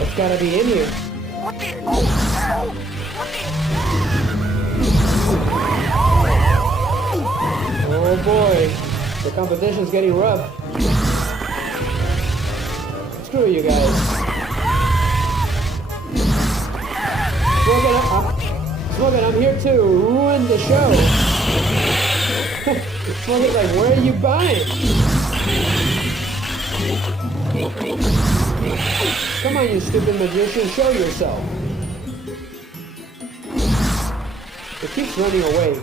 It's gotta be in here. Oh boy, the competition's getting rough. Screw you guys. Smoking, I'm here to ruin the show. Smoking's like, where are you buying? Come on, you stupid magician, show yourself. It keeps running away.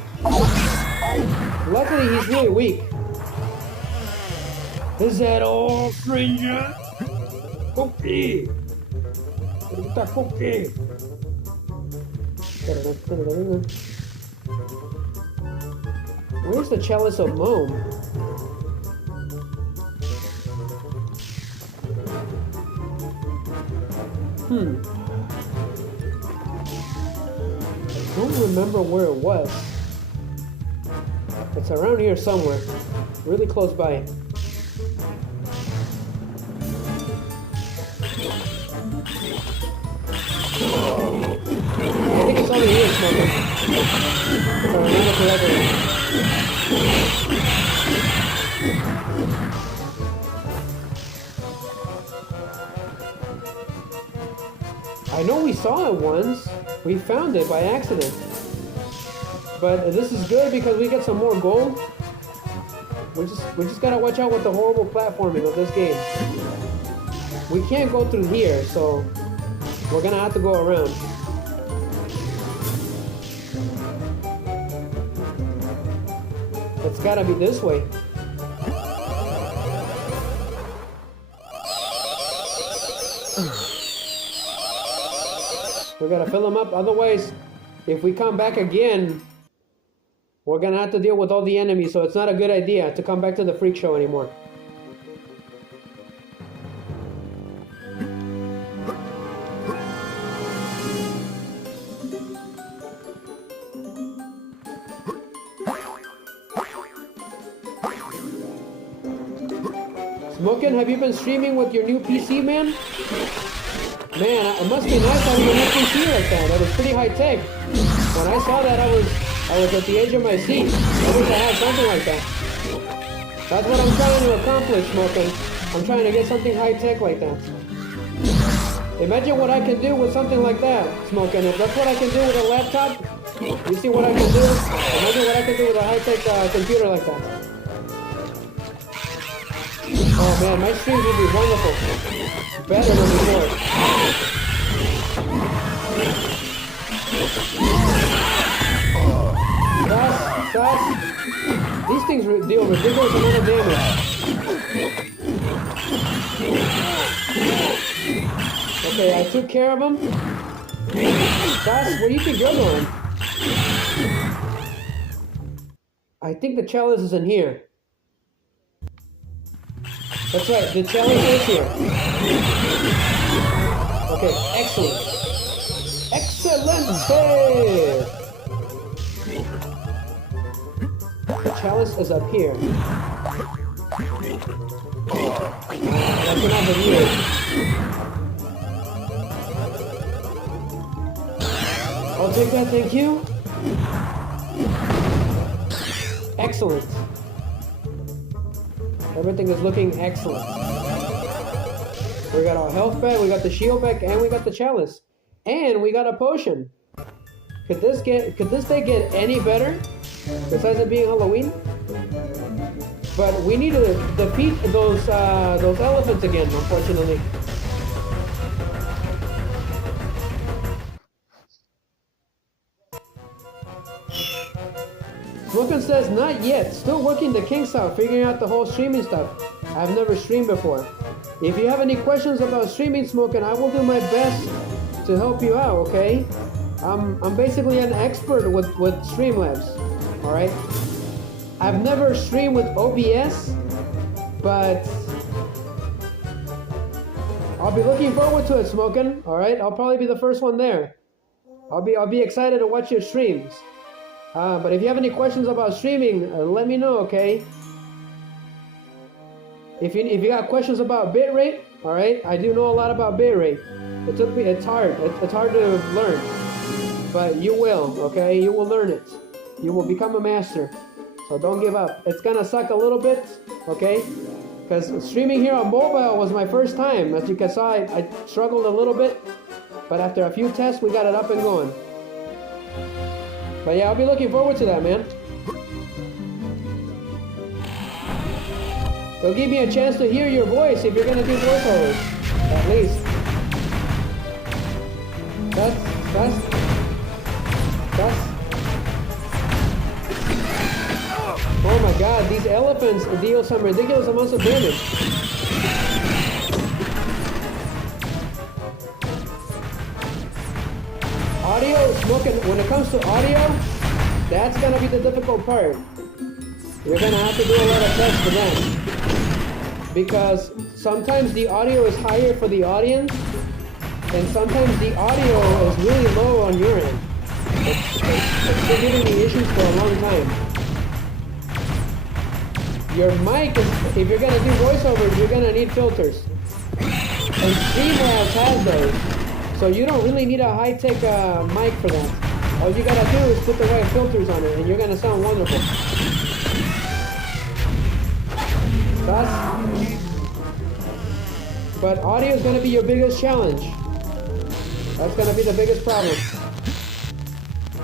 Luckily, he's really weak. Is that all, stranger? Cookie! That cookie! Where's the chalice of Mome? I don't remember where it was. It's around here somewhere. Really close by. I think it's over here, Smoker. If I remember correctly. I know we saw it once. We found it by accident. But this is good because we get some more gold. We just gotta watch out with the horrible platforming of this game. We can't go through here, so we're gonna have to go around. It's gotta be this way. We gotta fill them up, otherwise, if we come back again, we're gonna have to deal with all the enemies, so it's not a good idea to come back to the freak show anymore. Smokin', have you been streaming with your new PC, man? Man, it must be nice having a new PC like that. That was pretty high tech. When I saw that, I was at the edge of my seat. I wish I had something like that. That's what I'm trying to accomplish, Smokin'. I'm trying to get something high tech like that. Imagine what I can do with something like that, Smokin'. If that's what I can do with a laptop, you see what I can do? Imagine what I can do with a high tech computer like that. Oh man, my streams would be wonderful. Better than before. Sus. These things deal ridiculous amount of damage. Okay, I took care of them. Sus, what do you think you're doing? I think the chalice is in here. That's right, the chalice is here. Okay, excellent. Excellent! The chalice is up here. That's enough of you. I'll take that, thank you. Excellent. Everything is looking excellent. We got our health back, we got the shield back, and we got the chalice. And we got a potion. Could this day get any better? Besides it being Halloween? But we need to defeat those elephants again, unfortunately. Smokin' says, not yet. Still working the kinks out, figuring out the whole streaming stuff. I've never streamed before. If you have any questions about streaming, Smokin', I will do my best to help you out, okay? I'm basically an expert with Streamlabs, alright? I've never streamed with OBS, But I'll be looking forward to it, Smokin'. All right, I'll probably be the first one there. I'll be excited to watch your streams. But if you have any questions about streaming, let me know, okay? If you got questions about bitrate, all right, I do know a lot about bitrate. It's hard. It's hard to learn, but you will, okay? You will learn it. You will become a master. So don't give up. It's gonna suck a little bit, okay? Because streaming here on mobile was my first time. As you can see, I struggled a little bit, but after a few tests, we got it up and going. But yeah, I'll be looking forward to that, man. It'll give me a chance to hear your voice if you're gonna do voiceovers, at least. That's. Oh my god, these elephants deal some ridiculous amounts of damage. Audio, Smokin', when it comes to audio, that's gonna be the difficult part. You're gonna have to do a lot of tests for that. Because sometimes the audio is higher for the audience, and sometimes the audio is really low on your end. It's been giving me issues for a long time. Your mic is, if you're gonna do voiceovers, you're gonna need filters. And Streamlabs has those. So you don't really need a high-tech mic for that. All you gotta do is put the right filters on it and you're gonna sound wonderful. But audio is gonna be your biggest challenge. That's gonna be the biggest problem.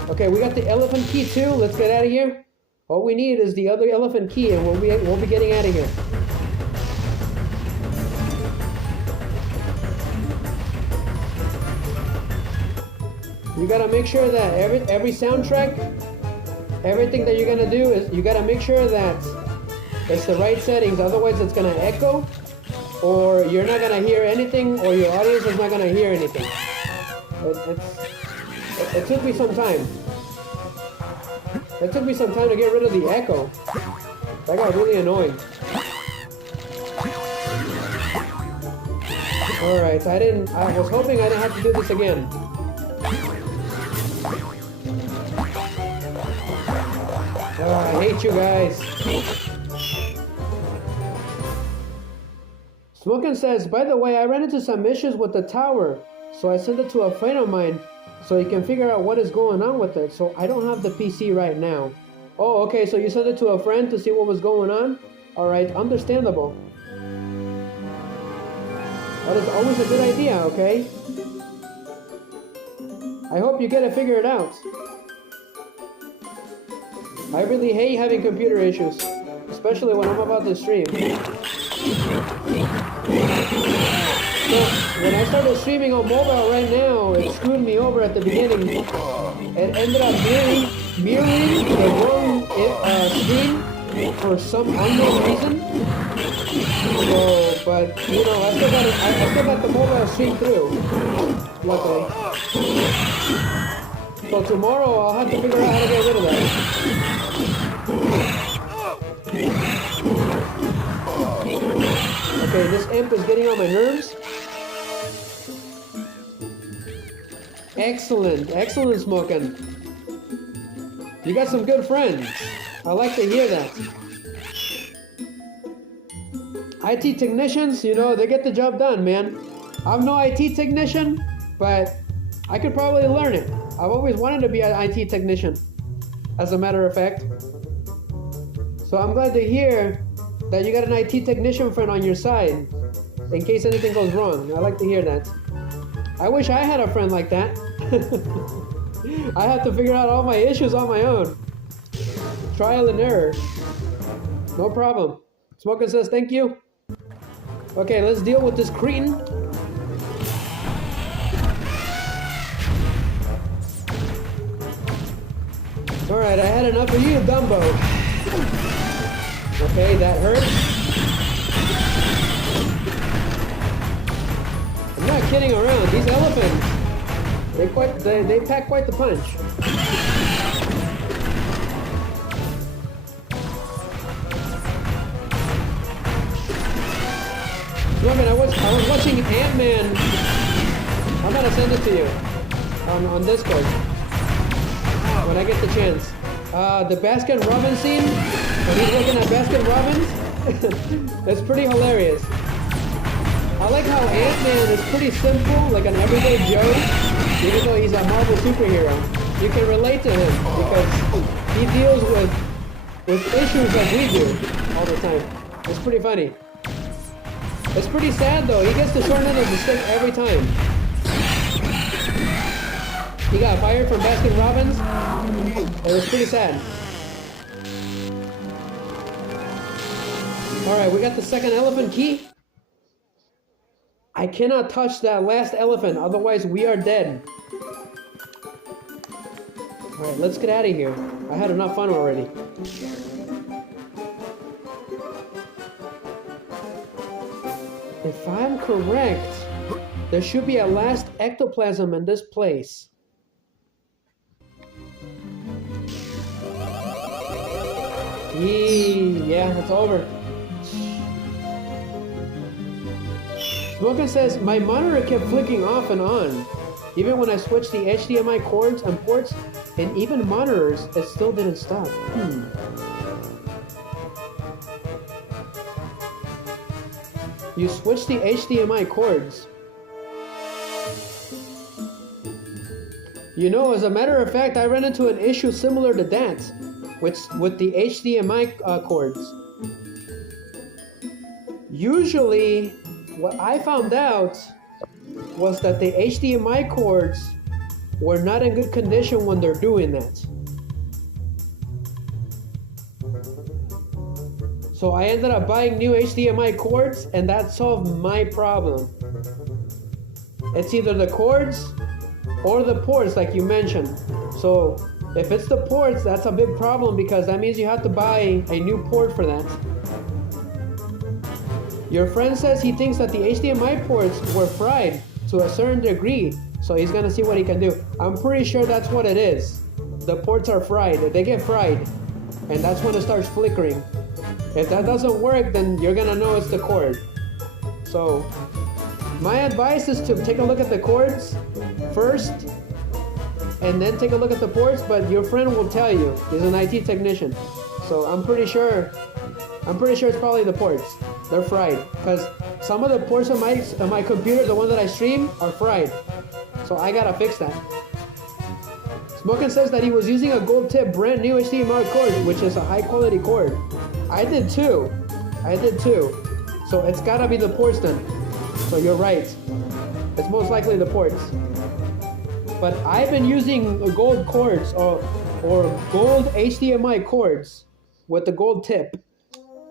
Okay, we got the elephant key too. Let's get out of here. All we need is the other elephant key and we'll be getting out of here. You gotta make sure that every soundtrack, everything that you're gonna do is you gotta make sure that it's the right settings. Otherwise, it's gonna echo, or you're not gonna hear anything, or your audience is not gonna hear anything. It took me some time. It took me some time to get rid of the echo. That got really annoying. All right, I was hoping I didn't have to do this again. Oh, I hate you guys. Smokin' says, by the way, I ran into some issues with the tower, so I sent it to a friend of mine so he can figure out what is going on with it. So I don't have the PC right now. Oh, okay, so you sent it to a friend to see what was going on? All right, understandable. That is always a good idea, okay? I hope you get it figured out. I really hate having computer issues, especially when I'm about to stream. So, when I started streaming on mobile right now, it screwed me over at the beginning. It ended up mirroring the wrong screen for some unknown reason. So, but, you know, I still got the mobile stream through, luckily. So tomorrow I'll have to figure out how to get rid of that. Okay, this imp is getting on my nerves. Excellent, excellent, Smokin'. You got some good friends. I like to hear that. IT technicians, you know, they get the job done, man. I'm no IT technician, but I could probably learn it. I've always wanted to be an IT technician, as a matter of fact. So I'm glad to hear that you got an IT technician friend on your side, in case anything goes wrong. I like to hear that. I wish I had a friend like that. I have to figure out all my issues on my own. Trial and error. No problem. Smokin' says thank you. Okay, let's deal with this cretin. Alright, I had enough of you, Dumbo. Okay, that hurt. I'm not kidding around. These elephants, they pack quite the punch. Smoking, I was watching Ant-Man. I'm gonna send it to you on Discord when I get the chance. The Baskin Robbins scene when he's looking at Baskin Robbins. It's pretty hilarious. I like how Ant-Man is pretty simple, like an everyday Joe, even though he's a Marvel superhero. You can relate to him because he deals with issues like we do all the time. It's pretty funny. It's pretty sad though. He gets the short end of the stick every time. He got fired from Baskin Robbins. It was pretty sad. Alright, we got the second elephant key. I cannot touch that last elephant, otherwise we are dead. Alright, let's get out of here. I had enough fun already. If I'm correct, there should be a last ectoplasm in this place. Yeah, it's over. Smokin says, my monitor kept flicking off and on. Even when I switched the HDMI cords and ports, and even monitors, it still didn't stop. You switched the HDMI cords. You know, as a matter of fact, I ran into an issue similar to that with the HDMI cords. Usually, what I found out was that the HDMI cords were not in good condition when they're doing that. So I ended up buying new HDMI cords, and that solved my problem. It's either the cords or the ports, like you mentioned. So if it's the ports, that's a big problem because that means you have to buy a new port for that. Your friend says he thinks that the HDMI ports were fried to a certain degree, so he's gonna see what he can do. I'm pretty sure that's what it is. The ports are fried, they get fried, and that's when it starts flickering. If that doesn't work, then you're gonna know it's the cord. So, my advice is to take a look at the cords first, and then take a look at the ports, but your friend will tell you. He's an IT technician. So I'm pretty sure it's probably the ports. They're fried, because some of the ports on my computer, the one that I stream, are fried. So I gotta fix that. Smokin says that he was using a gold tip brand new HDMI cord, which is a high quality cord. I did too. So it's gotta be the ports then. So you're right. It's most likely the ports. But I've been using gold cords or gold HDMI cords with the gold tip.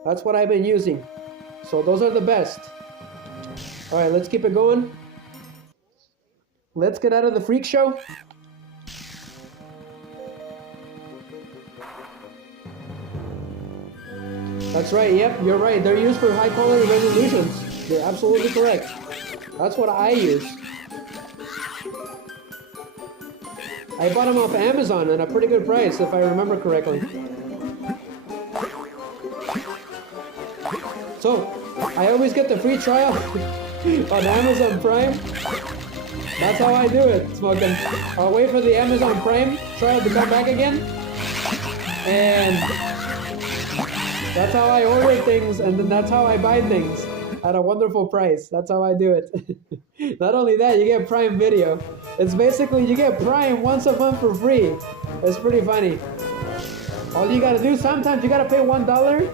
That's what I've been using. So those are the best. All right, let's keep it going. Let's get out of the freak show. That's right, yep, you're right. They're used for high quality resolutions. You're absolutely correct. That's what I use. I bought them off Amazon at a pretty good price, if I remember correctly. So, I always get the free trial on Amazon Prime. That's how I do it, Smokin. I'll wait for the Amazon Prime trial to come back again. And that's how I order things, and then that's how I buy things at a wonderful price. That's how I do it. Not only that, you get Prime Video. It's basically you get Prime once a month for free. It's pretty funny. All you gotta do, sometimes you gotta pay $1,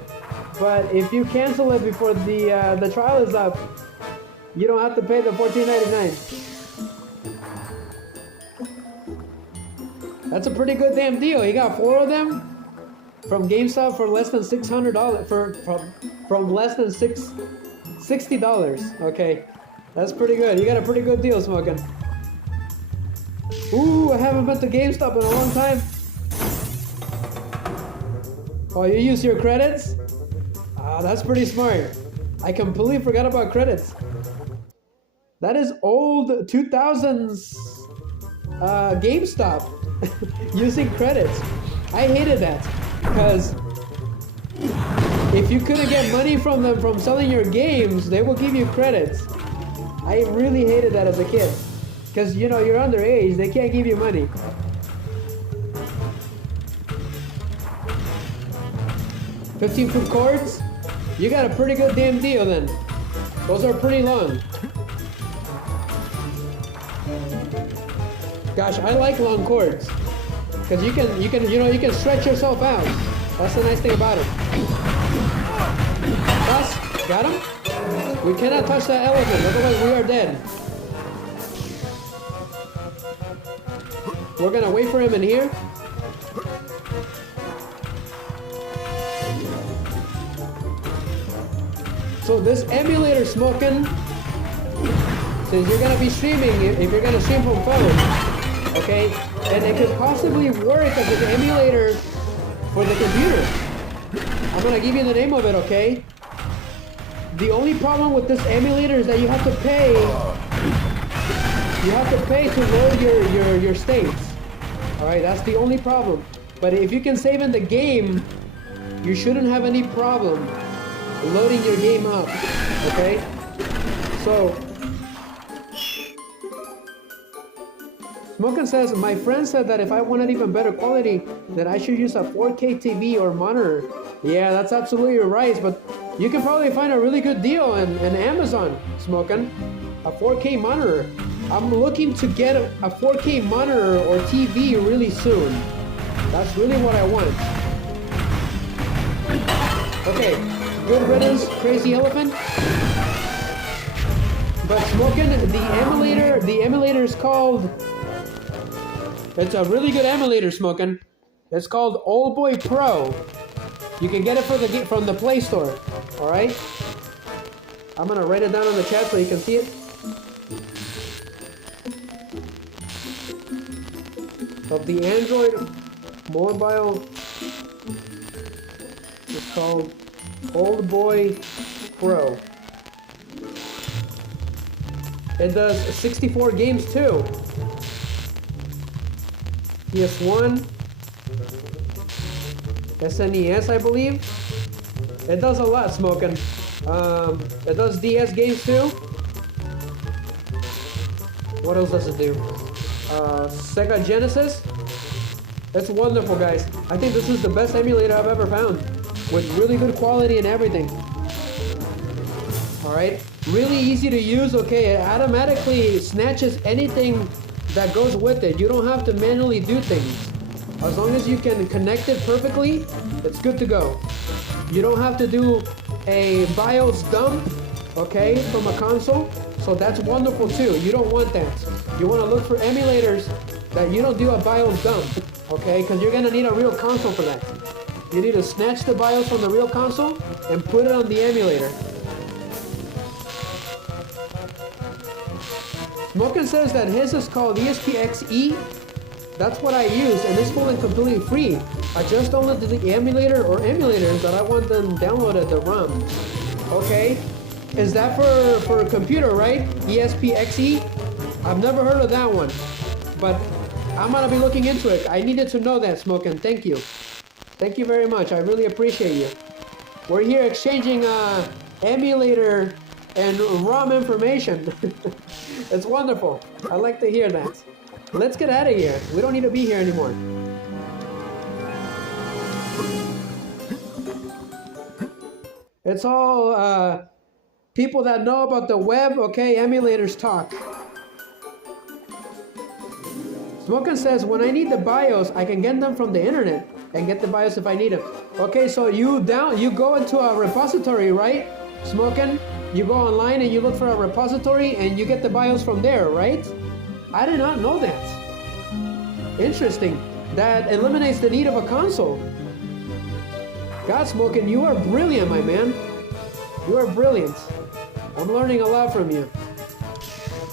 but if you cancel it before the trial is up, you don't have to pay the $14.99. That's a pretty good damn deal. You got 4 of them from GameStop for less than $600 from less than $60. Okay, that's pretty good. You got a pretty good deal, Smokin. Ooh, I haven't been to GameStop in a long time. Oh, you use your credits? Ah, that's pretty smart. I completely forgot about credits. That is old 2000s GameStop using credits. I hated that because if you couldn't get money from them from selling your games, they will give you credits. I really hated that as a kid. Because, you know, you're underage, they can't give you money. $15 cords? You got a pretty good damn deal then. Those are pretty long. Gosh, I like long cords. Because you can stretch yourself out. That's the nice thing about it. Boss, got him? We cannot touch that elephant, otherwise we are dead. We're gonna wait for him in here. So this emulator smoking, since you're gonna be streaming, if you're gonna stream from phone, okay, then it could possibly work as an emulator for the computer. I'm gonna give you the name of it, okay? The only problem with this emulator is that you have to pay. You have to pay to load your states. All right, that's the only problem. But if you can save in the game, you shouldn't have any problem loading your game up. Okay? So Smokin says, my friend said that if I wanted even better quality, then I should use a 4K TV or monitor. Yeah, that's absolutely right, but you can probably find a really good deal in Amazon, Smokin. A 4K monitor. I'm looking to get a 4K monitor or TV really soon. That's really what I want. Okay, good riddance, crazy elephant. But Smokin, the emulator is called... It's a really good emulator, Smokin. It's called Old Boy Pro. You can get it from the Play Store. All right. I'm gonna write it down in the chat so you can see it. Of the Android mobile, it's called Old Boy Pro. It does 64 games too. PS1, SNES, I believe. It does a lot, Smokin. It does DS games too. What else does it do? Sega Genesis. It's wonderful, guys. I think this is the best emulator I've ever found, with really good quality and everything. All right, really easy to use. Okay, it automatically snatches anything that goes with it. You don't have to manually do things. As long as you can connect it perfectly, it's good to go. You don't have to do a BIOS dump, okay, from a console. So that's wonderful too. You don't want that. You want to look for emulators that you don't do a BIOS dump, okay? Because you're gonna need a real console for that. You need to snatch the BIOS from the real console and put it on the emulator. Smokin says that his is called ESPXE. That's what I use, and it's fully completely free. I just downloaded the emulator or emulators that I want them downloaded, the ROM. Okay? Is that for a computer, right? ESPXE? I've never heard of that one. But I'm gonna be looking into it. I needed to know that, Smokin. Thank you. Thank you very much. I really appreciate you. We're here exchanging emulator and ROM information. It's wonderful. I like to hear that. Let's get out of here. We don't need to be here anymore. It's all people that know about the web, okay, emulators talk. Smokin says, when I need the BIOS, I can get them from the internet and get the BIOS if I need them. Okay, so you go into a repository, right? Smokin? You go online and you look for a repository and you get the BIOS from there, right? I did not know that. Interesting. That eliminates the need of a console. God, Smokin, you are brilliant, my man. You are brilliant. I'm learning a lot from you.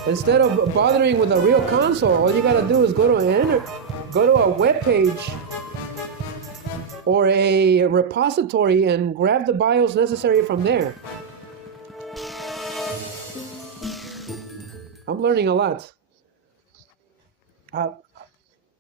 Instead of bothering with a real console, all you gotta do is go to a web page or a repository and grab the BIOS necessary from there. I'm learning a lot.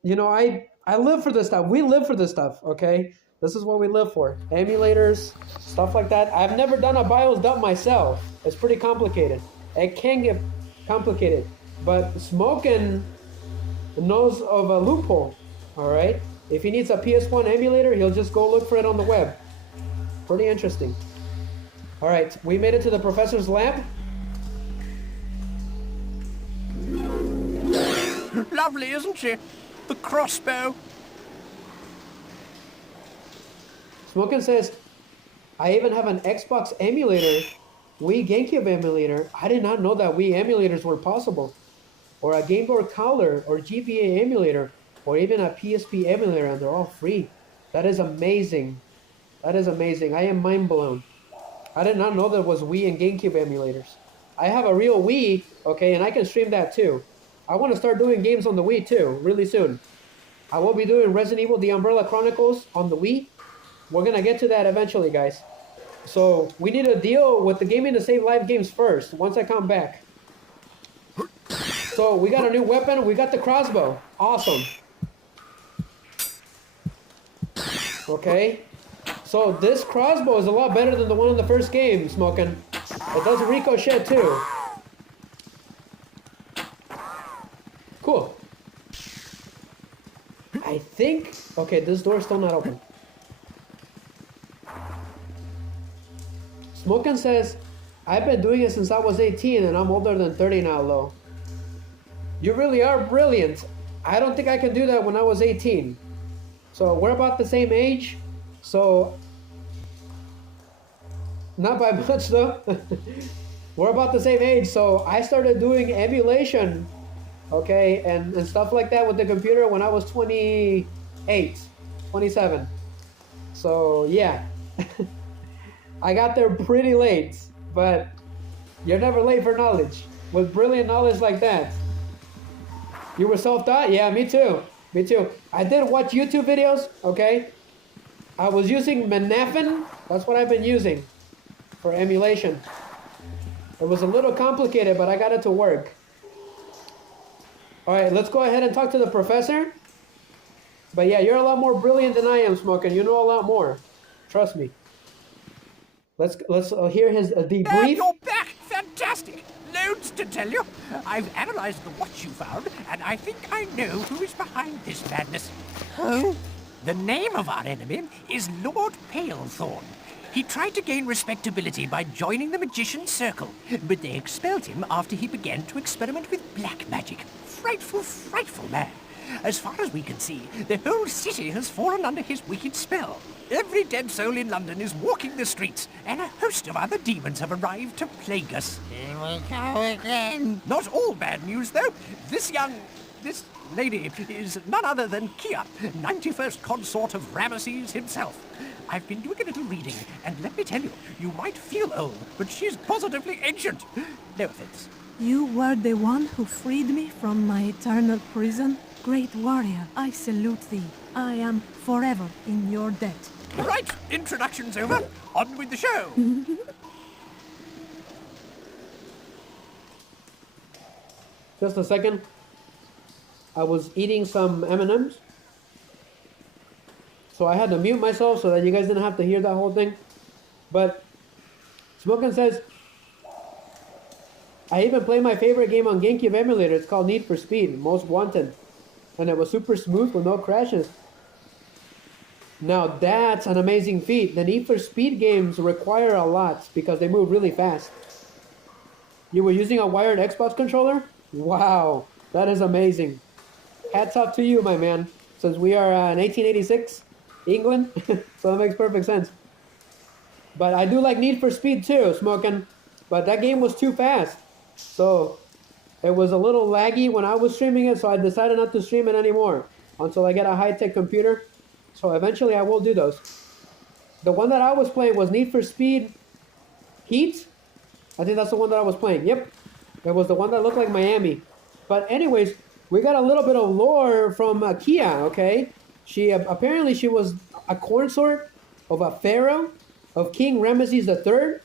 You know, I I live for this stuff. We live for this stuff, okay? This is what we live for. Emulators, stuff like that. I've never done a BIOS dump myself. It's pretty complicated. It can get complicated. But Smokin knows of a loophole, all right? If he needs a PS1 emulator, he'll just go look for it on the web. Pretty interesting. All right, we made it to the professor's lab. Lovely, isn't she? The crossbow. Smokin says, I even have an Xbox emulator, Wii GameCube emulator. I did not know that Wii emulators were possible. Or a Game Boy Color or GBA emulator, or even a PSP emulator, and they're all free. That is amazing. That is amazing. I am mind blown. I did not know there was Wii and GameCube emulators. I have a real Wii, okay, and I can stream that too. I want to start doing games on the Wii too, really soon. I will be doing Resident Evil The Umbrella Chronicles on the Wii. We're going to get to that eventually, guys. So we need to deal with the Gaming to Save Live games first, once I come back. So we got a new weapon. We got the crossbow. Awesome. Okay. So this crossbow is a lot better than the one in the first game, Smokin'. It does ricochet too. Cool. I think... Okay, this door's still not open. Smokin' says, I've been doing it since I was 18 and I'm older than 30 now, Lo. You really are brilliant. I don't think I can do that when I was 18. So we're about the same age. So, not by much though. We're about the same age. So I started doing emulation, okay, and stuff like that with the computer when I was 28, 27. So yeah. I got there pretty late, but you're never late for knowledge. With brilliant knowledge like that. You were self-taught? Yeah, me too. Me too. I did watch YouTube videos, okay? I was using MediEvil. That's what I've been using for emulation. It was a little complicated, but I got it to work. All right, let's go ahead and talk to the professor. But yeah, you're a lot more brilliant than I am, Smokin'. You know a lot more. Trust me. Let's hear his debrief. You're back! Fantastic! Loads to tell you. I've analyzed the watch you found, and I think I know who is behind this madness. Who? The name of our enemy is Lord Palethorn. He tried to gain respectability by joining the Magician's Circle, but they expelled him after he began to experiment with black magic. Frightful, frightful man. As far as we can see, the whole city has fallen under his wicked spell. Every dead soul in London is walking the streets, and a host of other demons have arrived to plague us. Here we go again. Not all bad news, though. This lady is none other than Kia, 91st consort of Ramesses himself. I've been doing a little reading, and let me tell you, you might feel old, but she's positively ancient. No offense. You were the one who freed me from my eternal prison? Great warrior, I salute thee. I am forever in your debt. Right, introduction's over. On with the show. Just a second. I was eating some M&Ms. So I had to mute myself so that you guys didn't have to hear that whole thing. But Smokin' says, I even played my favorite game on GameCube emulator. It's called Need for Speed, Most Wanted. And it was super smooth with no crashes. Now that's an amazing feat. The Need for Speed games require a lot because they move really fast. You were using a wired Xbox controller? Wow, that is amazing. Hats off to you, my man. Since we are in 1886, England, so that makes perfect sense. But I do like Need for Speed too, Smokin'. But that game was too fast. So it was a little laggy when I was streaming it, so I decided not to stream it anymore until I get a high-tech computer. So eventually I will do those. The one that I was playing was Need for Speed Heat. I think that's the one that I was playing. Yep. It was the one that looked like Miami. But anyways, we got a little bit of lore from Kia, okay? Apparently she was a consort of a pharaoh of King Ramesses III.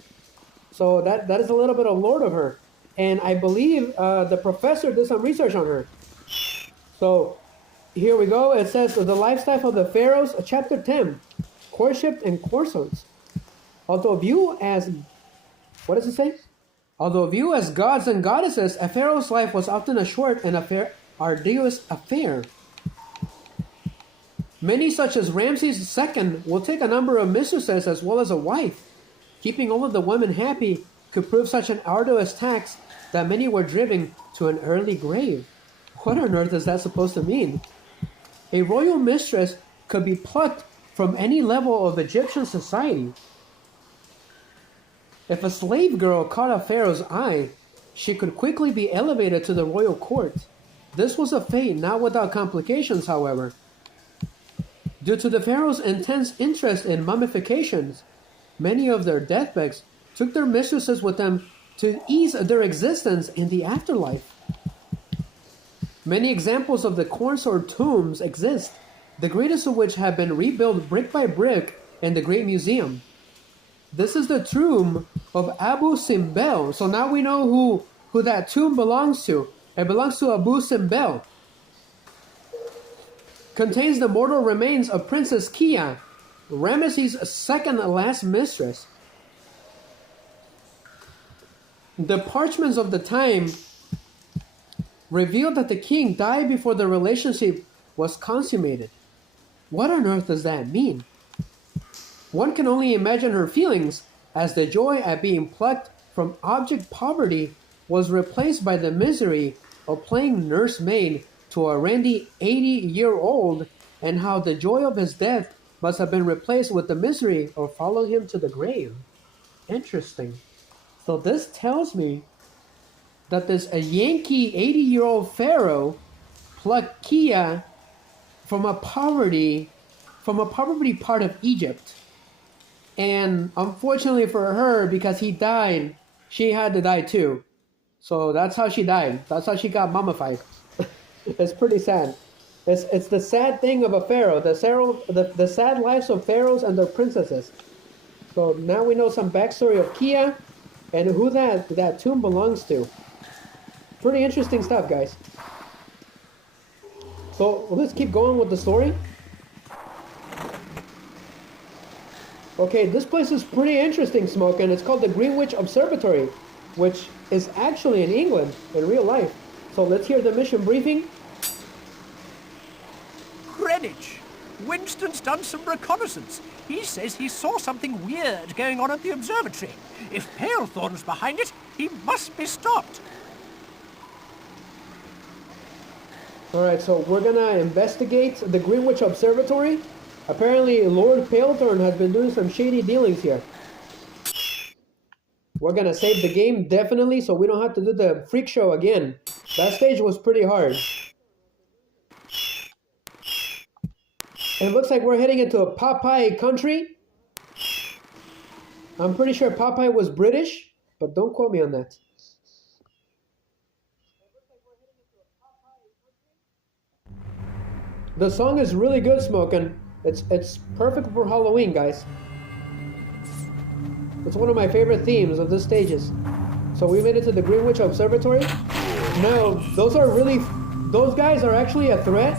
So that is a little bit of lore of her. And I believe the professor did some research on her. So here we go. It says the lifestyle of the pharaohs, chapter 10, courtship and courtship. Although viewed as, what does it say? Although viewed as gods and goddesses, a pharaoh's life was often a short and arduous affair. Many, such as Ramses II, will take a number of mistresses as well as a wife. Keeping all of the women happy could prove such an arduous task that many were driven to an early grave. What on earth is that supposed to mean? A royal mistress could be plucked from any level of Egyptian society. If a slave girl caught a pharaoh's eye, she could quickly be elevated to the royal court. This was a fate not without complications, however. Due to the pharaoh's intense interest in mummifications, many of their deathbeds took their mistresses with them to ease their existence in the afterlife. Many examples of the corns or tombs exist, the greatest of which have been rebuilt brick by brick in the Great Museum. This is the tomb of Abu Simbel. So now we know who that tomb belongs to. It belongs to Abu Simbel. Contains the mortal remains of Princess Kia, Ramesses' second last mistress. The parchments of the time revealed that the king died before the relationship was consummated. What on earth does that mean? One can only imagine her feelings as the joy at being plucked from object poverty was replaced by the misery of playing nursemaid to a randy 80-year-old, and how the joy of his death must have been replaced with the misery of following him to the grave. Interesting. So this tells me that there's a Yankee 80-year-old pharaoh plucked Kia from a poverty part of Egypt. And unfortunately for her, because he died, she had to die too. So that's how she died. That's how she got mummified. It's pretty sad. It's the sad thing of a pharaoh. The sad lives of pharaohs and their princesses. So now we know some backstory of Kia and who that tomb belongs to. Pretty interesting stuff, guys. So let's keep going with the story. Okay, this place is pretty interesting, Smoke, and it's called the Greenwich Observatory, which is actually in England in real life. So let's hear the mission briefing. Greenwich. Winston's done some reconnaissance. He says he saw something weird going on at the observatory. If Palethorn's behind it, he must be stopped. Alright, so we're gonna investigate the Greenwich Observatory. Apparently, Lord Palethorn has been doing some shady dealings here. We're gonna save the game, definitely, so we don't have to do the freak show again. That stage was pretty hard. And it looks like we're heading into a Popeye country. I'm pretty sure Popeye was British, but don't quote me on that. The song is really good, Smokin'. It's perfect for Halloween, guys. It's one of my favorite themes of the stages. So we made it to the Greenwich Observatory. Now, those guys are actually a threat.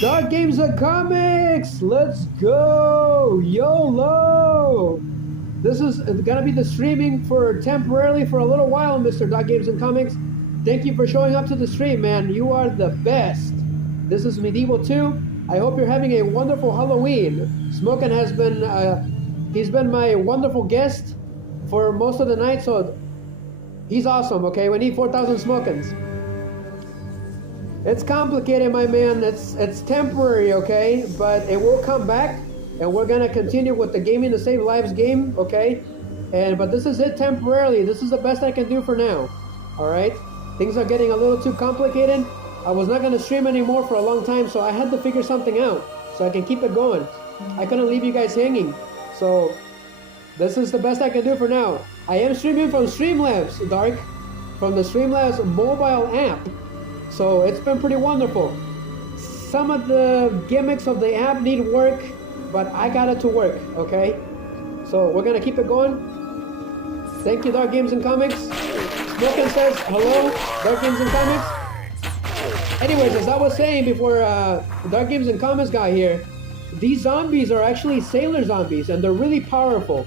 Dark Games and Comics! Let's go! YOLO! This is gonna be the streaming temporarily for a little while, Mr. Dark Games and Comics. Thank you for showing up to the stream, man. You are the best. This is MediEvil 2. I hope you're having a wonderful Halloween. Smokin' has been, he's been my wonderful guest for most of the night, so he's awesome, okay? We need 4,000 Smokins. It's complicated, my man. It's temporary, okay? But it will come back, and we're gonna continue with the Gaming to Save Lives game, okay? But this is it temporarily. This is the best I can do for now, all right? Things are getting a little too complicated. I was not gonna stream anymore for a long time, so I had to figure something out so I can keep it going. I couldn't leave you guys hanging, so this is the best I can do for now. I am streaming from Streamlabs, Dark, from the Streamlabs mobile app. So it's been pretty wonderful. Some of the gimmicks of the app need work, but I got it to work, okay? So we're gonna keep it going. Thank you, Dark Games and Comics. Smokin' says hello, Dark Games and Comics. Anyways, as I was saying before Dark Games and Comics got here, these zombies are actually sailor zombies, and they're really powerful.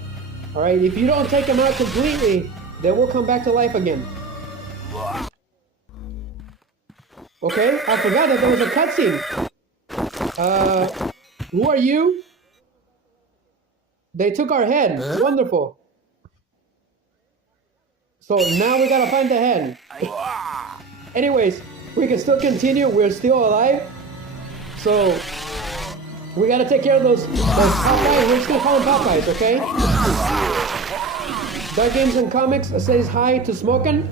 Alright, if you don't take them out completely, they will come back to life again. Okay, I forgot that there was a cutscene. Who are you? They took our head. Wonderful. So now we gotta find the head. Anyways, we can still continue. We're still alive. So we gotta take care of those Popeyes. We're just gonna call them Popeyes, okay? Dark Games and Comics says hi to Smokin'.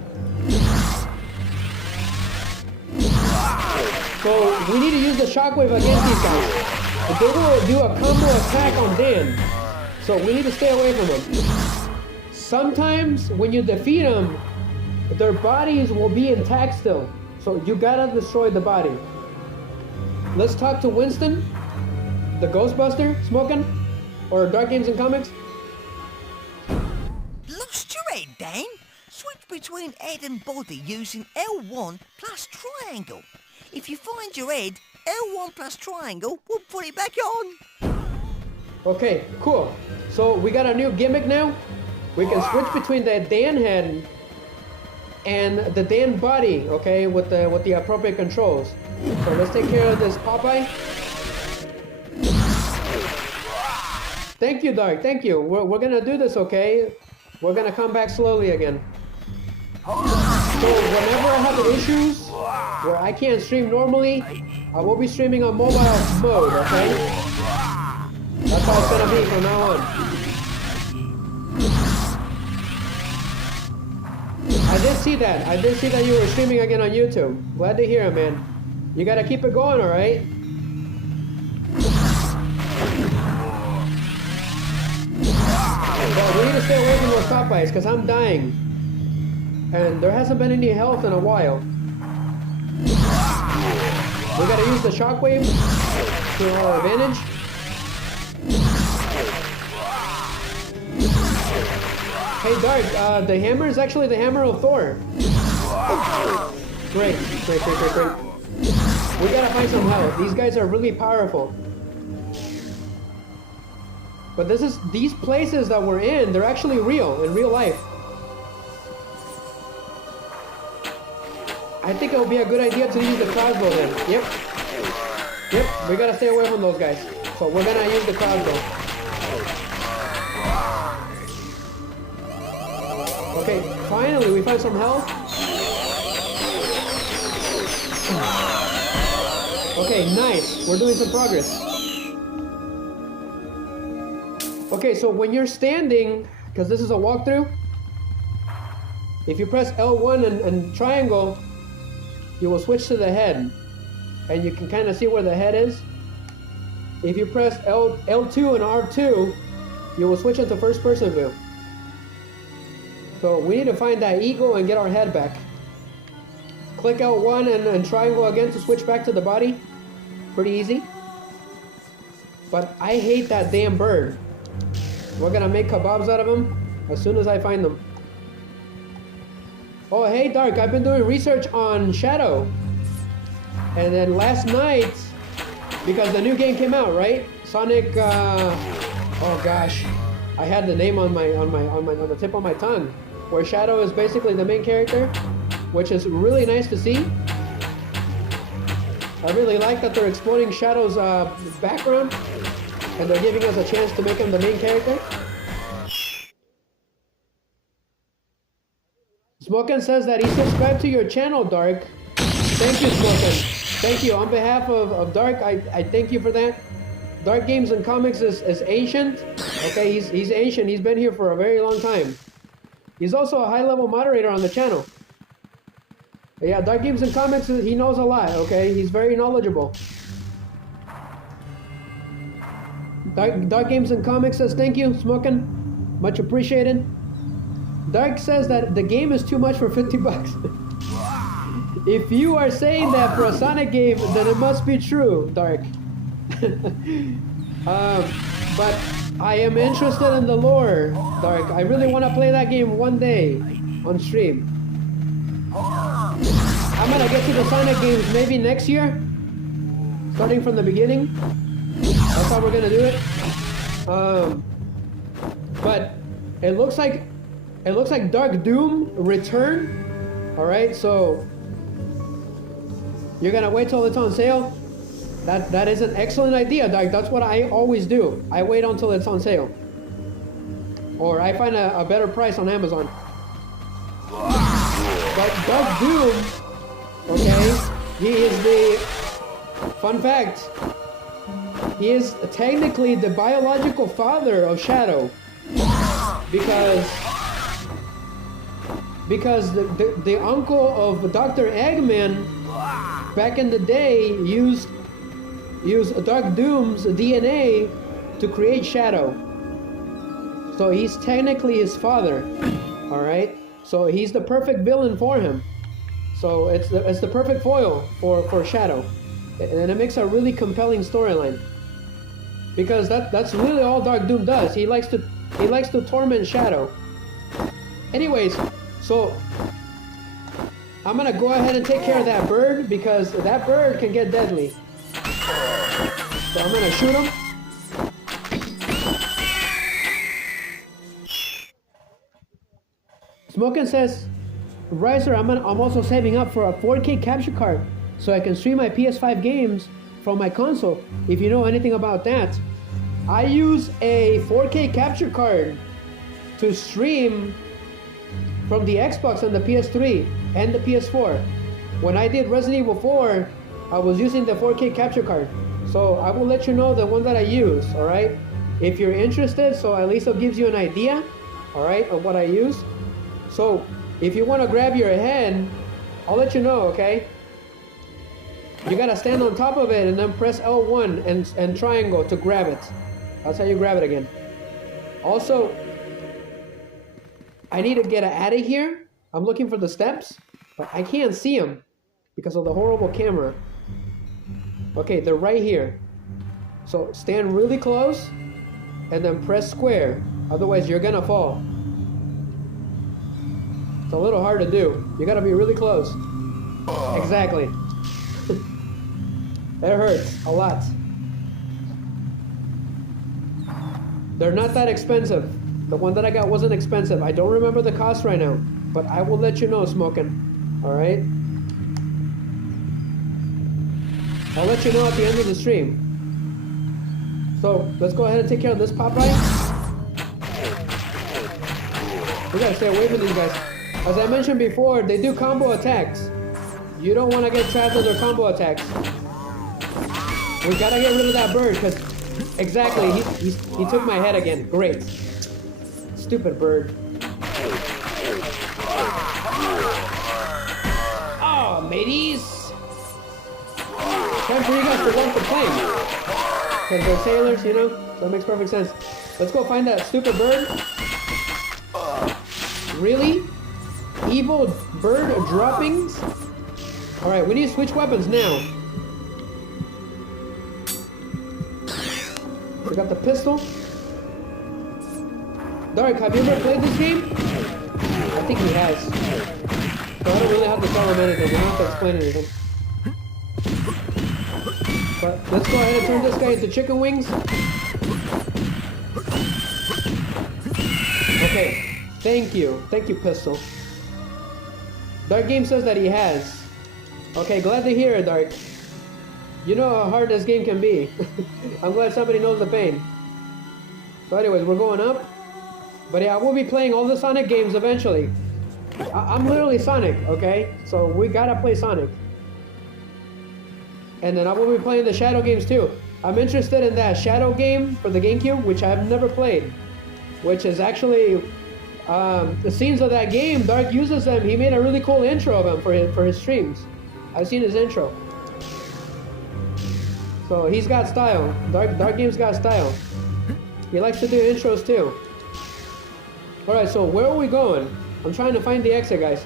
So we need to use the shockwave against these guys. They will do a combo attack on Dan. So we need to stay away from them. Sometimes when you defeat them, their bodies will be intact still. So you gotta destroy the body. Let's talk to Winston, the Ghostbuster, Smokin', or Dark Games and Comics. Lost your head, Dan? Switch between head and body using L1 plus triangle. If you find your head, L1 plus triangle will put it back on. Okay, cool. So we got a new gimmick now. We can switch between the Dan head and the Dan body, okay, with the appropriate controls. So let's take care of this Popeye. Thank you, Dark. Thank you. We're gonna do this, okay? We're gonna come back slowly again. So whenever I have issues where I can't stream normally, I will be streaming on mobile mode, okay? That's how it's gonna be from now on. I did see that. I did see that you were streaming again on YouTube. Glad to hear it, man. You gotta keep it going, alright? But we need to stay away from those Popeyes, because I'm dying. And there hasn't been any health in a while. We gotta use the shockwave to our advantage. Hey Dark, the hammer is actually the hammer of Thor. Great. We gotta find some health. These guys are really powerful. But these places that we're in, they're actually real, in real life. I think it would be a good idea to use the crossbow then. Yep, we gotta stay away from those guys. So we're gonna use the crossbow. Okay, finally we find some health. Okay, nice. We're doing some progress. Okay, so when you're standing, because this is a walkthrough, if you press L1 and triangle, you will switch to the head, and you can kind of see where the head is. If you press L2 and R2, you will switch into first person view. So we need to find that eagle and get our head back. Click L1 and triangle again to switch back to the body. Pretty easy. But I hate that damn bird. We're gonna make kebabs out of him as soon as I find them. Oh, hey Dark, I've been doing research on Shadow. And then last night, because the new game came out, right? Sonic, oh gosh. I had the name on the tip of my tongue. Where Shadow is basically the main character, which is really nice to see. I really like that they're exploring Shadow's background, and they're giving us a chance to make him the main character. Smokin' says that he subscribed to your channel, Dark. Thank you, Smokin'. Thank you. On behalf of Dark, I thank you for that. Dark Games and Comics is ancient. Okay, he's ancient. He's been here for a very long time. He's also a high-level moderator on the channel. But yeah, Dark Games and Comics, he knows a lot, okay? He's very knowledgeable. Dark Games and Comics says thank you, Smokin'. Much appreciated. Dark says that the game is too much for 50 bucks. If you are saying that for a Sonic game, then it must be true, Dark. But I am interested in the lore, Dark. I really want to play that game one day on stream. I I'm gonna get to the Sonic games maybe next year, starting from the beginning. That's how we're gonna do it. But it looks like Dark Doom Return. All right, so you're gonna wait till it's on sale. That is an excellent idea, Dark. That's what I always do. I wait until it's on sale, or I find a better price on Amazon. But Dark Doom, okay, he is the, fun fact, he is technically the biological father of Shadow, because the uncle of Dr. Eggman back in the day used Dark Doom's DNA to create Shadow. So he's technically his father, all right? So he's the perfect villain for him. So it's the perfect foil for Shadow. And it makes a really compelling storyline. Because that's really all Dark Doom does. He likes to torment Shadow. Anyways, so I'm gonna go ahead and take care of that bird because that bird can get deadly. So I'm gonna shoot him. Smokin' says, Riser, I'm also saving up for a 4K capture card so I can stream my PS5 games from my console. If you know anything about that, I use a 4K capture card to stream from the Xbox and the PS3 and the PS4. When I did Resident Evil 4, I was using the 4K capture card. So I will let you know the one that I use, all right? If you're interested, so at least it gives you an idea, all right, of what I use. So if you want to grab your head, I'll let you know, okay? You gotta stand on top of it and then press L1 and triangle to grab it. That's how you grab it again. Also, I need to get out of here. I'm looking for the steps, but I can't see them because of the horrible camera. Okay, they're right here. So stand really close and then press square. Otherwise, you're gonna fall. It's a little hard to do. You gotta be really close. Exactly. That hurts a lot. They're not that expensive. The one that I got wasn't expensive. I don't remember the cost right now, but I will let you know, Smokin'. All right? I'll let you know at the end of the stream. So let's go ahead and take care of this Popeye. We gotta stay away from these guys. As I mentioned before, they do combo attacks. You don't want to get trapped with their combo attacks. We gotta get rid of that bird because exactly he took my head again. Great. Stupid bird. Oh, mateys. Time for you guys to learn to play. Because they're sailors, you know? So it makes perfect sense. Let's go find that stupid bird. Really? Evil bird droppings? Alright, we need to switch weapons now. We got the pistol. Dark, have you ever played this game? I think he has. So I don't really have to tell him anything. I don't have to explain anything. But let's go ahead and turn this guy into chicken wings. Okay. Thank you. Thank you, pistol. Dark Game says that he has. Okay, glad to hear it, Dark. You know how hard this game can be. I'm glad somebody knows the pain. So anyways, we're going up. But yeah, I will be playing all the Sonic games eventually. I'm literally Sonic, okay? So we gotta play Sonic. And then I will be playing the Shadow games too. I'm interested in that Shadow game for the GameCube, which I've never played. Which is actually... the scenes of that game, Dark uses them. He made a really cool intro of them for his streams. I've seen his intro. So he's got style. Dark Game's got style. He likes to do intros too. Alright, so where are we going? I'm trying to find the exit, guys.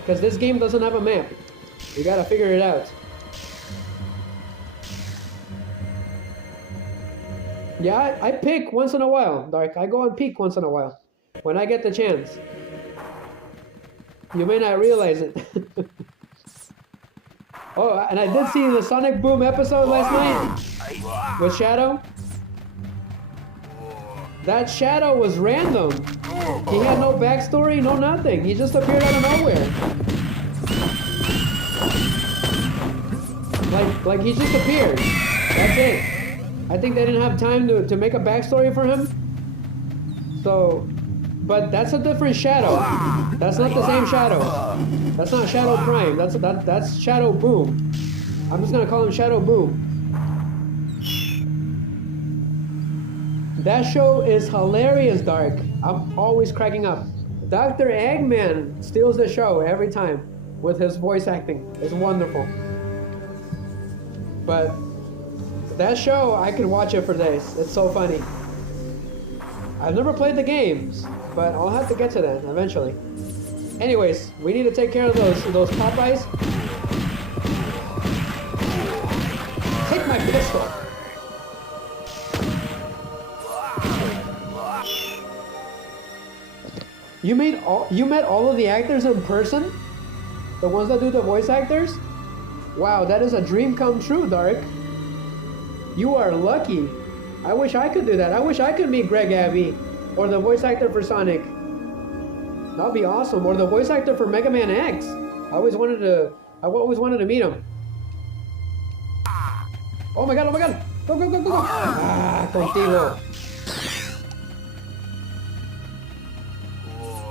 Because this game doesn't have a map. We gotta figure it out. Yeah, I pick once in a while, Dark. I go and peek once in a while. When I get the chance. You may not realize it. Oh, and I did see the Sonic Boom episode last night with Shadow. That Shadow was random. He had no backstory, no nothing. He just appeared out of nowhere. Like he just appeared. That's it. I think they didn't have time to make a backstory for him. So, but that's a different Shadow. That's not the same Shadow. That's not Shadow Prime. That's Shadow Boom. I'm just gonna call him Shadow Boom. That show is hilarious, Dark. I'm always cracking up. Dr. Eggman steals the show every time with his voice acting. It's wonderful. But that show, I could watch it for days. It's so funny. I've never played the games, but I'll have to get to that eventually. Anyways, we need to take care of those Popeyes. Take my pistol. You met all of the actors in person? The ones that do the voice actors? Wow, that is a dream come true, Dark. You are lucky. I wish I could do that. I wish I could meet Greg Abbey or the voice actor for Sonic. That'd be awesome. Or the voice actor for Mega Man X. I always wanted to meet him. Oh my god, oh my god. Go, go, go, go, go. Ah, contigo.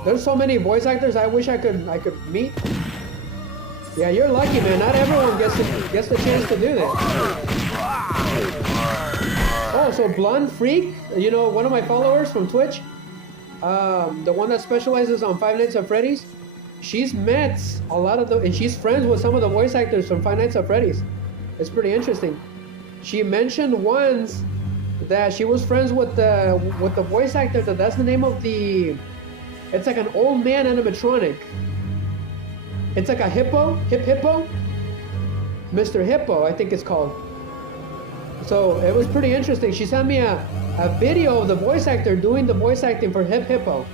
There's so many voice actors I wish I could meet. Yeah, you're lucky, man. Not everyone gets the chance to do that. Oh, so Blonde Freak, you know, one of my followers from Twitch, the one that specializes on Five Nights at Freddy's, she's met a lot of and she's friends with some of the voice actors from Five Nights at Freddy's. It's pretty interesting. She mentioned once that she was friends with the voice actor. That's the name of the. It's like an old man animatronic. It's like a hippo, hippo. Mr. Hippo, I think it's called. So it was pretty interesting. She sent me a video of the voice actor doing the voice acting for Hippo,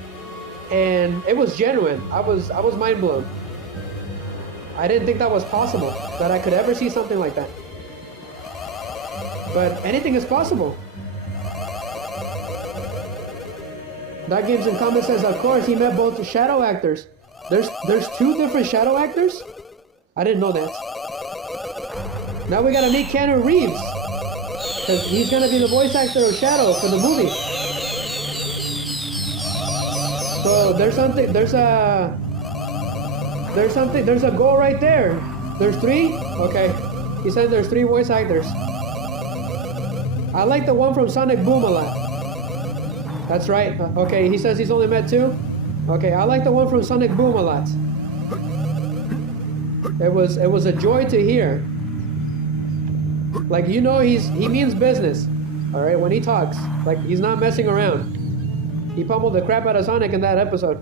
and it was genuine. I was mind blown. I didn't think that was possible, that I could ever see something like that. But anything is possible. That Games in Comment says, of course, he met both shadow actors. There's two different shadow actors? I didn't know that. Now we gotta meet Keanu Reeves, because he's gonna be the voice actor of Shadow for the movie. So there's a goal right there. There's three? Okay. He said there's three voice actors. I like the one from Sonic Boom a lot. That's right. Okay, he says he's only met two. Okay, I like the one from Sonic Boom a lot. It was a joy to hear. Like, you know, he means business. All right, when he talks, like, he's not messing around. He pummeled the crap out of Sonic in that episode.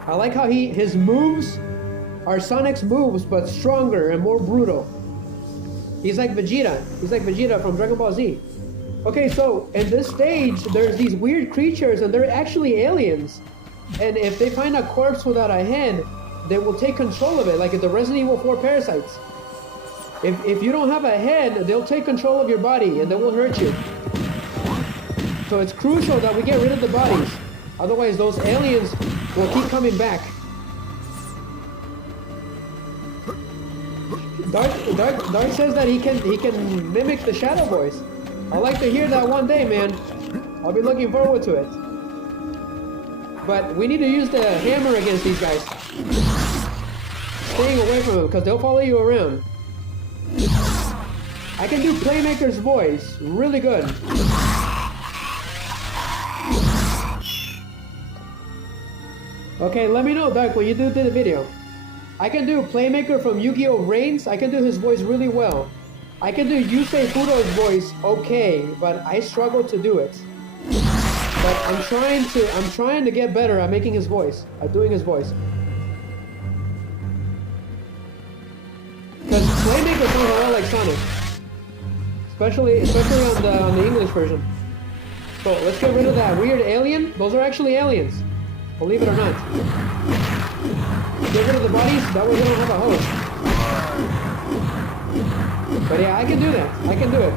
I like how his moves are Sonic's moves, but stronger and more brutal. He's like Vegeta. He's like Vegeta from Dragon Ball Z. Okay, so in this stage, there's these weird creatures, and they're actually aliens. And if they find a corpse without a head, they will take control of it, like in the Resident Evil 4 parasites. If you don't have a head, they'll take control of your body, and they will hurt you. So it's crucial that we get rid of the bodies. Otherwise, those aliens will keep coming back. Dark says that he can mimic the Shadow voice. I'd like to hear that one day, man. I'll be looking forward to it. But we need to use the hammer against these guys. Staying away from them, because they'll follow you around. I can do Playmaker's voice really good. Okay, let me know, Dark, when you do the video. I can do Playmaker from Yu-Gi-Oh! Reigns. I can do his voice really well. I can do Yusei Fudo's voice okay, but I struggle to do it. But I'm trying to get better at making his voice, at doing his voice. Because Playmaker sounds a lot like Sonic, especially on the English version. So let's get rid of that weird alien. Those are actually aliens, believe it or not. get rid of the bodies. That way we don't have a host. But yeah, I can do that. I can do it.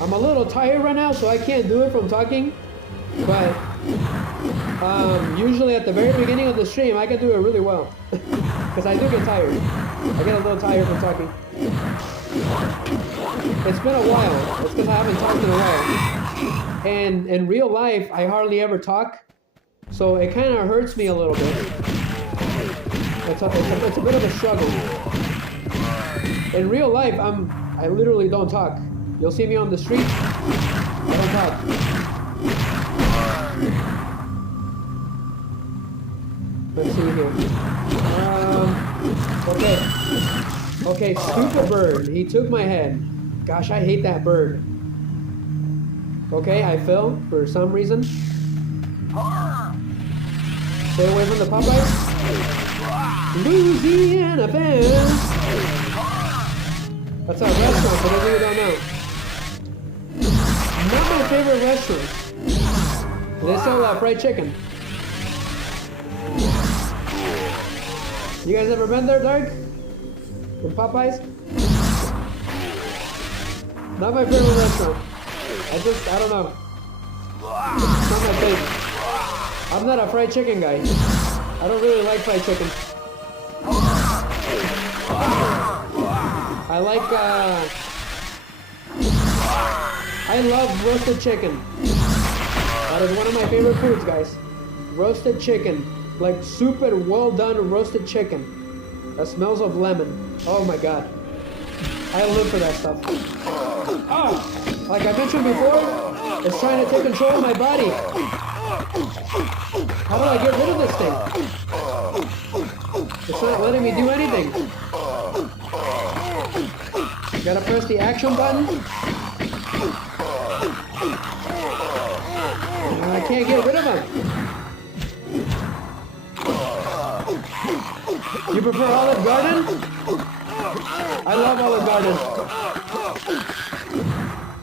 I'm a little tired right now, so I can't do it from talking. But usually at the very beginning of the stream, I can do it really well. Because I do get tired. I get a little tired from talking. It's been a while. It's because I haven't talked in a while. And in real life, I hardly ever talk. So it kind of hurts me a little bit. It's a bit of a struggle. In real life, I literally don't talk. You'll see me on the street, I don't talk. Let's see here. Okay, stupid bird. He took my head. Gosh, I hate that bird. Okay, I fell for some reason. Stay away from the Popeyes. Louisiana fans. That's a restaurant, for those of you who don't know. Not my favorite restaurant. They sell fried chicken. You guys ever been there, Dark? In Popeyes? Not my favorite restaurant. I don't know. It's not my thing. I'm not a fried chicken guy. I don't really like fried chicken. I love roasted chicken. That is one of my favorite foods, guys. Roasted chicken. Like super well done roasted chicken. That smells of lemon. Oh my god. I live for that stuff. Oh! Like I mentioned before, it's trying to take control of my body. How do I get rid of this thing? It's not letting me do anything. Gotta press the action button. I can't get rid of him. You prefer Olive Garden? I love Olive Garden.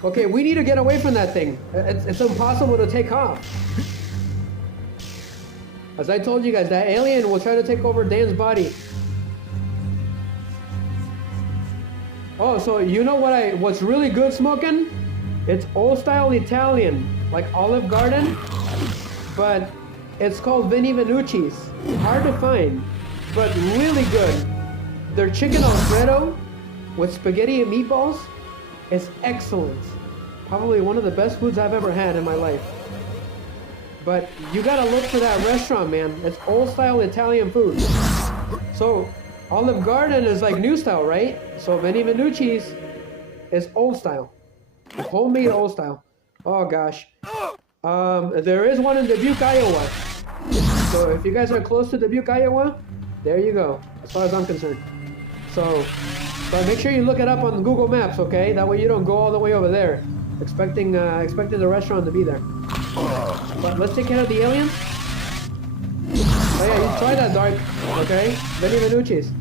Okay, we need to get away from that thing. It's impossible to take off. As I told you guys, that alien will try to take over Dan's body. Oh, so you know what's really good smoking? It's old style Italian, like Olive Garden, but it's called Vinnie Venucci's. Hard to find, but really good. Their chicken Alfredo with spaghetti and meatballs is excellent. Probably one of the best foods I've ever had in my life. But you gotta look for that restaurant, man. It's old style Italian food. So Olive Garden is like new style, right? So Vinnie Venucci's is old style. Homemade old style. Oh gosh. There is one in Dubuque, Iowa. So if you guys are close to Dubuque, Iowa, there you go, as far as I'm concerned. So make sure you look it up on Google Maps, okay? That way you don't go all the way over there, expecting the restaurant to be there. But let's take care of the aliens. Oh yeah, you try that, Dark, okay? Vinnie Venucci's.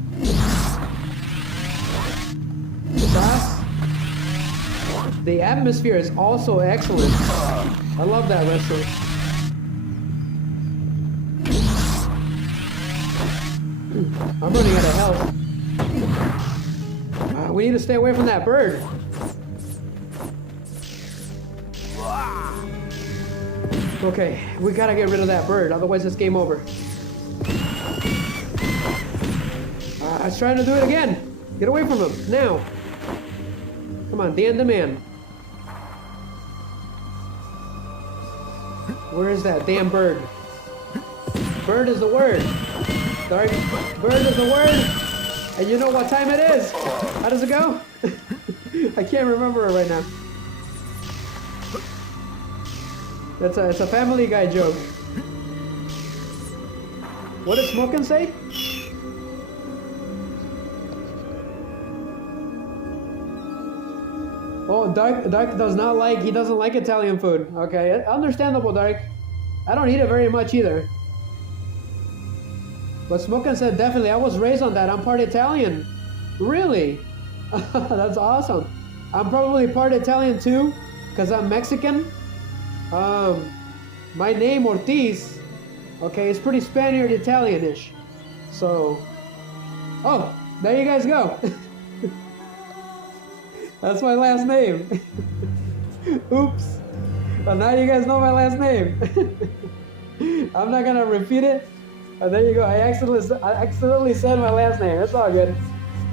Sauce. The atmosphere is also excellent. I love that restaurant. I'm running out of health. We need to stay away from that bird. Okay, we gotta get rid of that bird, otherwise it's game over. I was trying to do it again. Get away from him, now. Come on, Dan the man. Where is that damn bird? Bird is the word. Dark, bird is the word. And you know what time it is. How does it go? I can't remember it right now. It's a Family Guy joke. What did Smokin' say? Oh, Dark doesn't like Italian food. Okay, understandable, Dark. I don't eat it very much either. But Smokin' said definitely, I was raised on that. I'm part Italian. Really? That's awesome. I'm probably part Italian too, because I'm Mexican. my name Ortiz, okay, is pretty Spaniard Italianish. So, oh, there you guys go. That's my last name. Oops. But now you guys know my last name. I'm not gonna repeat it. There you go. I accidentally said my last name. It's all good.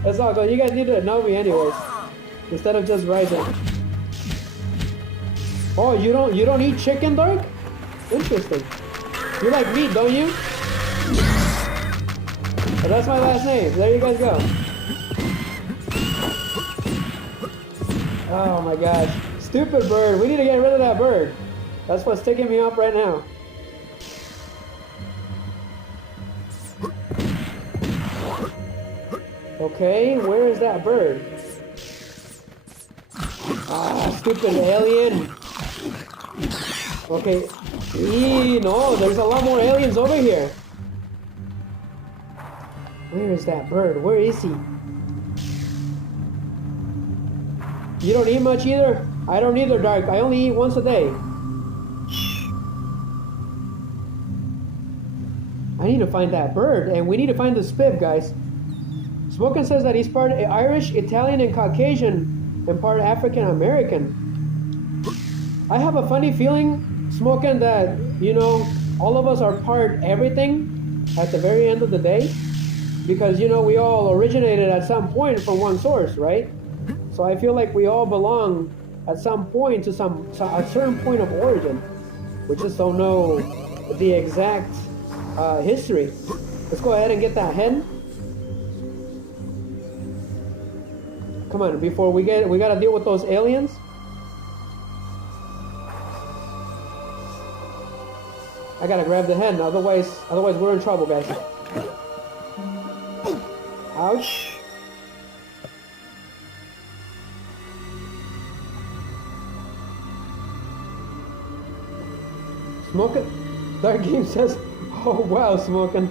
It's all good. You guys need to know me anyways, instead of just writing. Oh, you don't eat chicken, Dark? Interesting. You like meat, don't you? But that's my last name. There you guys go. Oh my gosh. Stupid bird. We need to get rid of that bird. That's what's ticking me off right now. Okay, where is that bird? Ah, stupid alien. Okay. No, there's a lot more aliens over here. Where is that bird? Where is he? You don't eat much either? I don't either, Dark. I only eat once a day. I need to find that bird, and we need to find the Spib, guys. Smokin says that he's part Irish, Italian, and Caucasian, and part African American. I have a funny feeling, Smokin, that, you know, all of us are part everything at the very end of the day. Because, you know, we all originated at some point from one source, right? So I feel like we all belong at some point to a certain point of origin. We just don't know the exact history. Let's go ahead and get that head. Come on, before we gotta deal with those aliens. I gotta grab the head, otherwise we're in trouble, guys. Ouch. Smokin'? Dark Game says, oh wow, Smokin'.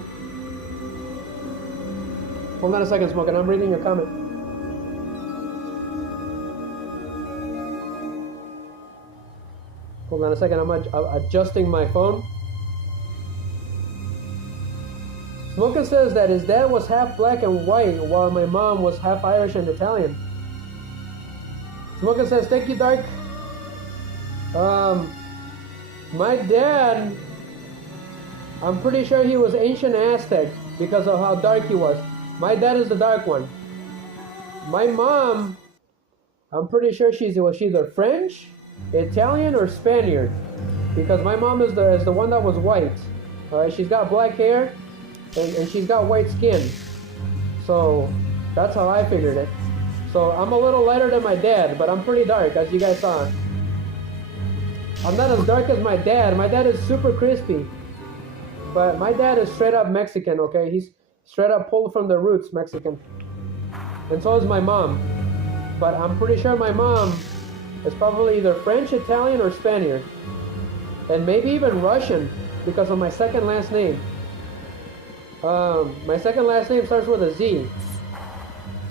Hold on a second, Smokin', I'm reading your comment. Hold on a second, I'm adjusting my phone. Smokin' says that his dad was half black and white, while my mom was half Irish and Italian. Smokin' says, thank you, Dark. My dad, I'm pretty sure he was ancient Aztec because of how dark he was. My dad is the dark one. My mom, I'm pretty sure she was either French, Italian, or Spaniard, because my mom is the one that was white. All right, she's got black hair, and she's got white skin. So that's how I figured it. So I'm a little lighter than my dad, but I'm pretty dark, as you guys saw. I'm not as dark as my dad. My dad is super crispy. But my dad is straight up Mexican, okay? He's straight up pulled from the roots Mexican. And so is my mom. But I'm pretty sure my mom is probably either French, Italian, or Spaniard. And maybe even Russian, because of my second last name. My second last name starts with a Z.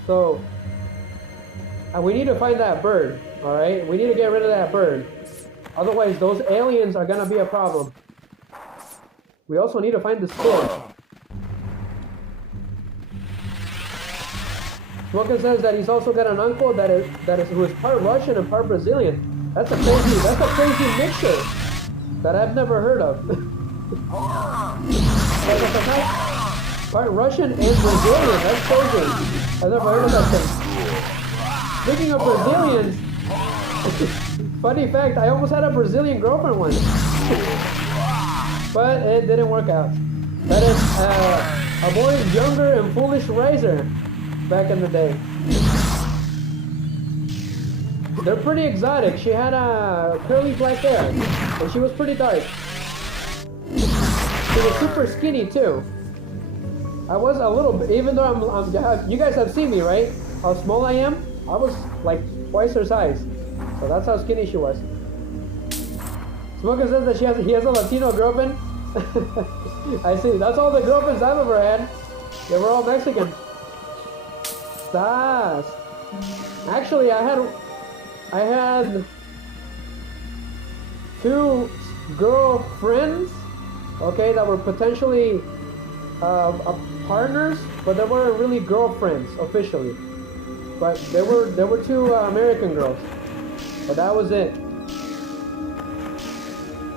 So, we need to find that bird, alright? We need to get rid of that bird. Otherwise, those aliens are gonna be a problem. We also need to find the Spib. Smokin' says that he's also got an uncle who is part Russian and part Brazilian. That's a crazy mixture that I've never heard of. Part Russian and Brazilian. That's crazy. I've never heard of that thing. Speaking of Brazilians, funny fact, I almost had a Brazilian girlfriend once. But it didn't work out. That is a boy's younger and foolish razor back in the day. They're pretty exotic. She had curly black hair, and she was pretty dark. She was super skinny too. I was a little bit, even though you guys have seen me, right? How small I am? I was like twice her size. So that's how skinny she was. Smoker says that he has a Latino girlfriend. I see. That's all the girlfriends I've ever had. They were all Mexican. Stars. Actually, I had two girlfriends, okay, that were potentially partners, but they weren't really girlfriends officially. But there were two American girls, but that was it.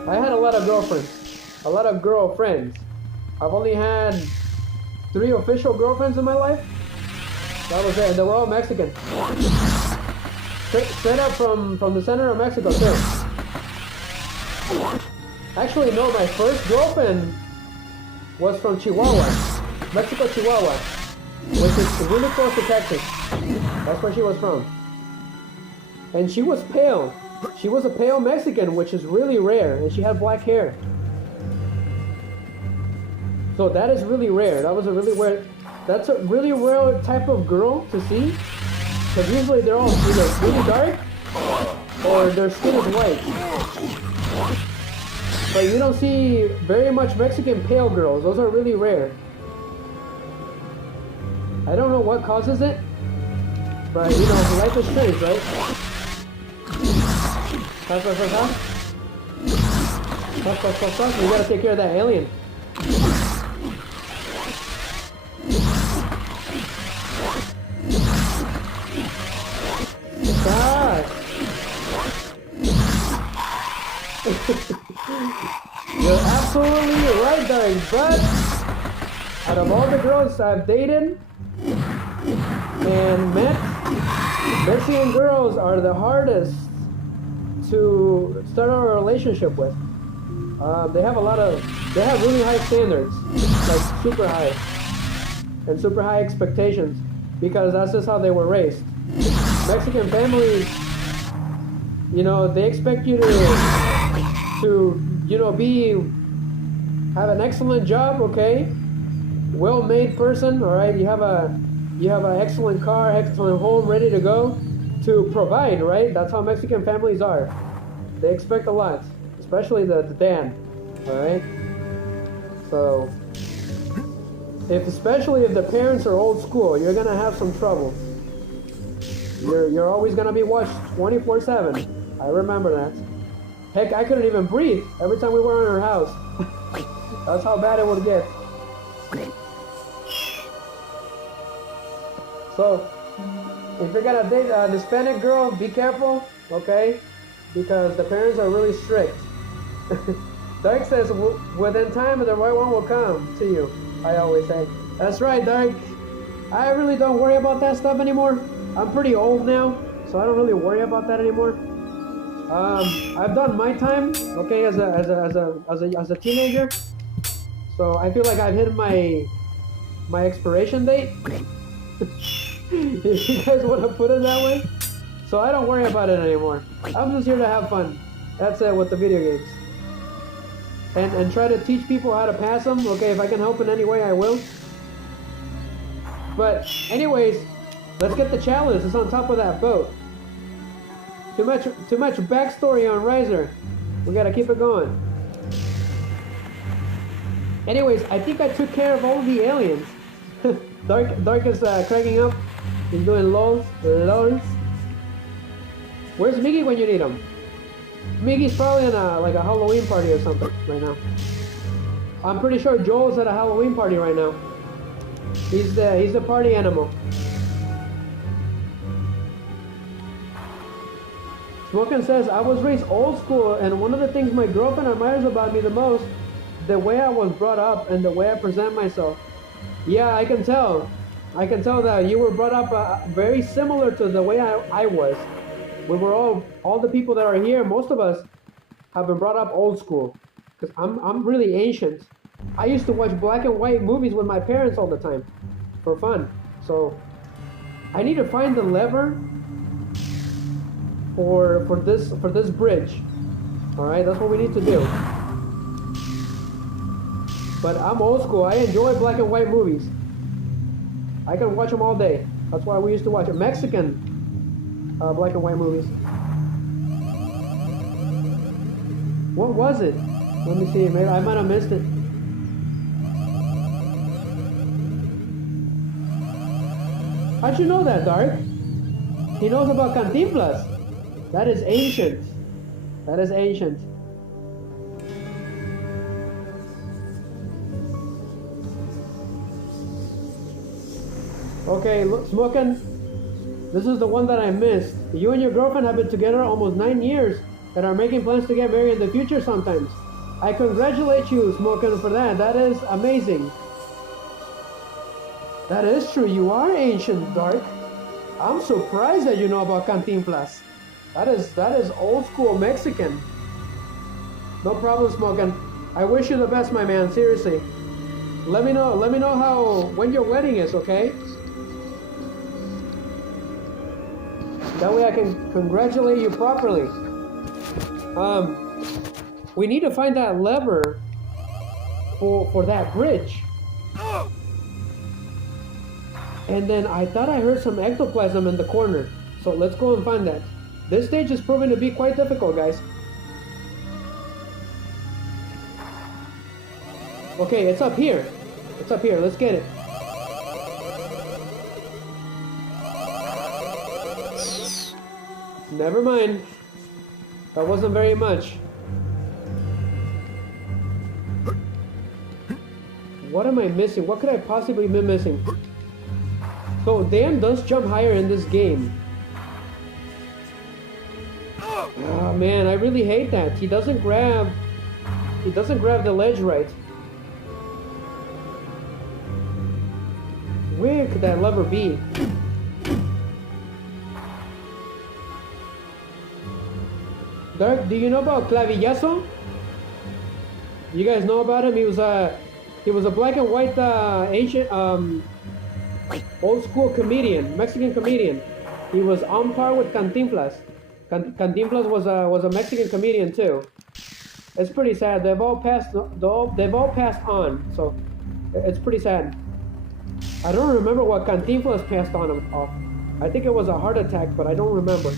I had a lot of girlfriends, a lot of girlfriends. I've only had 3 official girlfriends in my life. That was it, and they were all Mexican. Straight up from the center of Mexico too. Actually, no, my first girlfriend was from Chihuahua, Mexico, Chihuahua, which is really close to Texas. That's where she was from. And she was pale. She was a pale Mexican, which is really rare, and she had black hair. So that is really rare. That's a really rare type of girl to see. Because usually they're all either really dark or their skin is white. But you don't see very much Mexican pale girls. Those are really rare. I don't know what causes it. But you know, life is strange, right? We gotta take care of that alien. God. You're absolutely right, darling, but out of all the girls I've dated and met, Mexican girls are the hardest to start a relationship with. They have really high standards, like super high, and super high expectations, because that's just how they were raised. Mexican families, you know, they expect you to you know, have an excellent job, okay, well-made person, all right. You have an excellent car, excellent home, ready to go, to provide, right? That's how Mexican families are. They expect a lot, especially the dad, all right. So, especially if the parents are old school, you're gonna have some trouble. You're always gonna be watched 24/7. I remember that. Heck, I couldn't even breathe every time we were in our house. That's how bad it would get. So, if you're gonna date a Hispanic girl, be careful, okay? Because the parents are really strict. Dark says, within time, the right one will come to you, I always say. That's right, Dark. I really don't worry about that stuff anymore. I'm pretty old now, so I don't really worry about that anymore. I've done my time, okay, as a teenager. So I feel like I've hit my expiration date. If you guys want to put it that way. So I don't worry about it anymore. I'm just here to have fun. That's it with the video games. And try to teach people how to pass them. Okay, if I can help in any way, I will. But anyways, let's get the chalice. It's on top of that boat. Too much backstory on Riser. We gotta keep it going. Anyways, I think I took care of all of the aliens. Dark is cracking up. He's doing lols. Where's Miggy when you need him? Miggy's probably in a Halloween party or something right now. I'm pretty sure Joel's at a Halloween party right now. He's the party animal. Smokin says, I was raised old school, and one of the things my girlfriend admires about me the most, the way I was brought up and the way I present myself. Yeah, I can tell. I can tell that you were brought up very similar to the way I was. We were all the people that are here, most of us have been brought up old school. Because I'm really ancient. I used to watch black and white movies with my parents all the time for fun. So I need to find the lever for this bridge. All right, that's what we need to do. But I'm old school. I enjoy black and white movies. I can watch them all day. That's why we used to watch Mexican black and white movies. What was it? Let me see. Maybe I might have missed it. How'd you know that, Dark? He knows about Cantinflas. That is ancient. That is ancient. Okay, look, Smokin'. This is the one that I missed. You and your girlfriend have been together almost 9 years and are making plans to get married in the future sometimes. I congratulate you, Smokin', for that. That is amazing. That is true. You are ancient, Dark. I'm surprised that you know about Cantinflas. That is old school Mexican. No problem, Smokin'. I wish you the best, my man. Seriously. Let me know how when your wedding is, okay? That way I can congratulate you properly. We need to find that lever for that bridge. And then I thought I heard some ectoplasm in the corner. So let's go and find that. This stage is proving to be quite difficult, guys. Okay, it's up here. It's up here. Let's get it. Never mind. That wasn't very much. What am I missing? What could I possibly be missing? So Dan does jump higher in this game. Oh man, I really hate that. He doesn't grab the ledge right. Where could that lever be? Dark, do you know about Clavillazo? You guys know about him? He was a black and white ancient old school comedian, Mexican comedian. He was on par with Cantinflas. Cantinflas was a Mexican comedian too. It's pretty sad. They've all passed on, so it's pretty sad. I don't remember what Cantinflas passed on him off. I think it was a heart attack, but I don't remember.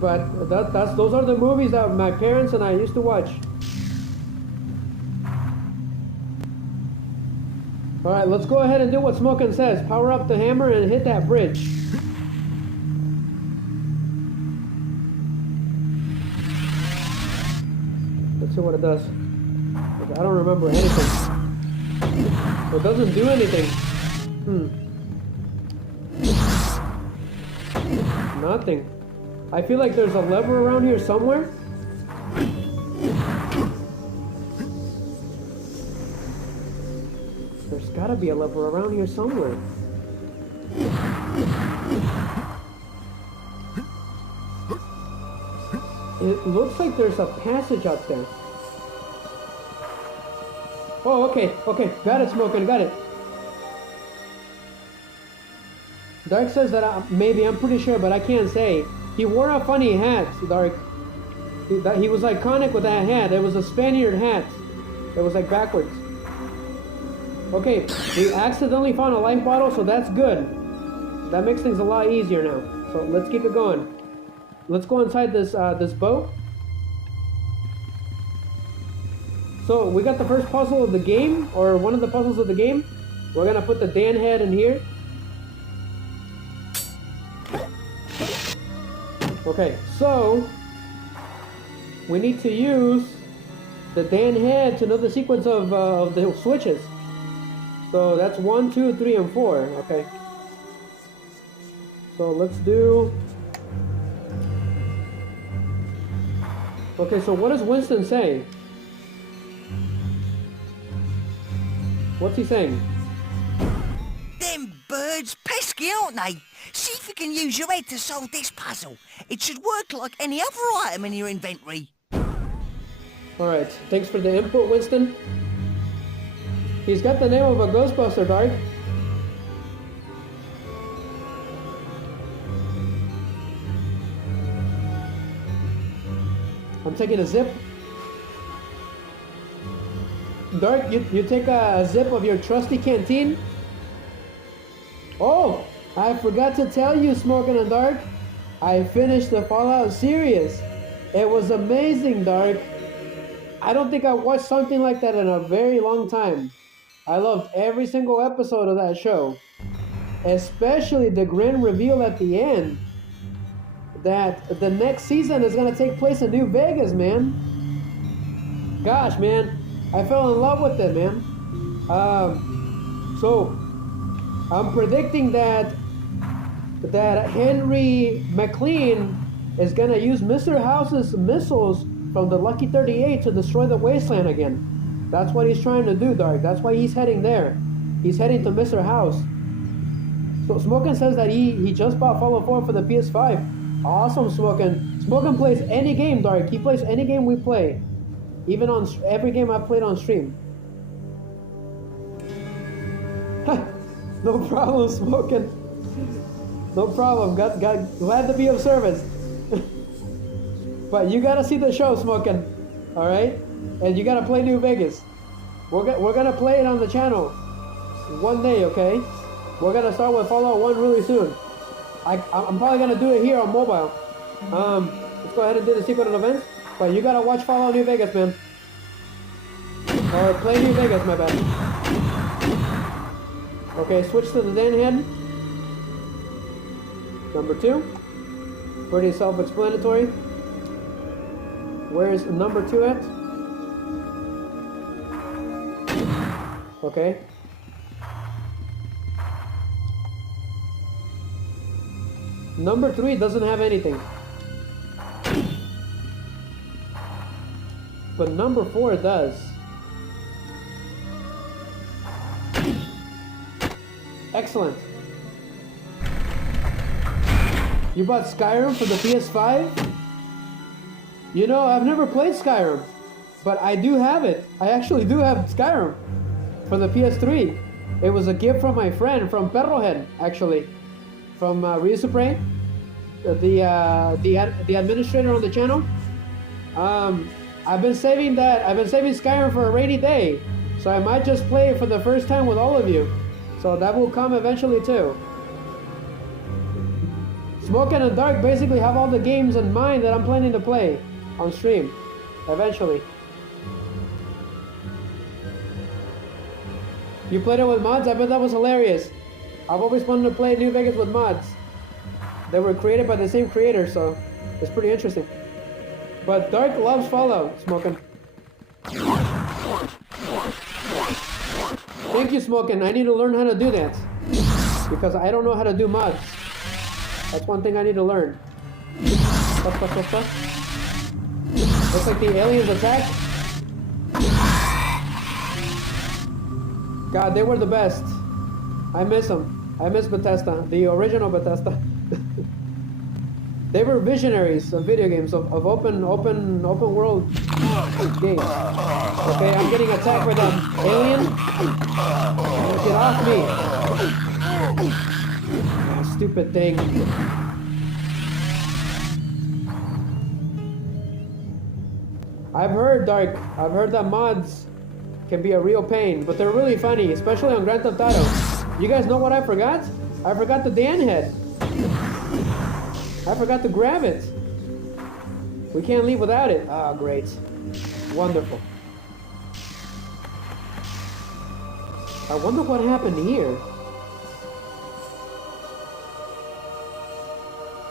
But those are the movies that my parents and I used to watch. Alright, let's go ahead and do what Smokin' says. Power up the hammer and hit that bridge. Let's see what it does. I don't remember anything. It doesn't do anything. Nothing. I feel like there's a lever around here somewhere. There's gotta be a lever around here somewhere. It looks like there's a passage up there. Oh, okay. Got it, Smokin', got it. Dark says that I'm pretty sure, but I can't say. He wore a funny hat, Dark. He was iconic with that hat. It was a Spaniard hat. It was like backwards. Okay, we accidentally found a life bottle, so that's good. That makes things a lot easier now. So let's keep it going. Let's go inside this boat. So we got the first puzzle of the game, or one of the puzzles of the game. We're gonna put the Dan head in here. Okay, so we need to use the Dan head to know the sequence of the switches. So that's 1, 2, 3, and 4. Okay. So let's do. Okay, so what does Winston say? What's he saying? Them birds pesky, aren't they? See if you can use your head to solve this puzzle. It should work like any other item in your inventory. Alright, thanks for the input, Winston. He's got the name of a Ghostbuster, Dark. I'm taking a zip. Dark, you take a zip of your trusty canteen. Oh, I forgot to tell you, Smokin' and Dark. I finished the Fallout series. It was amazing, Dark. I don't think I watched something like that in a very long time. I loved every single episode of that show. Especially the grand reveal at the end. That the next season is gonna take place in New Vegas, man. Gosh, man. I fell in love with it, man. So I'm predicting that Henry McLean is gonna use Mr. House's missiles from the Lucky 38 to destroy the Wasteland again. That's what he's trying to do, Dark. That's why he's heading there. He's heading to Mr. House. So Smokin says that he just bought Fallout 4 for the PS5. Awesome, Smokin. Smokin plays any game, Dark. He plays any game we play. Even on every game I've played on stream. No problem, Smokin. No problem. Glad to be of service. But you gotta see the show, Smokin. All right, and you gotta play New Vegas. We're gonna play it on the channel one day, okay? We're gonna start with Fallout 1 really soon. I'm probably gonna do it here on mobile. Let's go ahead and do the secret events. But you gotta watch Fallout New Vegas, man. Or play New Vegas, my bad. Okay, switch to the Dan head. Number 2. Pretty self-explanatory. Where's number 2 at? Okay. Number 3 doesn't have anything. But number 4 does. Excellent. You bought Skyrim for the PS5? You know, I've never played Skyrim, but I do have it. I actually do have Skyrim for the PS3. It was a gift from my friend, from Perrohead, actually. From Rio Supre, the administrator on the channel. I've been saving Skyrim for a rainy day, so I might just play it for the first time with all of you. So that will come eventually too. Smokin' and Dark basically have all the games in mind that I'm planning to play on stream, eventually. You played it with mods? I bet that was hilarious. I've always wanted to play New Vegas with mods. They were created by the same creator, so it's pretty interesting. But Dark loves Fallout, Smokin'. Thank you, Smokin'. I need to learn how to do that. Because I don't know how to do mods. That's one thing I need to learn. Looks like the aliens attack. God, they were the best. I miss them. I miss Bethesda, the original Bethesda. They were visionaries of video games, of open world games. Okay, I'm getting attacked by that alien. Get off me! Oh, stupid thing. I've heard, Dark. I've heard that mods can be a real pain, but they're really funny, especially on Grand Theft Auto. You guys know what I forgot? I forgot the Dan head. I forgot to grab it. We can't leave without it. Ah, great. Wonderful. I wonder what happened here.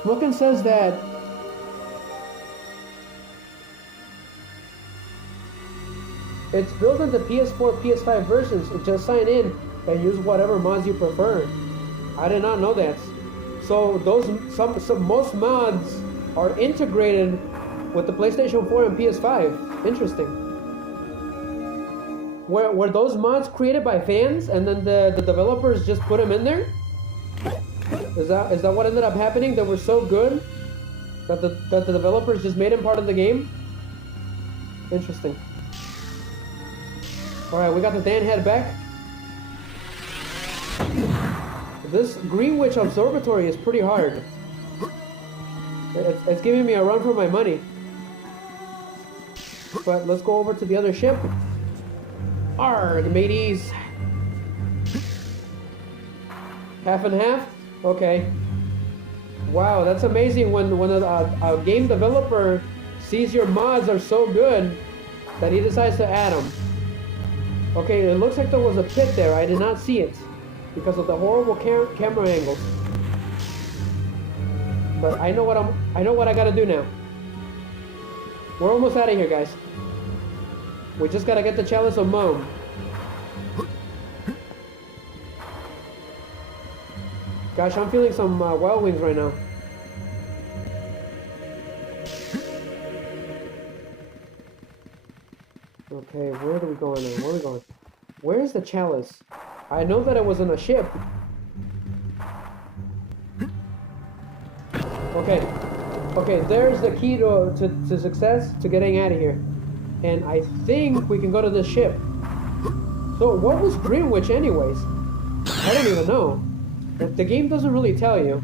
Smokin' says that it's built into PS4, PS5 versions. Just sign in and use whatever mods you prefer. I did not know that. So most mods are integrated with the PlayStation 4 and PS5. Interesting. Were those mods created by fans and then the developers just put them in there? Is that what ended up happening? They were so good that the developers just made them part of the game? Interesting. Alright, we got the Dan head back. This Greenwich Observatory is pretty hard. It's giving me a run for my money. But let's go over to the other ship. Arrgh, mateys. Half and half? Okay. Wow, that's amazing when a game developer sees your mods are so good that he decides to add them. Okay, it looks like there was a pit there. I did not see it because of the horrible camera angles. But I know what I gotta do now. We're almost out of here, guys. We just gotta get the Chalice of Mom. Gosh, I'm feeling some wild wings right now. Okay, where are we going now? Where are we going? Where's the chalice? I know that it was in a ship. Okay. Okay, there's the key to success, to getting out of here. And I think we can go to this ship. So what was Greenwich anyways? I don't even know. The game doesn't really tell you.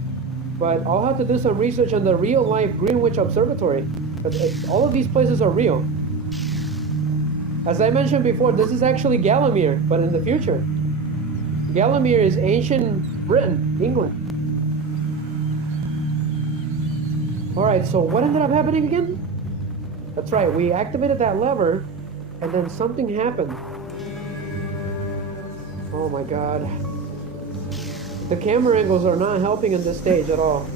But I'll have to do some research on the real-life Greenwich Observatory. Because all of these places are real. As I mentioned before, this is actually Gallowmere, but in the future. Gallowmere is ancient Britain, England. Alright, so what ended up happening again? That's right, we activated that lever, and then something happened. Oh my god. The camera angles are not helping in this stage at all.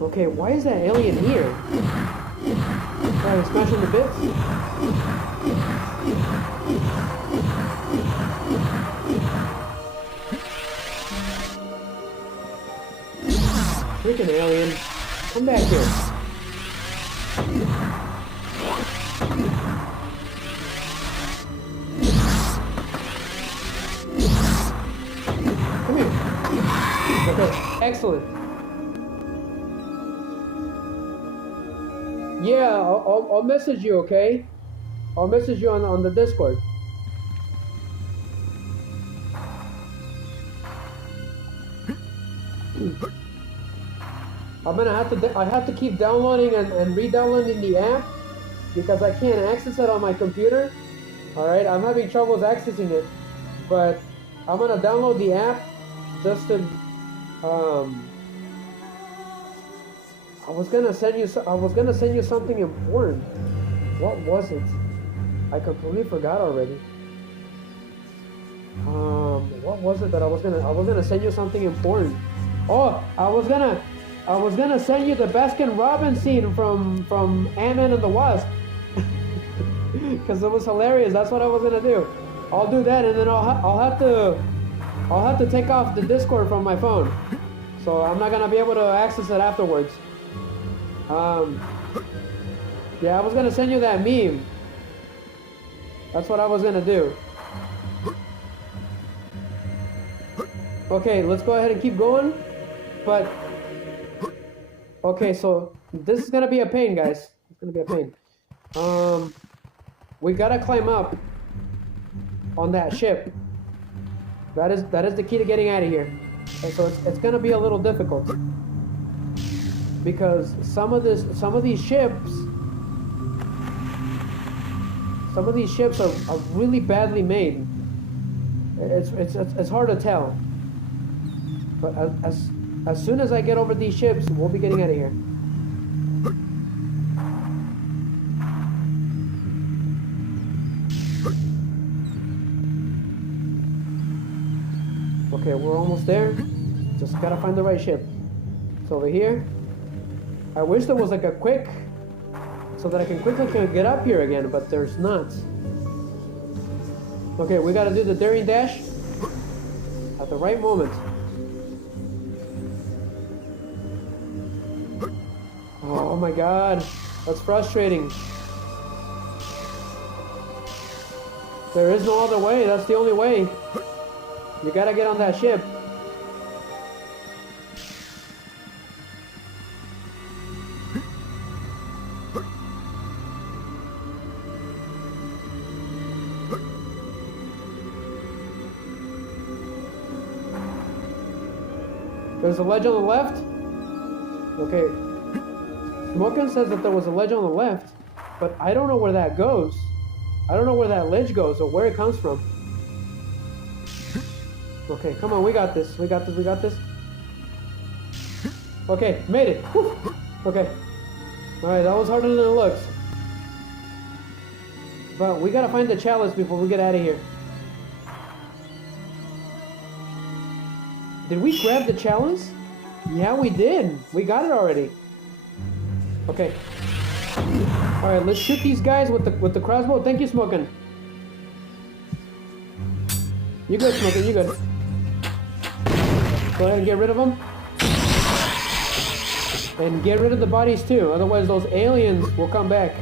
Okay, why is that alien here? Alright, smash him to bits. Freaking alien. Come back here. Come here. Okay, excellent. Yeah, I'll message you, okay? I'll message you on the Discord. I have to keep downloading and re-downloading the app because I can't access it on my computer. Alright, I'm having troubles accessing it. But I'm gonna download the app just to I was gonna send you something important. What was it? I completely forgot already. What was it that I was gonna send you something important? Oh, I was gonna send you the Baskin Robbins scene from Ant-Man and the Wasp. Because it was hilarious. That's what I was gonna do. I'll do that, and then I'll have to take off the Discord from my phone, so I'm not gonna be able to access it afterwards. Yeah, I was gonna send you that meme. That's what I was gonna do. Okay, let's go ahead and keep going. But okay, so this is gonna be a pain, guys. It's gonna be a pain. We gotta climb up on that ship. That is the key to getting out of here. And so it's gonna be a little difficult because some of these ships are really badly made. It's hard to tell. But as soon as I get over these ships, we'll be getting out of here. Okay, we're almost there. Just gotta find the right ship. It's over here. I wish there was like a quick, so that I can quickly get up here again, but there's not. Okay, we gotta do the daring dash at the right moment. Oh my god, that's frustrating. There is no other way, that's the only way. You gotta get on that ship. There's a ledge on the left? Okay. Smokin says that there was a ledge on the left, but I don't know where that goes. I don't know where that ledge goes or where it comes from. Okay, come on, we got this. We got this, we got this. Okay, made it. Whew. Okay. Alright, that was harder than it looks. But we gotta find the chalice before we get out of here. Did we grab the chalice? Yeah, we did. We got it already. Okay. Alright, let's shoot these guys with the crossbow. Thank you, Smokin. You good, Smoking, you good. Go ahead and get rid of them. And get rid of the bodies too, otherwise those aliens will come back.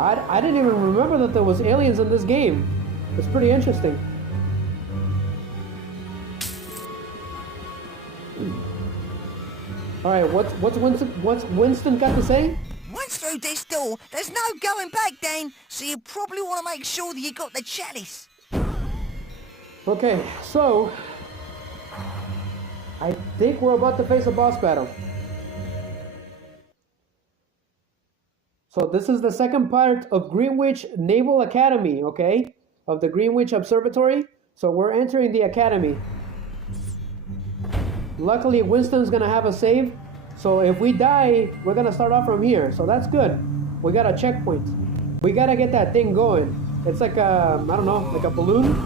I didn't even remember that there was aliens in this game. It's pretty interesting. Alright, what's Winston got to say? Once through this door, there's no going back, Dan, so you probably want to make sure that you got the chalice. Okay, so I think we're about to face a boss battle. So this is the second part of Greenwich Naval Academy, okay? Of the Greenwich Observatory. So we're entering the academy. Luckily, Winston's gonna have a save. So if we die, we're gonna start off from here. So that's good. We got a checkpoint. We gotta get that thing going. It's like a, I don't know, like a balloon.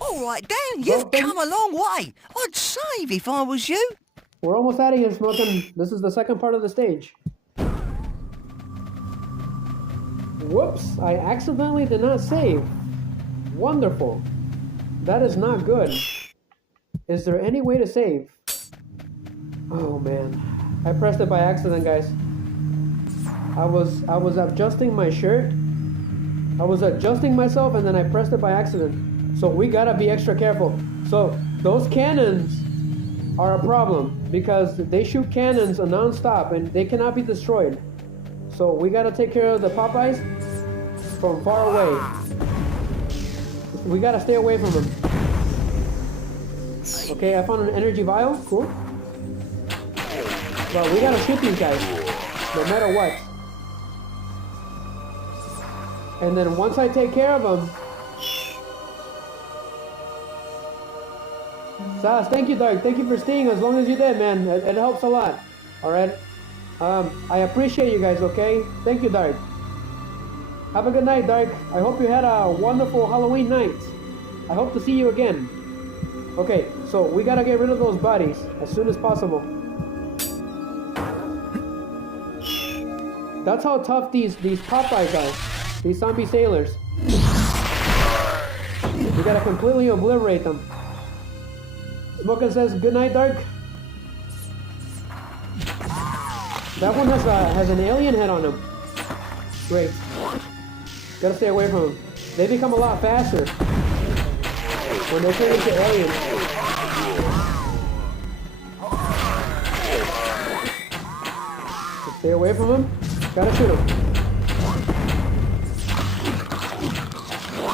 All right, Dan, you've come a long way. I'd save if I was you. We're almost out of here, Smoking. This is the second part of the stage. Whoops, I accidentally did not save. Wonderful. That is not good. Is there any way to save? Oh man. I pressed it by accident, guys. I was adjusting my shirt. I was adjusting myself and then I pressed it by accident. So we gotta be extra careful. So those cannons are a problem because they shoot cannons non-stop and they cannot be destroyed. So we gotta take care of the Popeyes from far away. We gotta stay away from them. Okay, I found an energy vial. Cool. But we gotta shoot these guys, no matter what. And then once I take care of them... Sas, thank you, Dark. Thank you for staying as long as you did, man. It helps a lot. Alright? I appreciate you guys, okay? Thank you, Dark. Have a good night, Dark. I hope you had a wonderful Halloween night. I hope to see you again. Okay, so we gotta get rid of those bodies as soon as possible. That's how tough these Popeyes are. These zombie sailors. We gotta completely obliterate them. Smokin says, good night, Dark. That one has an alien head on him. Great. Gotta stay away from them. They become a lot faster when they turn into aliens. So stay away from them. Gotta shoot him.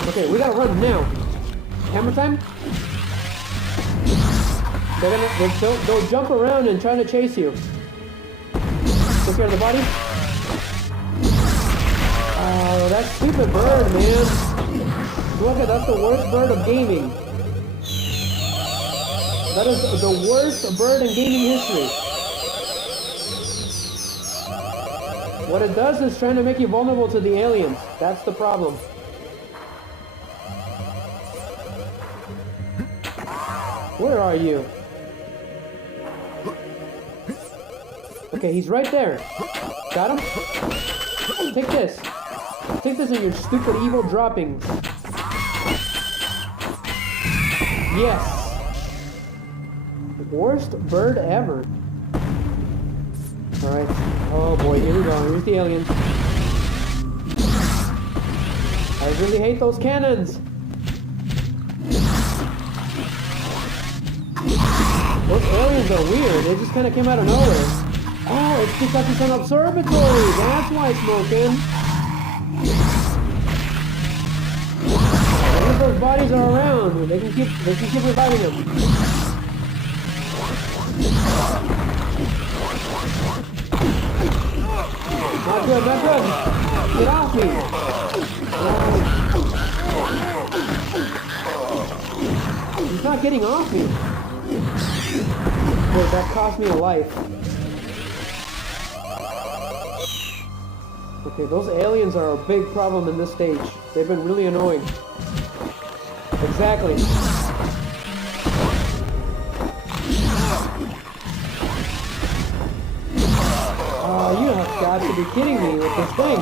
Okay, we gotta run now. Hammer time? They'll jump around and try to chase you. Take care of the body. Oh, that stupid bird, man. Look at that's the worst bird of gaming. That is the worst bird in gaming history. What it does is trying to make you vulnerable to the aliens. That's the problem. Where are you? Okay, he's right there. Got him? Take this. Take this in your stupid evil droppings. Yes. Worst bird ever. Alright. Oh boy, here we go. Here's the aliens. I really hate those cannons. Those aliens are weird. They just kind of came out of nowhere. Oh, it's because it's an observatory. That's why it's smoking. As those bodies are around, they can keep reviving them. Not good, not good. Get off me. He's not getting off me. Boy, that cost me a life. Okay, those aliens are a big problem in this stage. They've been really annoying. Exactly. Oh, you have got to be kidding me with this thing.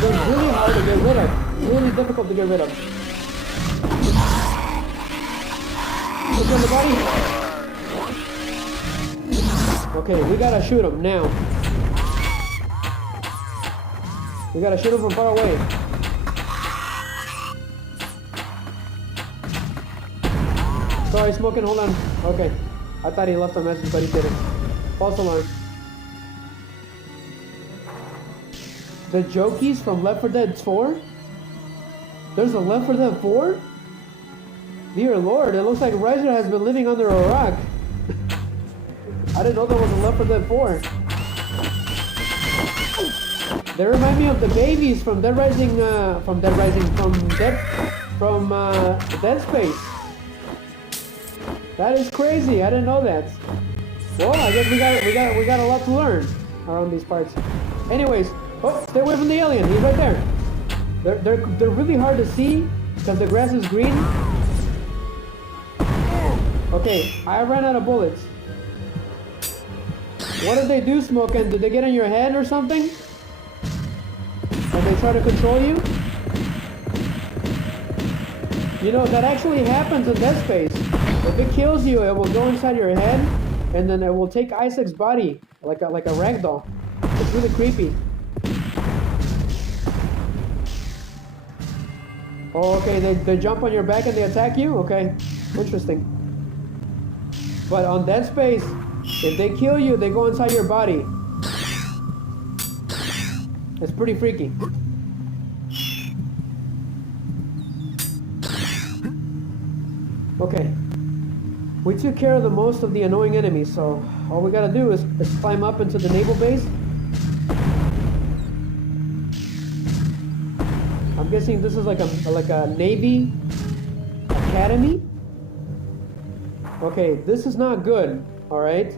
They're really hard to get rid of. Really difficult to get rid of. Look on the body. Okay, we gotta shoot him now. We gotta shoot him from far away. Sorry, Smoking, hold on. Okay. I thought he left a message, but he didn't. False alarm. The Jokies from Left 4 Dead 4? There's a Left 4 Dead 4? Dear Lord, it looks like Riser has been living under a rock. I didn't know there was a Left 4 Dead 4. They remind me of the babies from Dead Space. That is crazy. I didn't know that. Well, I guess we got a lot to learn around these parts. Anyways, oh, stay away from the alien. He's right there. They're really hard to see because the grass is green. Okay, I ran out of bullets. What did they do, Smokin'? Did they get in your head or something? And they try to control you? You know, that actually happens in Dead Space. If it kills you, it will go inside your head, and then it will take Isaac's body, like a ragdoll. It's really creepy. Oh, okay, they jump on your back and they attack you? Okay, interesting. But on Dead Space, if they kill you, they go inside your body. It's pretty freaky. Okay. We took care of the most of the annoying enemies, so all we gotta do is climb up into the naval base. I'm guessing this is like a Navy academy. Okay, this is not good, alright?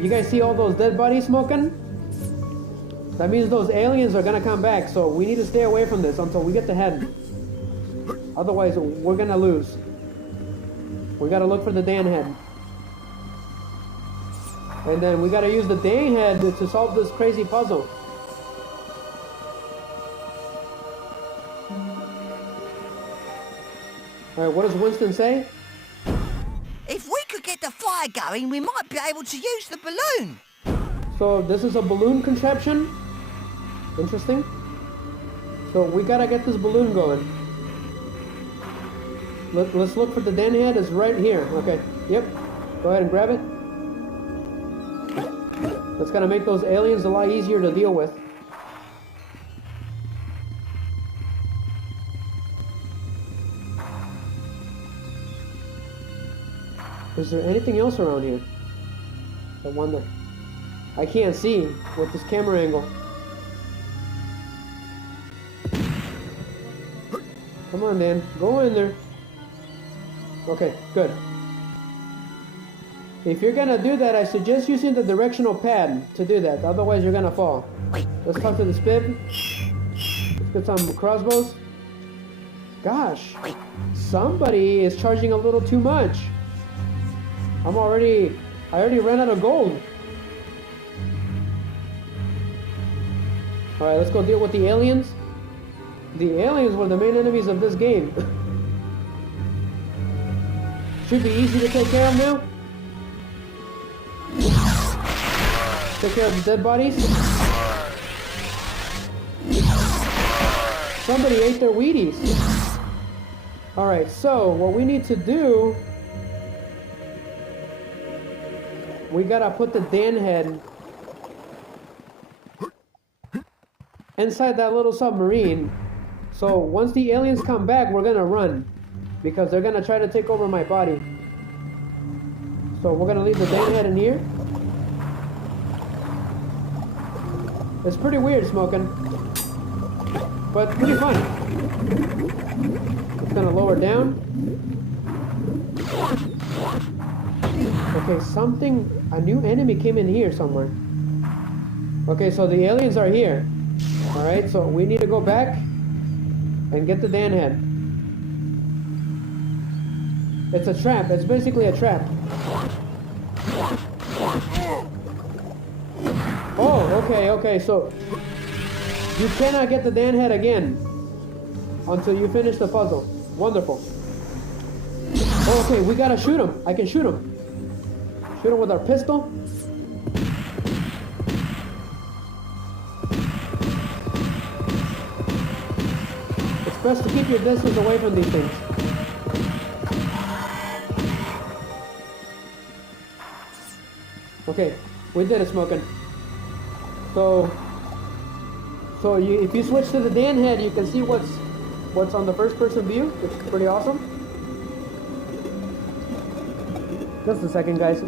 You guys see all those dead bodies Smoking? That means those aliens are gonna come back, so we need to stay away from this until we get the head. Otherwise, we're gonna lose. We gotta look for the Dan head. And then we gotta use the Dan head to solve this crazy puzzle. Alright, what does Winston say? If we could get the fire going, we might be able to use the balloon. So this is a balloon contraption? Interesting. So we gotta get this balloon going. Let's look for the Dan head. It's right here. Okay. Yep. Go ahead and grab it. That's gonna make those aliens a lot easier to deal with. Is there anything else around here? I wonder. I can't see with this camera angle. Come on, Dan. Go in there. Okay, good. If you're gonna do that, I suggest using the directional pad to do that. Otherwise, you're gonna fall. Let's talk to the Spib. Let's get some crossbows. Gosh, somebody is charging a little too much. I already ran out of gold. Alright, let's go deal with the aliens. The aliens were the main enemies of this game. Should be easy to take care of now. Take care of the dead bodies. Somebody ate their Wheaties. Alright, so what we need to do, we gotta put the Dan head inside that little submarine. So once the aliens come back, we're gonna run. Because they're gonna try to take over my body. So we're gonna leave the Dan head in here. It's pretty weird Smoking, but pretty fun. It's gonna lower down. Okay, a new enemy came in here somewhere. Okay, so the aliens are here. Alright, so we need to go back and get the Dan head. It's a trap. It's basically a trap. Oh, okay, so You cannot get the Dan head again until you finish the puzzle. Wonderful. Oh, okay, we gotta shoot him. I can shoot him. Shoot him with our pistol. It's best to keep your distance away from these things. Okay, we did it, Smoking. So if you switch to the Dan head, you can see what's on the first-person view, which is pretty awesome. Just a second, guys.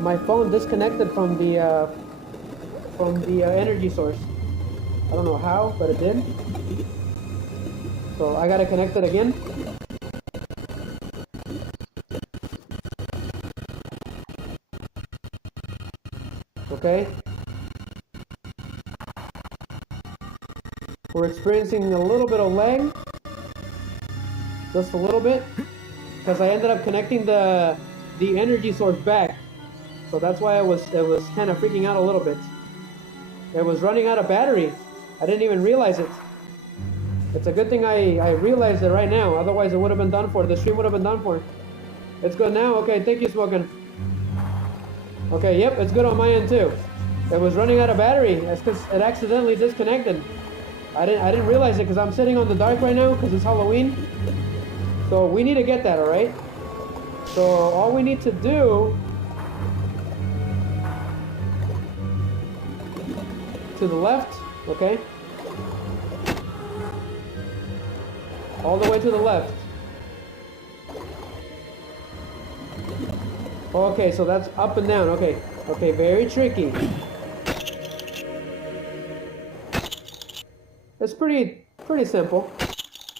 My phone disconnected from the energy source. I don't know how, but it did. So I gotta connect it again. Okay. We're experiencing a little bit of lag. Just a little bit. Because I ended up connecting the energy source back. So that's why it was kind of freaking out a little bit. It was running out of battery. I didn't even realize it. It's a good thing I realized it right now. Otherwise it would have been done for. The stream would have been done for. It's good now? Okay, thank you, Smoking. Okay, yep, it's good on my end too. It was running out of battery. It's because it accidentally disconnected. I didn't realize it because I'm sitting on the dark right now because it's Halloween. So we need to get that, alright? So all we need to do to the left, okay? All the way to the left. Okay, so that's up and down. Okay, okay, very tricky. It's pretty simple.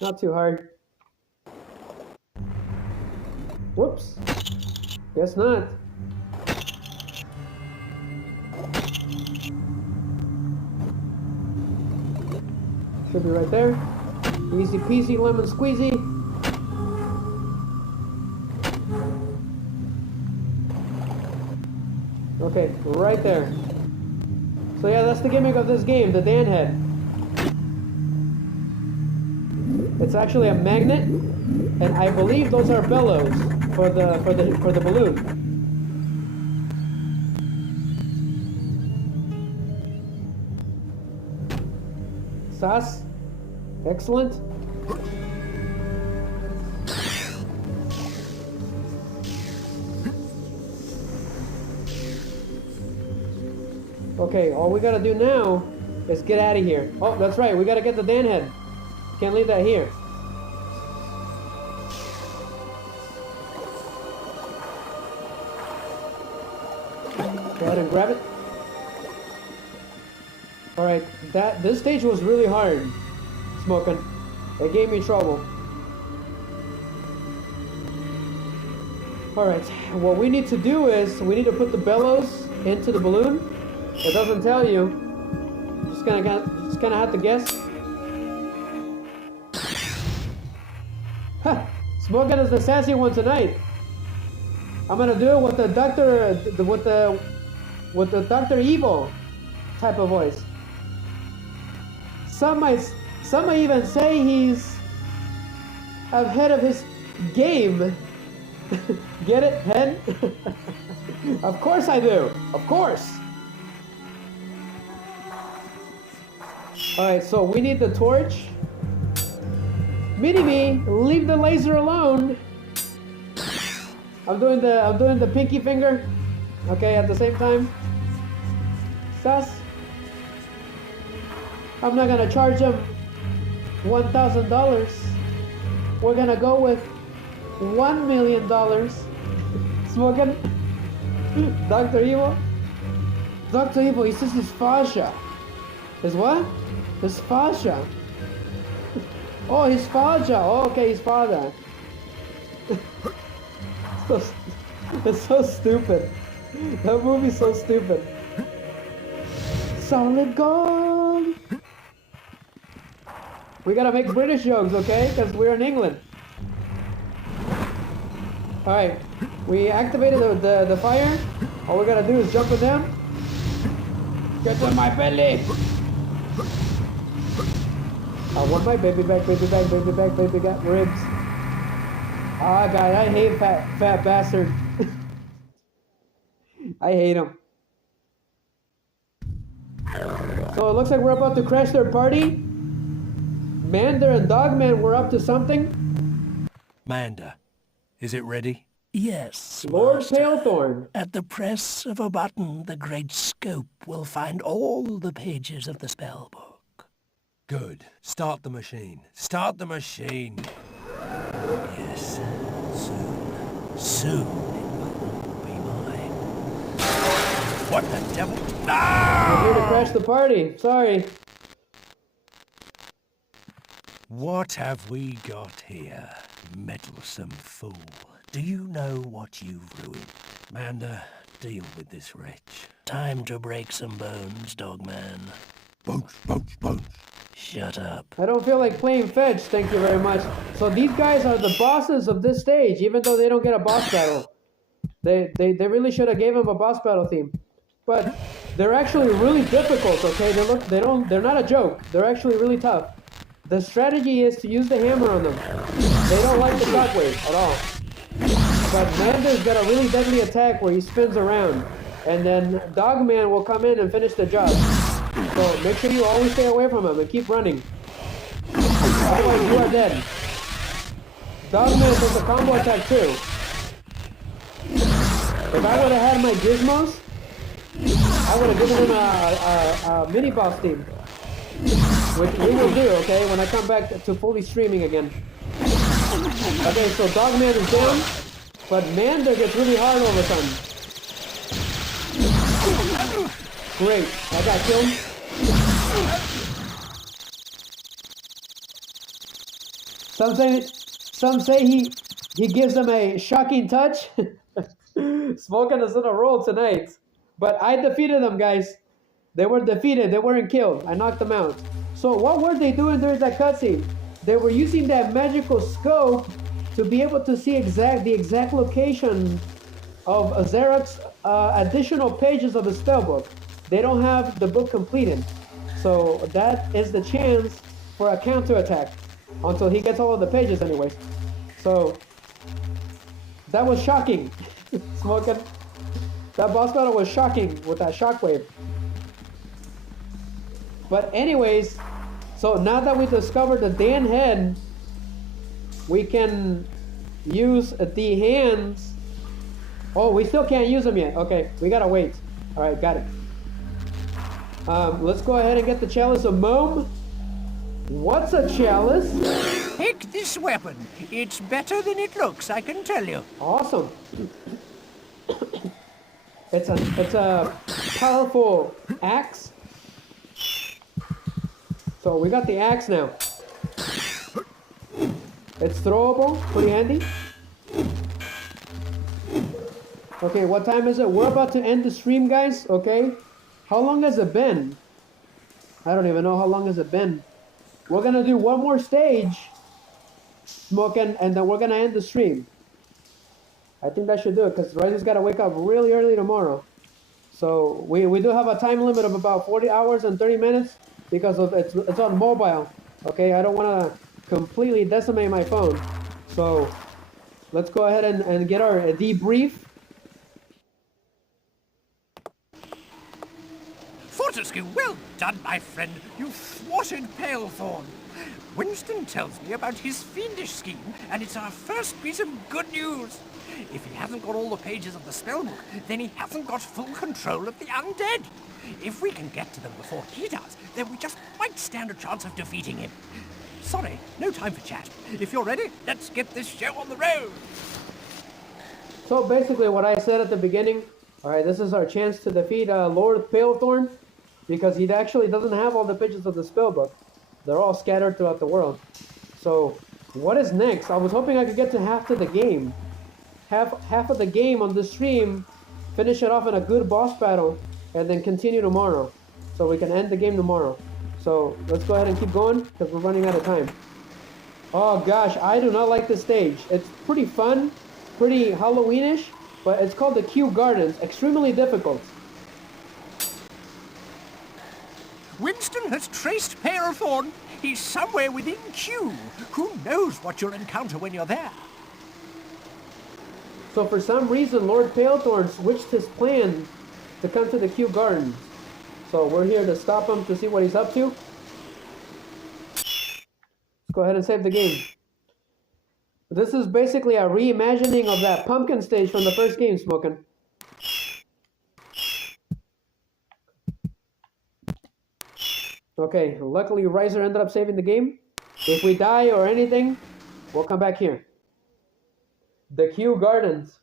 Not too hard. Whoops. Guess not. Should be right there. Easy peasy lemon squeezy. Okay, right there. So yeah, that's the gimmick of this game, the Dan head. It's actually a magnet, and I believe those are bellows for the balloon. Sas, excellent. Okay, all we gotta do now is get out of here. Oh, that's right, we gotta get the Dan head. Can't leave that here. Go ahead and grab it. Alright, this stage was really hard, Smoking. It gave me trouble. Alright, what we need to do is, we need to put the bellows into the balloon. It doesn't tell you. Just gonna have to guess. Ha! Smoking is the sassy one tonight. I'm gonna do it with the with the Dr. Evil type of voice. Some might even say he's ahead of his game. Get it, head? Of course I do. Of course. All right, so we need the torch. Mini-me, leave the laser alone. I'm doing the pinky finger. Okay, at the same time. Sus. I'm not gonna charge him $1,000. We're gonna go with $1 million. Smoking. Dr. Evil. Dr. Evil, he says his fascia. His what? His fascia. Oh, his father. Oh, okay, his father. It's so stupid. That movie's so stupid. Solid gold. We gotta make British jokes, okay? Because we're in England. Alright, we activated the fire. All we gotta do is jump it down. Get to my belly! I want my baby back, baby back, baby back, baby got ribs. Ah, God, I hate fat bastard. I hate him. So it looks like we're about to crash their party. Mander and Dogman were up to something. Mander, is it ready? Yes, Lord Master. Palethorn. At the press of a button, the great scope will find all the pages of the spellbook. Good. Start the machine. Start the machine. Yes, soon it will be mine. What the devil? I'm here to crash the party. Sorry. What have we got here, meddlesome fool? Do you know what you've ruined? Mander, deal with this wretch. Time to break some bones, Dogman. Bones, bones, bones. Shut up. I don't feel like playing fetch, thank you very much. So these guys are the bosses of this stage, even though they don't get a boss battle. They really should have gave them a boss battle theme. But they're actually really difficult, okay? They're not a joke. They're actually really tough. The strategy is to use the hammer on them. They don't like the shockwave at all. But Mander's got a really deadly attack where he spins around. And then Dogman will come in and finish the job. So make sure you always stay away from him and keep running. Otherwise you are dead. Dogman does a combo attack too. If I would have had my gizmos, I would have given him a mini boss team. Which we will do, okay, when I come back to fully streaming again. Okay, so Dogman is down, but Mander gets really hard all of a sudden. Great, I got killed. Some say he gives them a shocking touch. Smoking is in a roll tonight. But I defeated them, guys. They were defeated, they weren't killed. I knocked them out. So what were they doing during that cutscene? They were using that magical scope to be able to see the exact location of Zarok's additional pages of the spellbook. They don't have the book completed. So that is the chance for a counterattack until he gets all of the pages anyways. So that was shocking. Smoking. That boss battle was shocking with that shockwave. But anyways, so now that we discovered the Dan head, we can use the hands. Oh, we still can't use them yet. Okay, we gotta wait. All right, got it. Let's go ahead and get the chalice of Mom. What's a chalice? Take this weapon. It's better than it looks, I can tell you. Awesome. It's a powerful axe. So we got the axe now. It's throwable, pretty handy. Okay, what time is it? We're about to end the stream, guys, okay? How long has it been? I don't even know how long has it been. We're gonna do one more stage, Smoking, and then we're gonna end the stream. I think that should do it, because Ryder's gotta wake up really early tomorrow. So we do have a time limit of about 40 hours and 30 minutes because of it's on mobile. Okay, I don't want to completely decimate my phone. So let's go ahead and get our debrief. Fortescue, well done, my friend. You thwarted Palethorn. Winston tells me about his fiendish scheme, and it's our first piece of good news. If he hasn't got all the pages of the spellbook, then he hasn't got full control of the undead. If we can get to them before he does, then we just might stand a chance of defeating him. Sorry, no time for chat. If you're ready, let's get this show on the road. So basically what I said at the beginning, alright, this is our chance to defeat Lord Palethorn, because he actually doesn't have all the pages of the spellbook. They're all scattered throughout the world. So what is next? I was hoping I could get to half of the game. Half of the game on the stream, finish it off in a good boss battle, and then continue tomorrow. So we can end the game tomorrow. So let's go ahead and keep going, because we're running out of time. Oh gosh, I do not like this stage. It's pretty fun, pretty Halloweenish, but it's called the Kew Gardens. Extremely difficult. Winston has traced Pale Thorn. He's somewhere within Q. Who knows what you'll encounter when you're there? So for some reason, Lord Palethorn switched his plan to come to the Q Gardens. So we're here to stop him to see what he's up to. Let's go ahead and save the game. This is basically a reimagining of that pumpkin stage from the first game, Smokin'. Okay, luckily Riser ended up saving the game. If we die or anything, we'll come back here. The Kew Gardens.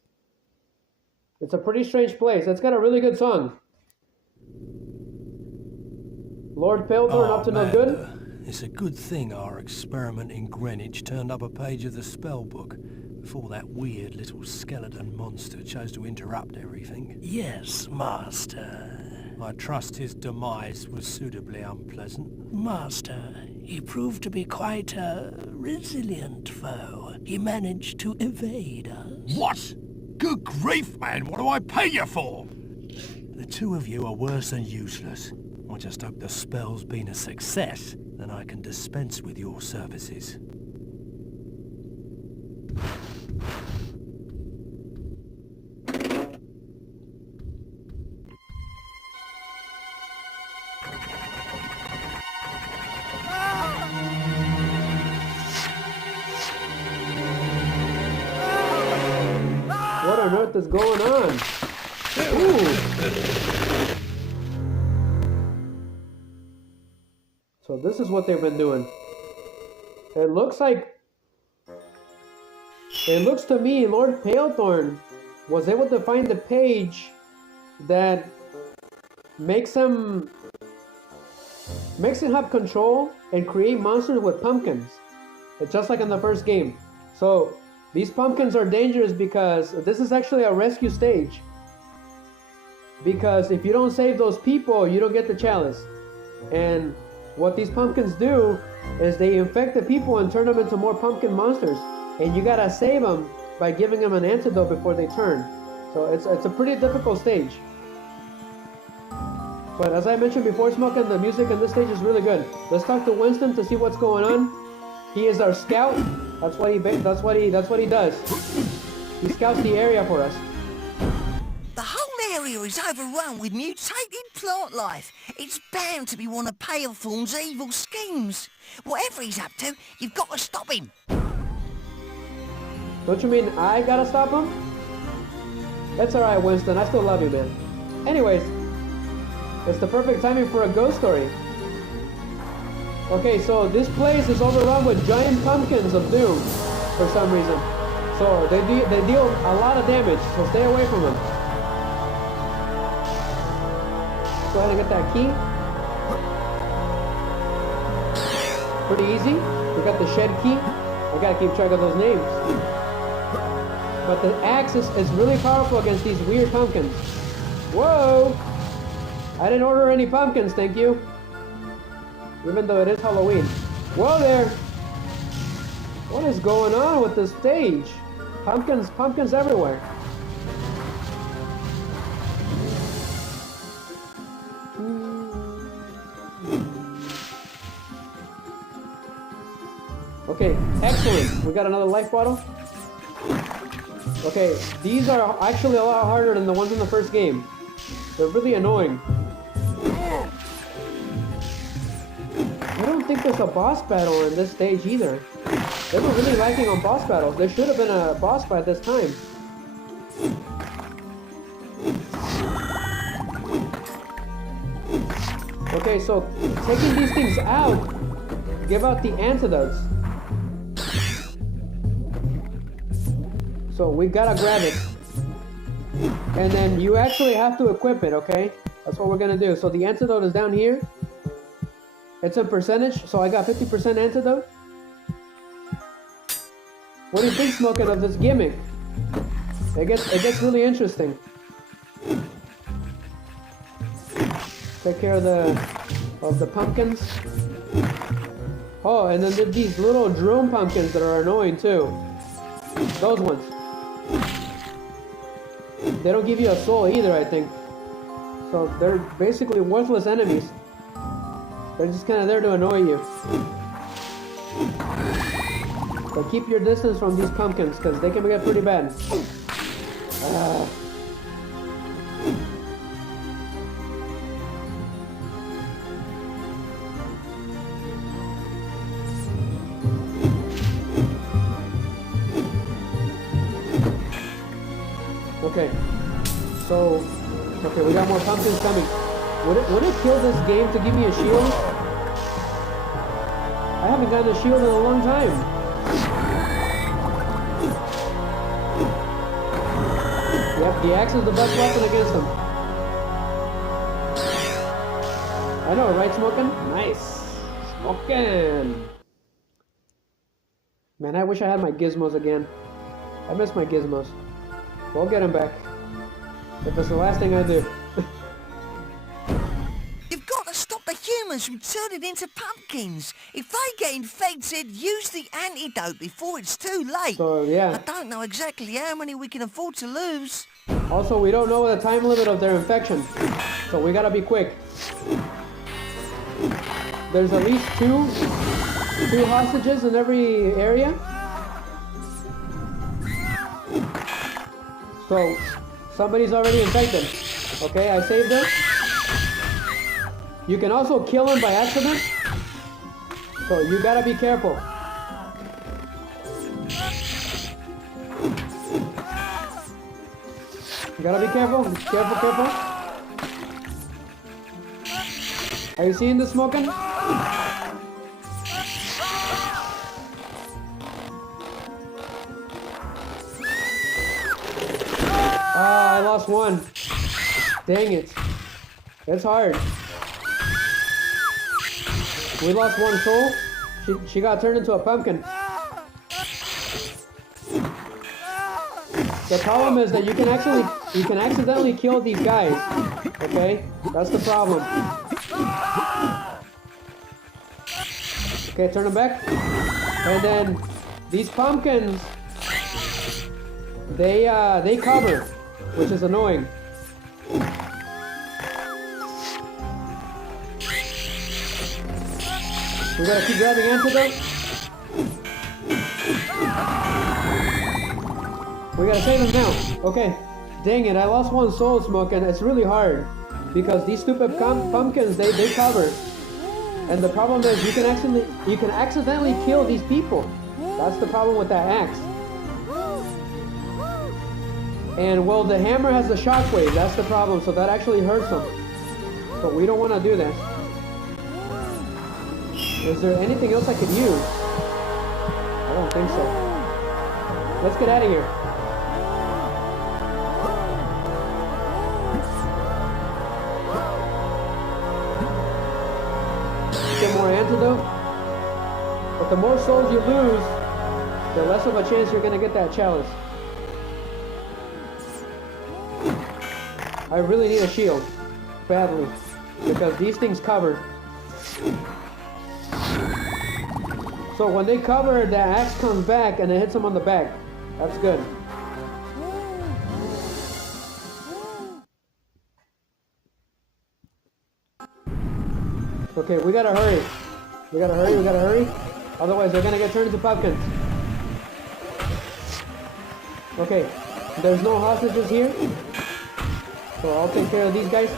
It's a pretty strange place. It's got a really good song. Lord Palethorn up to no good? It's a good thing our experiment in Greenwich turned up a page of the spell book before that weird little skeleton monster chose to interrupt everything. Yes, Master. I trust his demise was suitably unpleasant. Master, he proved to be quite a resilient foe. He managed to evade us. What? Good grief, man, what do I pay you for? The two of you are worse than useless. I just hope the spell's been a success, then I can dispense with your services. What on earth is going on? Ooh. So this is what they've been doing. It looks to me Lord Palethorn was able to find the page that makes him have control and create monsters with pumpkins. It's just like in the first game. So these pumpkins are dangerous because this is actually a rescue stage. Because if you don't save those people, you don't get the chalice. And what these pumpkins do is they infect the people and turn them into more pumpkin monsters. And you gotta save them by giving them an antidote before they turn. So it's a pretty difficult stage. But as I mentioned before, Smokin', the music in this stage is really good. Let's talk to Winston to see what's going on. He is our scout. That's what he does. He scouts the area for us. The whole area is overrun with mutated plant life. It's bound to be one of Palethorn's evil schemes. Whatever he's up to, you've got to stop him. Don't you mean I gotta stop him? That's alright, Winston. I still love you, man. Anyways, it's the perfect timing for a ghost story. Okay, so this place is overrun with giant pumpkins of doom for some reason. So they deal a lot of damage, so stay away from them. Go ahead and get that key. Pretty easy. We got the shed key. I gotta keep track of those names. But the axe is really powerful against these weird pumpkins. Whoa! I didn't order any pumpkins, thank you. Even though it is Halloween. Whoa there! What is going on with this stage? Pumpkins everywhere. Okay, excellent. We got another life bottle. Okay, these are actually a lot harder than the ones in the first game. They're really annoying. I don't think there's a boss battle in this stage either. They were really lacking on boss battles. There should have been a boss fight this time. Okay, so taking these things out, give out the antidotes. So we gotta grab it. And then you actually have to equip it, okay? That's what we're gonna do. So the antidote is down here. It's a percentage, so I got 50% antidote. What do you think, Smokin', of this gimmick? It gets really interesting. Take care of the pumpkins. Oh, and then there's these little drone pumpkins that are annoying too. Those ones. They don't give you a soul either, I think. So they're basically worthless enemies. They're just kind of there to annoy you. But keep your distance from these pumpkins, because they can get pretty bad. Okay, so, okay, we got more pumpkins coming. Would it kill this game to give me a shield? I haven't gotten a shield in a long time. Yep, the axe is the best weapon against them. I know, right, Smokin'? Nice. Smokin'. Man, I wish I had my gizmos again. I miss my gizmos. We'll get him back. If it's the last thing I do. You've got to stop the humans from turning into pumpkins. If they get infected, use the antidote before it's too late. So, yeah. I don't know exactly how many we can afford to lose. Also, we don't know the time limit of their infection. So we gotta be quick. There's at least two hostages in every area. So, somebody's already infected. Okay, I saved them. You can also kill them by accident. So, you gotta be careful. You gotta be careful. Careful. Are you seeing the smoking? I lost one. Dang it. That's hard. We lost one soul. She got turned into a pumpkin. The problem is that you can accidentally kill these guys. Okay? That's the problem. Okay, turn them back. And then these pumpkins, they cover, which is annoying. We gotta keep grabbing antidote. We gotta save him now. Okay. Dang it, I lost one soul, Smokin'. It's really hard. Because these stupid pumpkins, they cover. And the problem is you can accidentally kill these people. That's the problem with that axe. And well, the hammer has the shockwave. That's the problem. So that actually hurts them. So we don't want to do that. Is there anything else I could use? I don't think so. Let's get out of here. Get more antidote. But the more souls you lose, the less of a chance you're gonna get that chalice. I really need a shield. Badly. Because these things cover. So when they cover, the axe comes back and it hits them on the back. That's good. Okay, we gotta hurry. We gotta hurry. Otherwise they're gonna get turned into pumpkins. Okay, there's no hostages here. So I'll take care of these guys.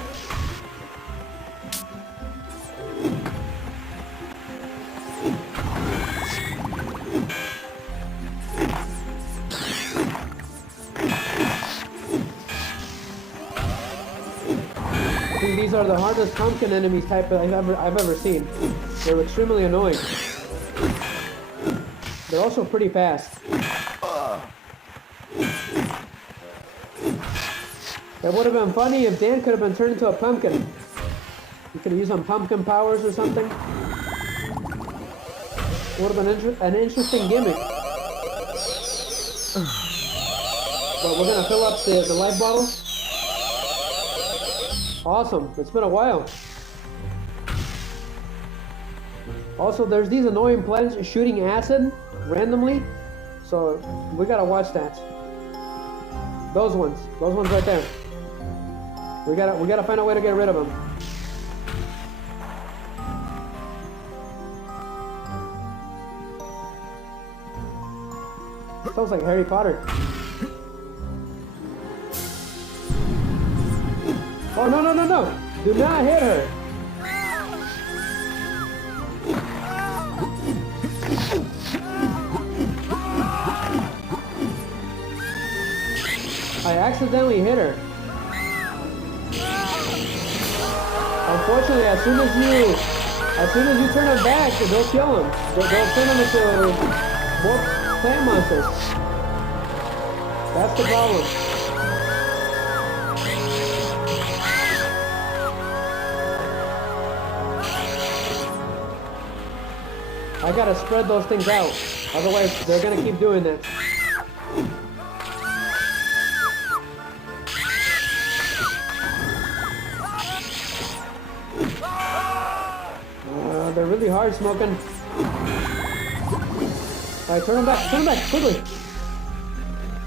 I think these are the hardest pumpkin enemies type I've ever seen. They're extremely annoying. They're also pretty fast. It would have been funny if Dan could have been turned into a pumpkin. You could have used some pumpkin powers or something. It would have been an interesting gimmick. But we're gonna fill up the life bottle. Awesome, it's been a while. Also, there's these annoying plants shooting acid randomly. So we gotta watch that. Those ones right there. We gotta find a way to get rid of them. Sounds like Harry Potter. Oh, no, no, no, no. Do not hit her. I accidentally hit her. Unfortunately, as soon as you turn them back, they'll kill them. They'll turn them into more plant monsters. That's the problem. I gotta spread those things out. Otherwise, they're gonna keep doing that. They're really hard smoking. Alright, turn them back, quickly.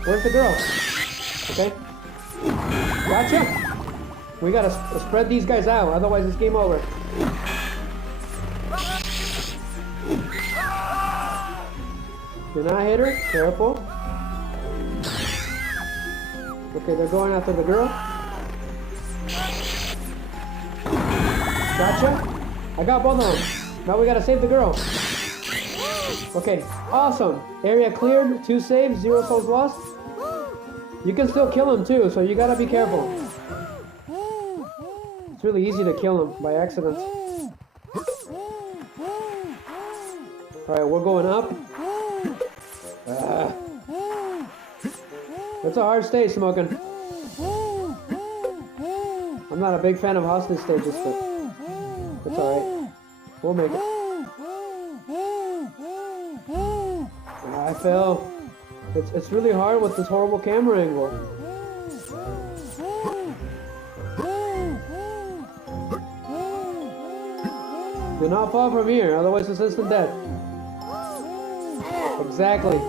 Where's the girl? Okay. Gotcha. We gotta spread these guys out, otherwise it's game over. Do not hit her, careful. Okay, they're going after the girl. Gotcha. I got both of them. Now we gotta save the girl. Okay, awesome. Area cleared, 2 saves, 0 souls lost. You can still kill him too, so you gotta be careful. It's really easy to kill him by accident. Alright, we're going up. It's a hard stage, smoking. I'm not a big fan of hostage stages, but it's alright. We'll make it. I fell. It's really hard with this horrible camera angle. Do not fall from here, otherwise it's instant death. Exactly.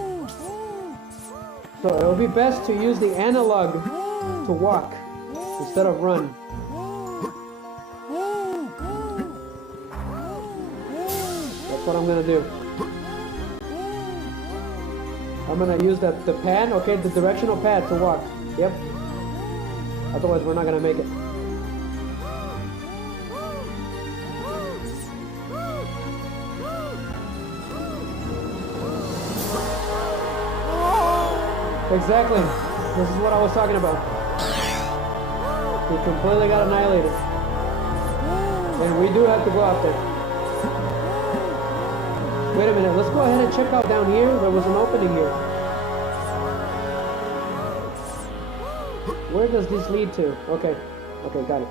So it would be best to use the analog to walk instead of run. That's what I'm gonna do. I'm gonna use the pad, okay, the directional pad to walk. Yep. Otherwise we're not gonna make it. Exactly. This is what I was talking about. We completely got annihilated. And we do have to go out there. Wait a minute, let's go ahead and check out down here. There was an opening here. Where does this lead to? Okay. Okay, got it.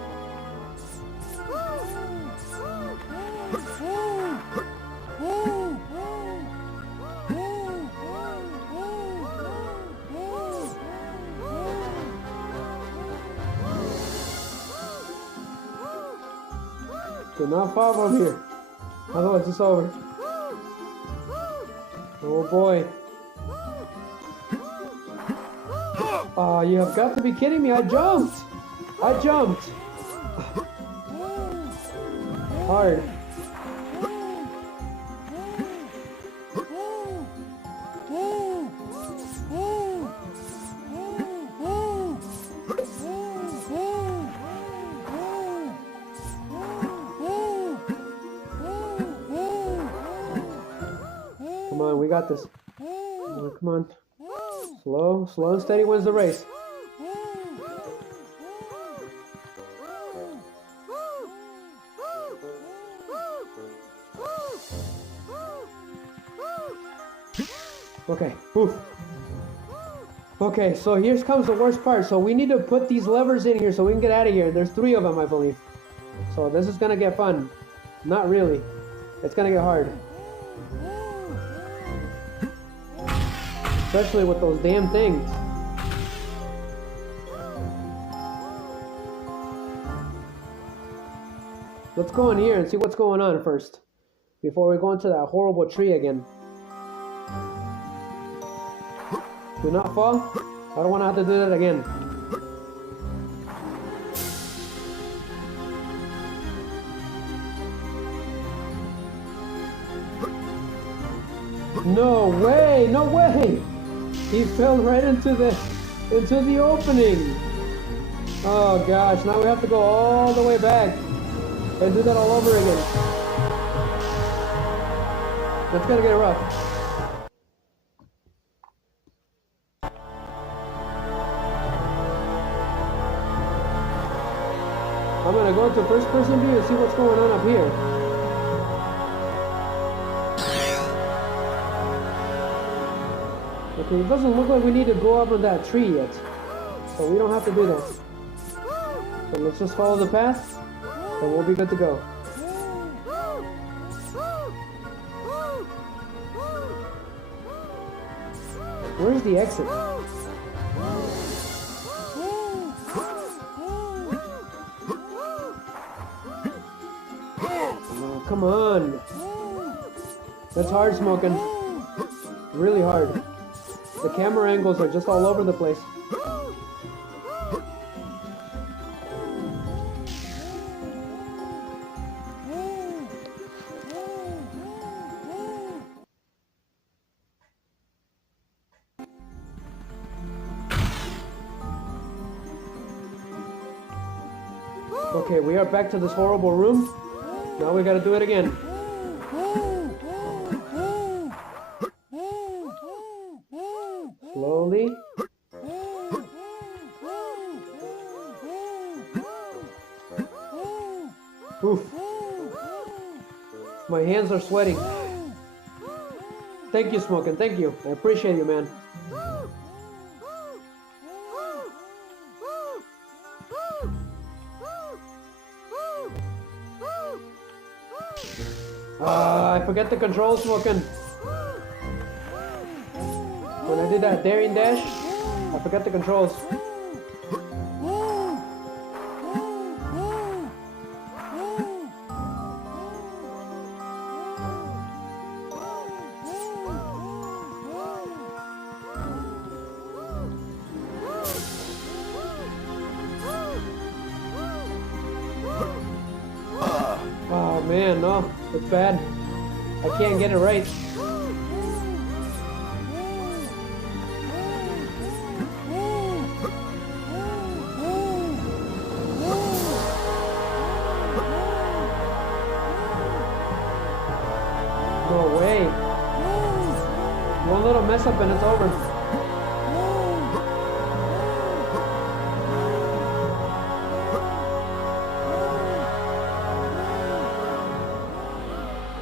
Do not fall from here. Otherwise it's over. Oh boy. Oh, you have got to be kidding me. I jumped. I jumped. Hard. Come on, we got this. Come on. Slow and steady wins the race. Okay, oof. Okay, so here comes the worst part. So we need to put these levers in here so we can get out of here. There's 3 of them, I believe. So this is gonna get fun. Not really. It's gonna get hard. Especially with those damn things. Let's go in here and see what's going on first. Before we go into that horrible tree again. Do not fall. I don't want to have to do that again. No way! No way! He fell right into the opening. Oh gosh, now we have to go all the way back and do that all over again. That's gonna get rough. I'm gonna go into first person view and see what's going on up here. Okay, it doesn't look like we need to go up on that tree yet. So we don't have to do that. So let's just follow the path and we'll be good to go. Where's the exit? Oh, come on. That's hard smoking. Really hard. The camera angles are just all over the place. Okay, we are back to this horrible room. Now we gotta do it again. Slowly. Oof. My hands are sweating. Thank you, Smokin'. Thank you. I appreciate you, man. I forgot the controls, Smokin'. When I did that daring dash, I forgot the controls. Oh man, no, it's bad. I can't get it right. No way. One little mess up and it's over.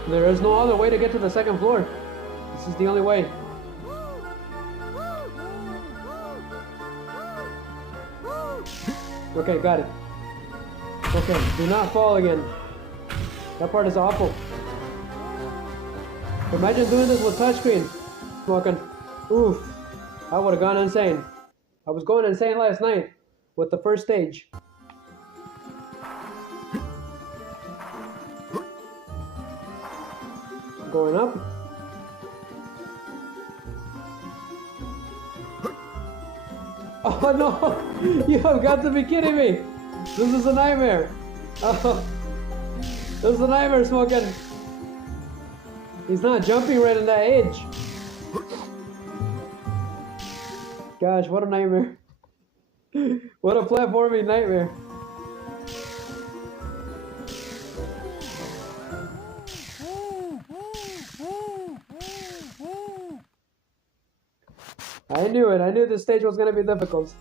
There is no other way to get to the second floor. This is the only way. Okay, got it. Okay, do not fall again. That part is awful. Imagine doing this with touchscreen. Smoking. Oof. I would have gone insane. I was going insane last night with the first stage. Going up. Oh no! You have got to be kidding me! This is a nightmare! Oh, this is a nightmare, Smokin'! He's not jumping right on that edge! Gosh, what a nightmare! What a platforming nightmare! I knew it. I knew this stage was going to be difficult.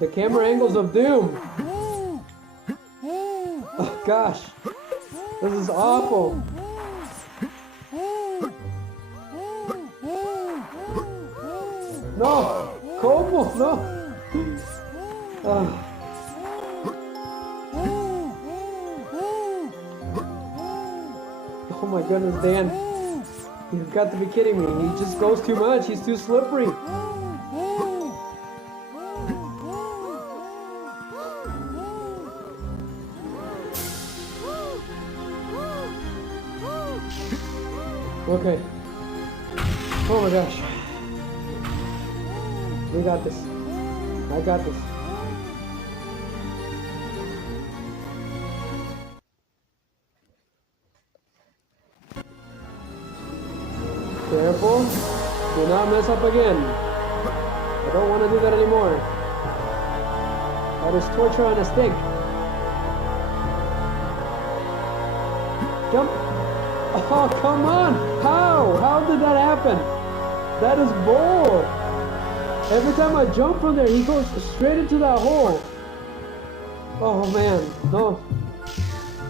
The camera angles of doom. Oh gosh. This is awful. No. ¿Cómo? No. Oh my goodness, Dan. You've got to be kidding me. He just goes too much. He's too slippery. Okay. Oh my gosh. We got this. I got this. Careful. Do not mess up again. I don't want to do that anymore. That is torture on a stick. Jump. Oh, come on. How? How did that happen? That is bull. Every time I jump from there, he goes straight into that hole. Oh, man. No.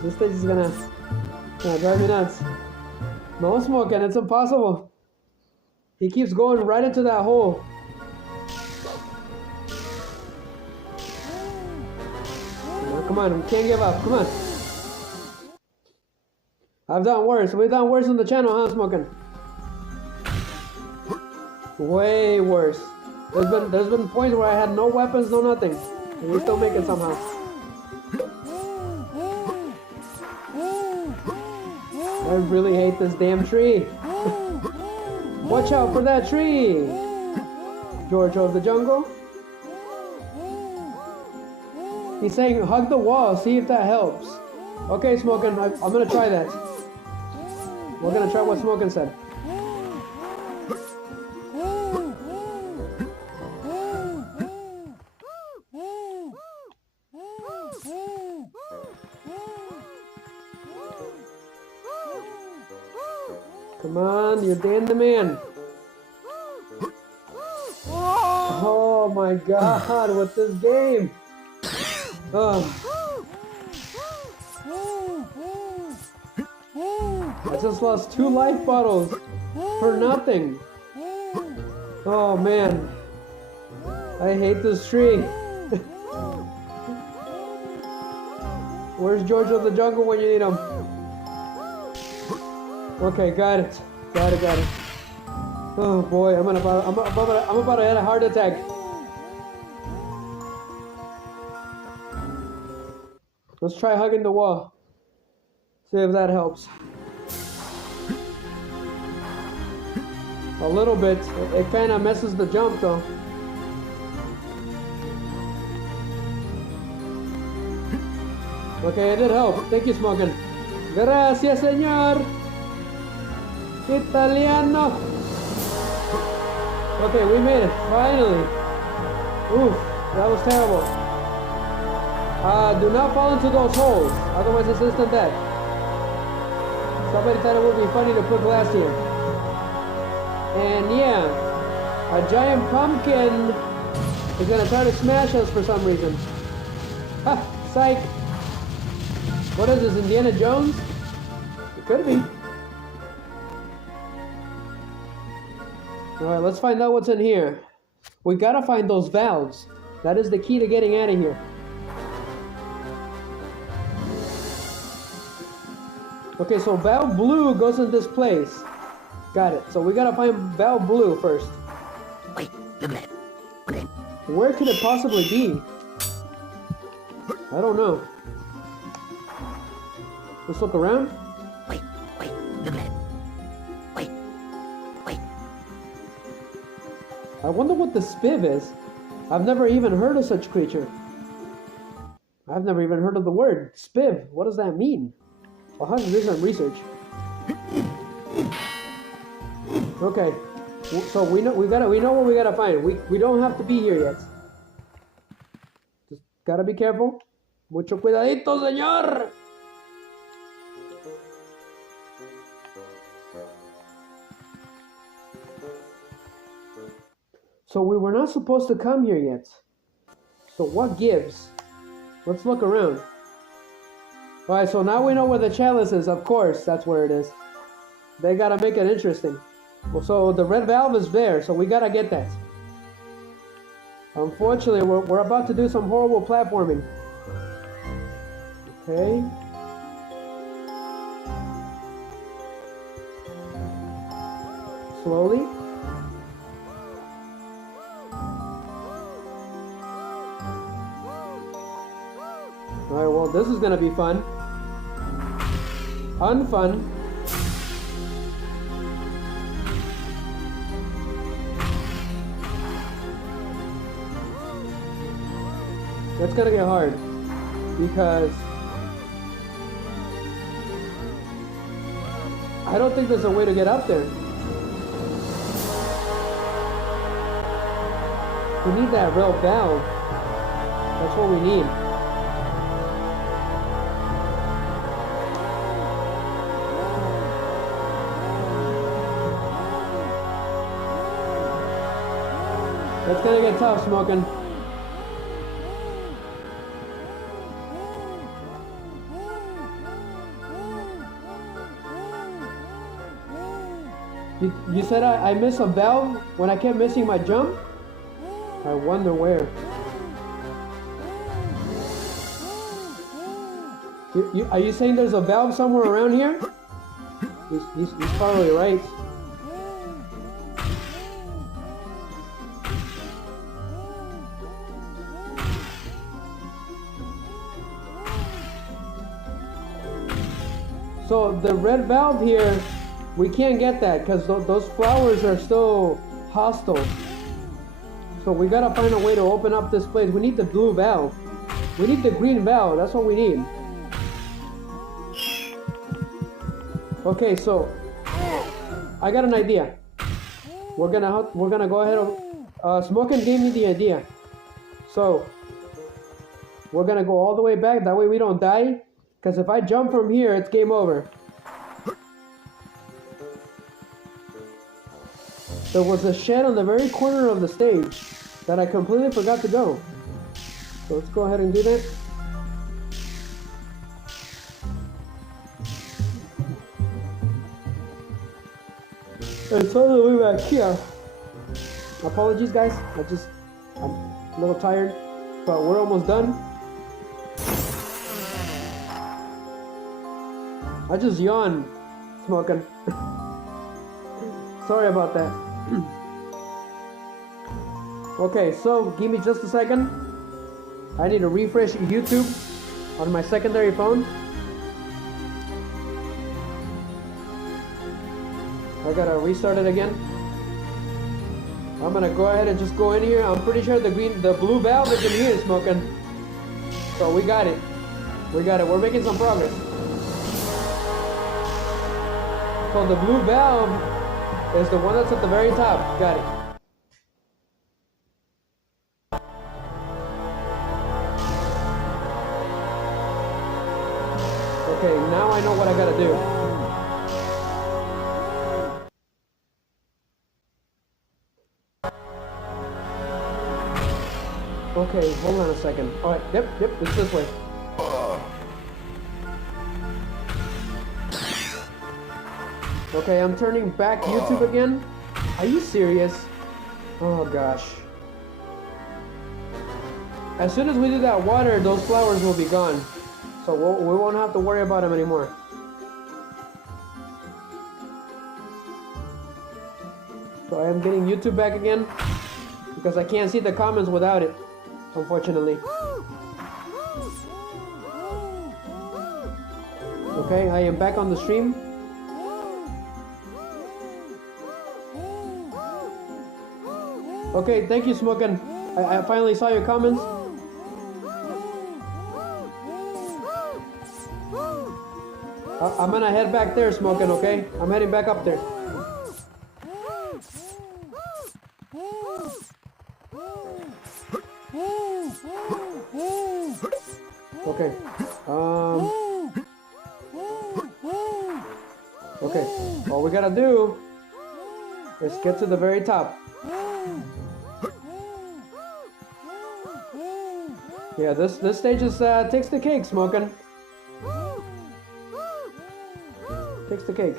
This stage is gonna drive me nuts. No smoking. It's impossible. He keeps going right into that hole. Come on, we can't give up. Come on. I've done worse. We've done worse on the channel, huh, Smoking? Way worse. There's been points where I had no weapons, no nothing, and we still make it somehow. I really hate this damn tree. Watch out for that tree, George of the jungle. He's saying hug the wall, see if that helps. Okay, Smokin', I'm gonna try that. We're gonna try what Smokin' said. Come on, you're Dan the man. Oh my god, what's this game? I just lost 2 life bottles for nothing. Oh man, I hate this tree. Where's George of the jungle when you need him? Okay, got it. Got it. Oh boy, I'm about to hit a heart attack. Let's try hugging the wall. See if that helps. A little bit. It kind of messes the jump though. Okay, it did help. Thank you, Smokin'. Gracias, señor. Italiano. Okay, we made it. Finally. Oof, that was terrible. Do not fall into those holes, otherwise it's instant death. Somebody thought it would be funny to put glass here. And yeah, a giant pumpkin is gonna try to smash us for some reason. Ha! Psych! What is this, Indiana Jones? It could be. Alright, let's find out what's in here. We gotta find those valves. That is the key to getting out of here. Okay, so valve blue goes in this place. Got it. So we gotta find valve blue first. Wait a minute. Where could it possibly be? I don't know. Let's look around. Wait a minute. Wait. I wonder what the spiv is. I've never even heard of such creature. I've never even heard of the word spiv. What does that mean? I'll have to do some research. Okay, so we know what we gotta find. We don't have to be here yet. Just gotta be careful. Mucho cuidadito, señor. So we were not supposed to come here yet. So what gives? Let's look around. Alright, so now we know where the chalice is. Of course, that's where it is. They gotta make it interesting. Well, so the red valve is there, so we gotta get that. Unfortunately, we're about to do some horrible platforming. Okay. Slowly. Alright, well, this is gonna be fun. Unfun. That's gonna get hard because I don't think there's a way to get up there. We need that real valve. That's what we need. That's gonna get tough, Smoking. You said I missed a valve when I kept missing my jump? I wonder where. Are you saying there's a valve somewhere around here? He's probably right. So the red valve here, we can't get that because those flowers are still hostile. So we gotta find a way to open up this place. We need the blue valve. We need the green valve. That's what we need. Okay, so I got an idea. We're gonna go ahead. Smoking gave me the idea. So we're gonna go all the way back. That way we don't die. Because if I jump from here, it's game over. There was a shed on the very corner of the stage that I completely forgot to go. So let's go ahead and do that. It's all the way back here. Apologies guys, I'm a little tired, but we're almost done. I just yawned, Smoking. Sorry about that. Okay, so give me just a second. I need to refresh YouTube on my secondary phone. I gotta restart it again. I'm gonna go ahead and just go in here. I'm pretty sure the blue valve is in here, Smoking. So we got it. We're making some progress. So the blue valve is the one that's at the very top. Got it. Okay, now I know what I gotta do. Okay, hold on a second. Alright, yep, it's this way. Okay, I'm turning back YouTube again. Are you serious? Oh gosh. As soon as we do that water, those flowers will be gone. So we won't have to worry about them anymore. So I am getting YouTube back again because I can't see the comments without it, unfortunately. Okay, I am back on the stream. Okay, thank you, Smoking. I finally saw your comments. I'm gonna head back there, Smoking, okay? I'm heading back up there. Okay. Okay. All we gotta do is get to the very top. Yeah, this stage is takes the cake, Smoking. Takes the cake.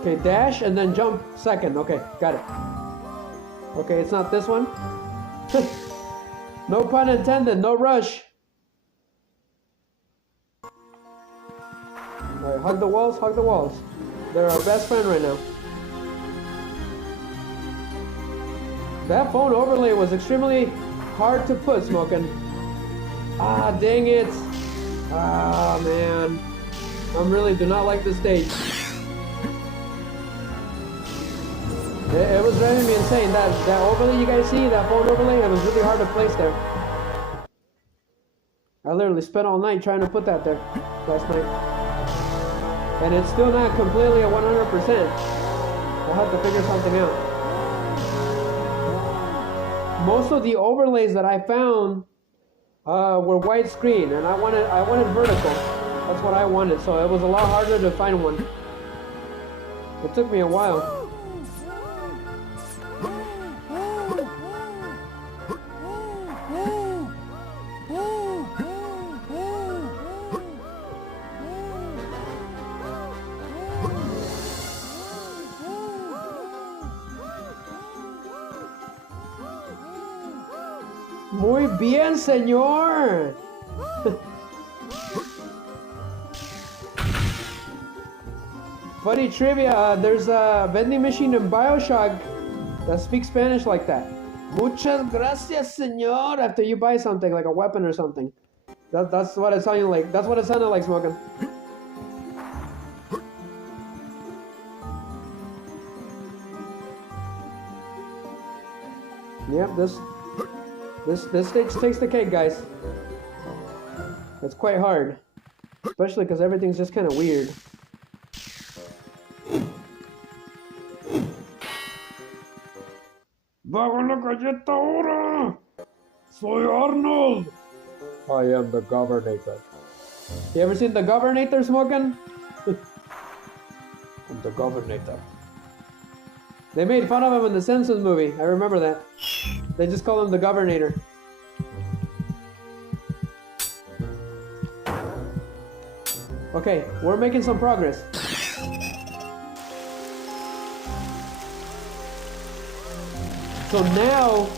Okay, dash and then jump second. Okay, got it. Okay, it's not this one. No pun intended, no rush. Alright, hug the walls, hug the walls. They're our best friend right now. That phone overlay was extremely hard to put, Smoking. Ah, dang it. Ah, man. I really do not like this stage. It was driving me insane. That overlay you guys see, that phone overlay, it was really hard to place there. I literally spent all night trying to put that there last night. And it's still not completely a 100%. I'll have to figure something out. Most of the overlays that I found were widescreen, and I wanted vertical. That's what I wanted, so it was a lot harder to find one. It took me a while. Muy bien, señor. Funny trivia, there's a vending machine in BioShock that speaks Spanish like that. Muchas gracias, señor, after you buy something, like a weapon or something. That's what it sounded like. That's what it sounded like, Smoking. Yep, this stage takes the cake, guys. It's quite hard. Especially because everything's just kind of weird. ¡Bajo la galleta ahora! ¡Soy Arnold! I am the Governator. You ever seen the Governator, Smoking? I'm the Governator. They made fun of him in the Simpsons movie. I remember that. They just call him the Governator. Okay, we're making some progress. So now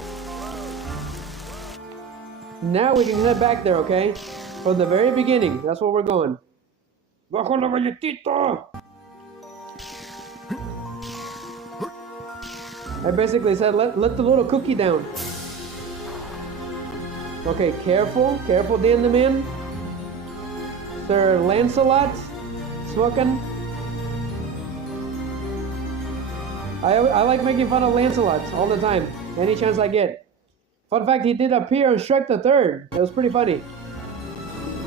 we can head back there, okay? From the very beginning, that's where we're going. Bajo la galletita! I basically said, let the little cookie down. Okay, careful Dan the man. Sir Lancelot, Smoking. I like making fun of Lancelot all the time, any chance I get. Fun fact, he did appear on Shrek the Third. It was pretty funny.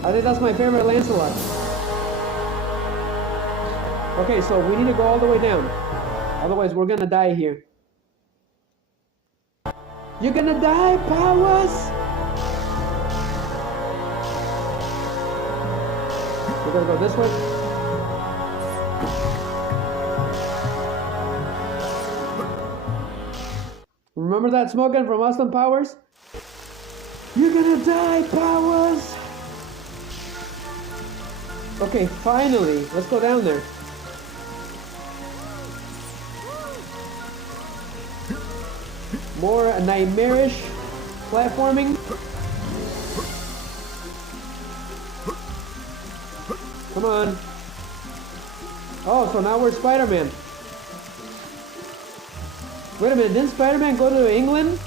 I think that's my favorite Lancelot. Okay, so we need to go all the way down. Otherwise, we're gonna die here. You're gonna die, Powers! We're gonna go this way. Remember that, Smoking, from Austin Powers? You're gonna die, Powers! Okay, finally, let's go down there. More nightmarish platforming. Come on. Oh, so now we're Spider-Man. Wait a minute, didn't Spider-Man go to England?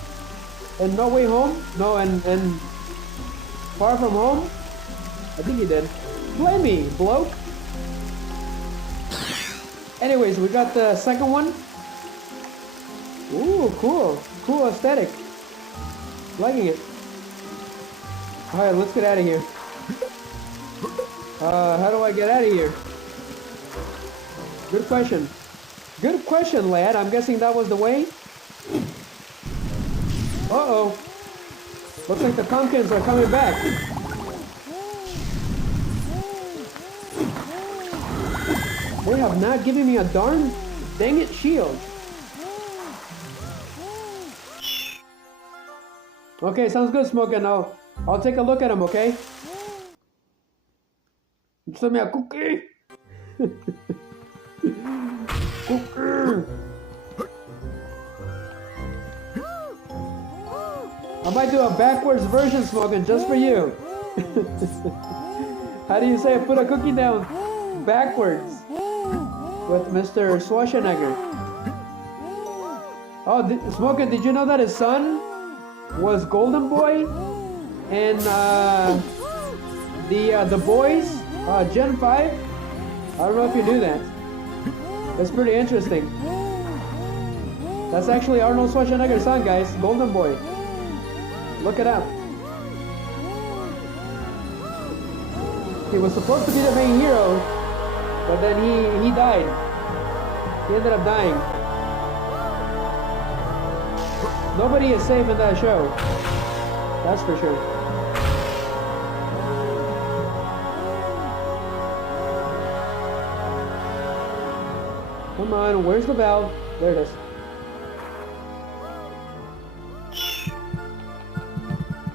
And No Way Home? No, and Far From Home? I think he did. Play me, bloke. Anyways, we got the second one. Ooh, cool. Cool aesthetic. Liking it. Alright, let's get out of here. How do I get out of here? Good question. Good question, lad. I'm guessing that was the way. Uh-oh. Looks like the pumpkins are coming back. They have not given me a darn dang it shield. Okay, sounds good, Smoking. I'll take a look at him, okay? Send me a cookie. Cookie. I might do a backwards version, Smoking, just for you. How do you say put a cookie down backwards with Mr. Schwarzenegger? Oh, Smoking, did you know that his son was Golden Boy and the Boys, Gen 5? I don't know if you knew that. That's pretty interesting. That's actually Arnold Schwarzenegger's son, guys. Golden Boy. Look it up. He was supposed to be the main hero, but then he died. He ended up dying. Nobody is safe in that show. That's for sure. Come on, where's the valve? There it is.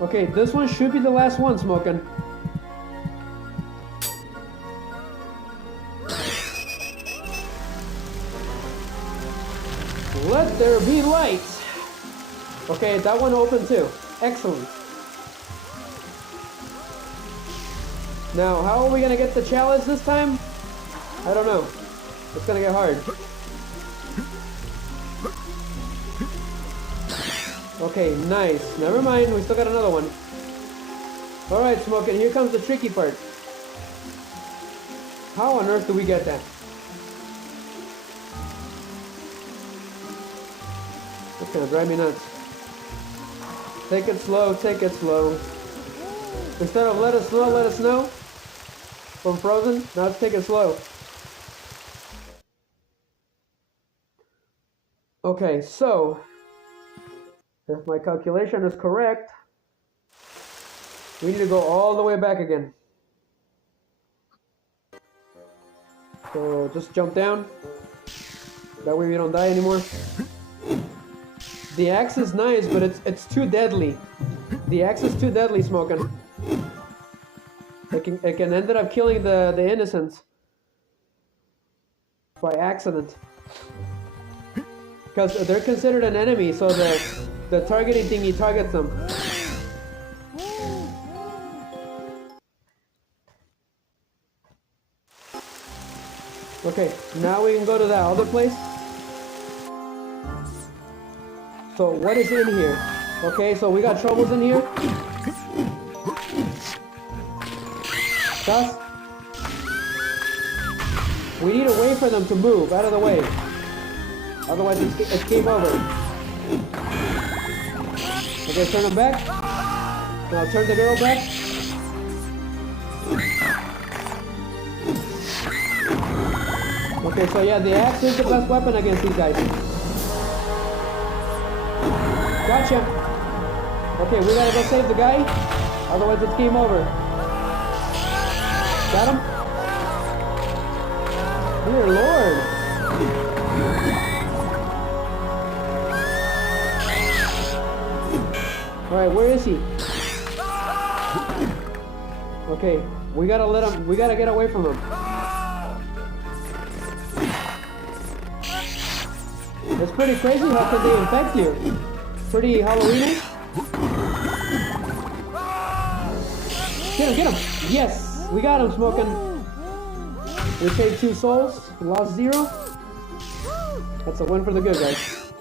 Okay, this one should be the last one, Smokin'. Let there be light! Okay, that one opened too. Excellent. Now, how are we gonna get the chalice this time? I don't know. It's gonna get hard. Okay, nice. Never mind, we still got another one. Alright, Smokin', here comes the tricky part. How on earth do we get that? That's gonna drive me nuts. Take it slow, take it slow. Instead of let us know from Frozen, now let's take it slow. Okay, so if my calculation is correct, we need to go all the way back again. So just jump down. That way we don't die anymore. The axe is nice, but it's too deadly. The axe is too deadly, Smokin'. It can end up killing the innocents by accident. Because they're considered an enemy, so the targeting thingy targets them. Okay, now we can go to that other place. So what is in here? Okay, so we got troubles in here. Thus, we need to wait for them to move out of the way. Otherwise it's game over. Okay, turn them back. Now turn the girl back. Okay, so yeah, the axe is the best weapon against these guys. Gotcha. Okay, we gotta go save the guy. Otherwise it's game over. Got him? Dear Lord. Alright, where is he? Okay, we gotta get away from him. It's pretty crazy how can they infect you. Pretty Halloween-ish. Get him! Yes! We got him, Smokin'. We saved 2 souls, we lost 0. That's a win for the good guys.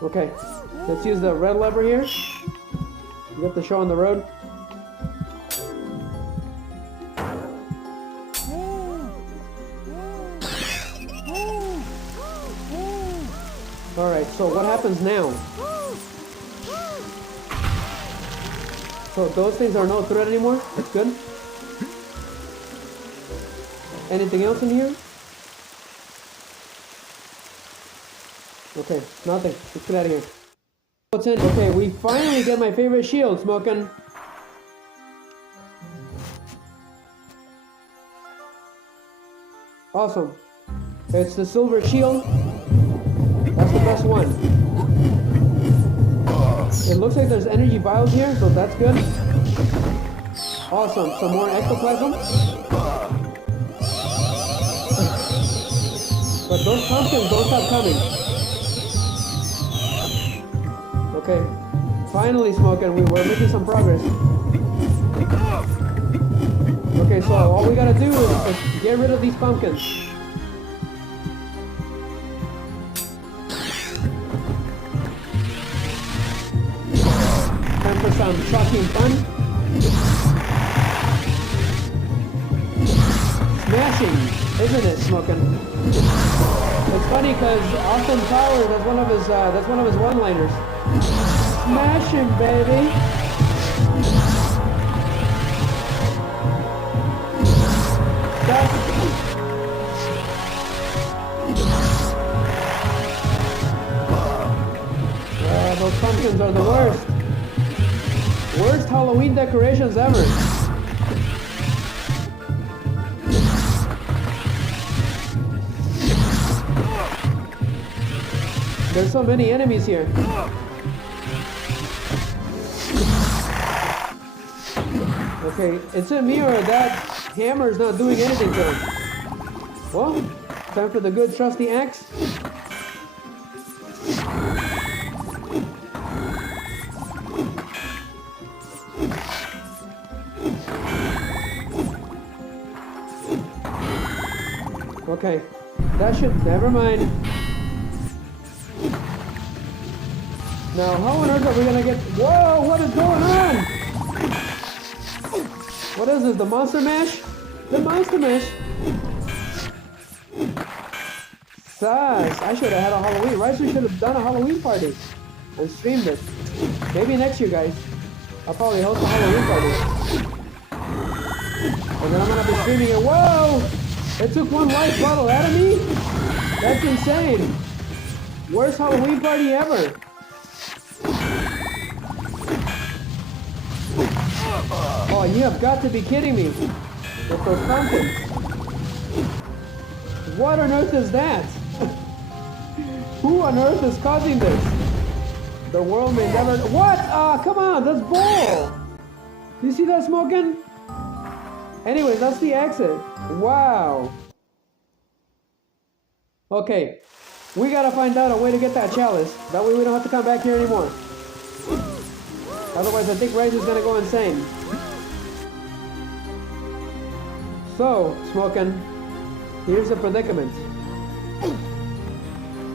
Okay, let's use the red lever here. Get the show on the road. Alright, so what happens now? So those things are no threat anymore? That's good. Anything else in here? Okay, nothing. Let's get out of here. What's in? Okay, we finally get my favorite shield, Smokin'. Awesome. It's the silver shield. That's the best one. It looks like there's energy vials here, so that's good. Awesome. Some more ectoplasm. But those pumpkins don't stop coming. Okay. Finally, Smokin', we're making some progress. Okay, so all we gotta do is get rid of these pumpkins. Time for some shocking fun. Smashing, isn't it, Smokin'? It's funny because Austin Powers, that's one of his one-liners. Smash him, baby. pumpkins are the worst. Worst Halloween decorations ever. There's so many enemies here. Okay, it's in me or that hammer's not doing anything to him. Well, time for the good trusty axe. Okay, that should, never mind. Now, how on earth are we gonna get, whoa, what is going on? What is this, the monster mash? The monster mash. Sus, I should have had a Halloween, right? We should have done a Halloween party and streamed it. Maybe next year, guys. I'll probably host a Halloween party. And then I'm gonna be streaming it. Whoa! It took one life bottle out of me? That's insane. Worst Halloween party ever. Oh, you have got to be kidding me. With those pumpkins. What on earth is that? Who on earth is causing this? The world may never... What? Ah, come on, that's bull. You see that smoking? Anyways, that's the exit. Wow. Okay, we gotta find out a way to get that chalice. That way we don't have to come back here anymore. Otherwise, I think Rice is gonna go insane. So, Smokin', here's the predicament.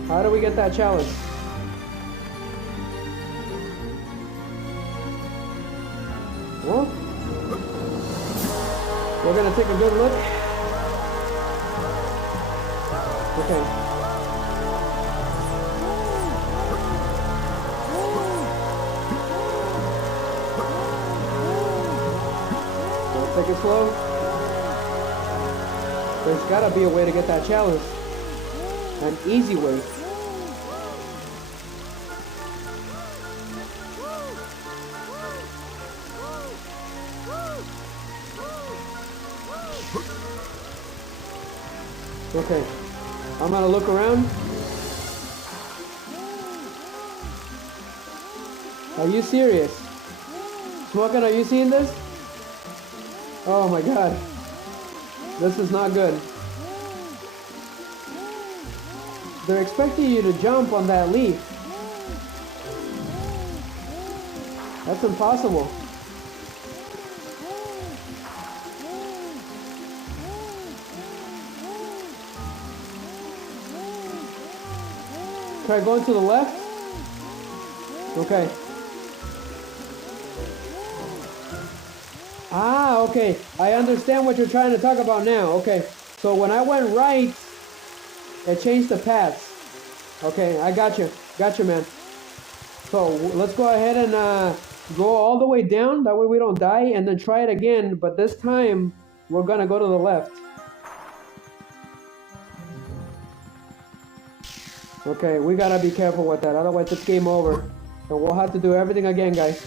How do we get that chalice? Well, we're gonna take a good look. Okay. Let's take it slow. There's gotta be a way to get that chalice. An easy way. Okay, I'm gonna look around. Are you serious? Smokin', are you seeing this? Oh my god. This is not good. They're expecting you to jump on that leaf. That's impossible. Try going to the left. Okay. Ah, okay. I understand what you're trying to talk about now. Okay. So when I went right, it changed the paths. Okay, I got you. Got you, man. So let's go ahead and go all the way down. That way we don't die. And then try it again. But this time, we're going to go to the left. Okay, we gotta be careful with that, otherwise it's game over. So we'll have to do everything again, guys.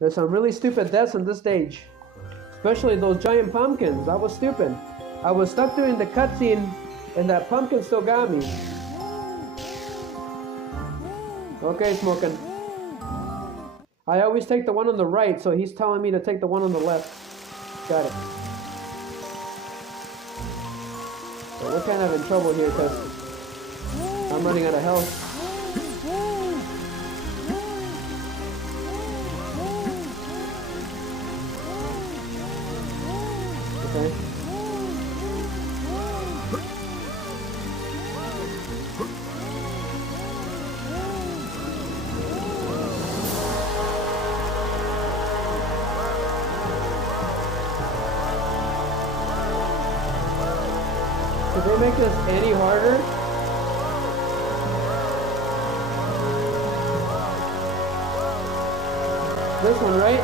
There's some really stupid deaths on this stage. Especially those giant pumpkins. That was stupid. I was stuck during the cutscene and that pumpkin still got me. Okay, Smokin'. I always take the one on the right, so he's telling me to take the one on the left. Got it. So we're kind of in trouble here because I'm running out of health. Okay. Did they make this any harder? This one, right?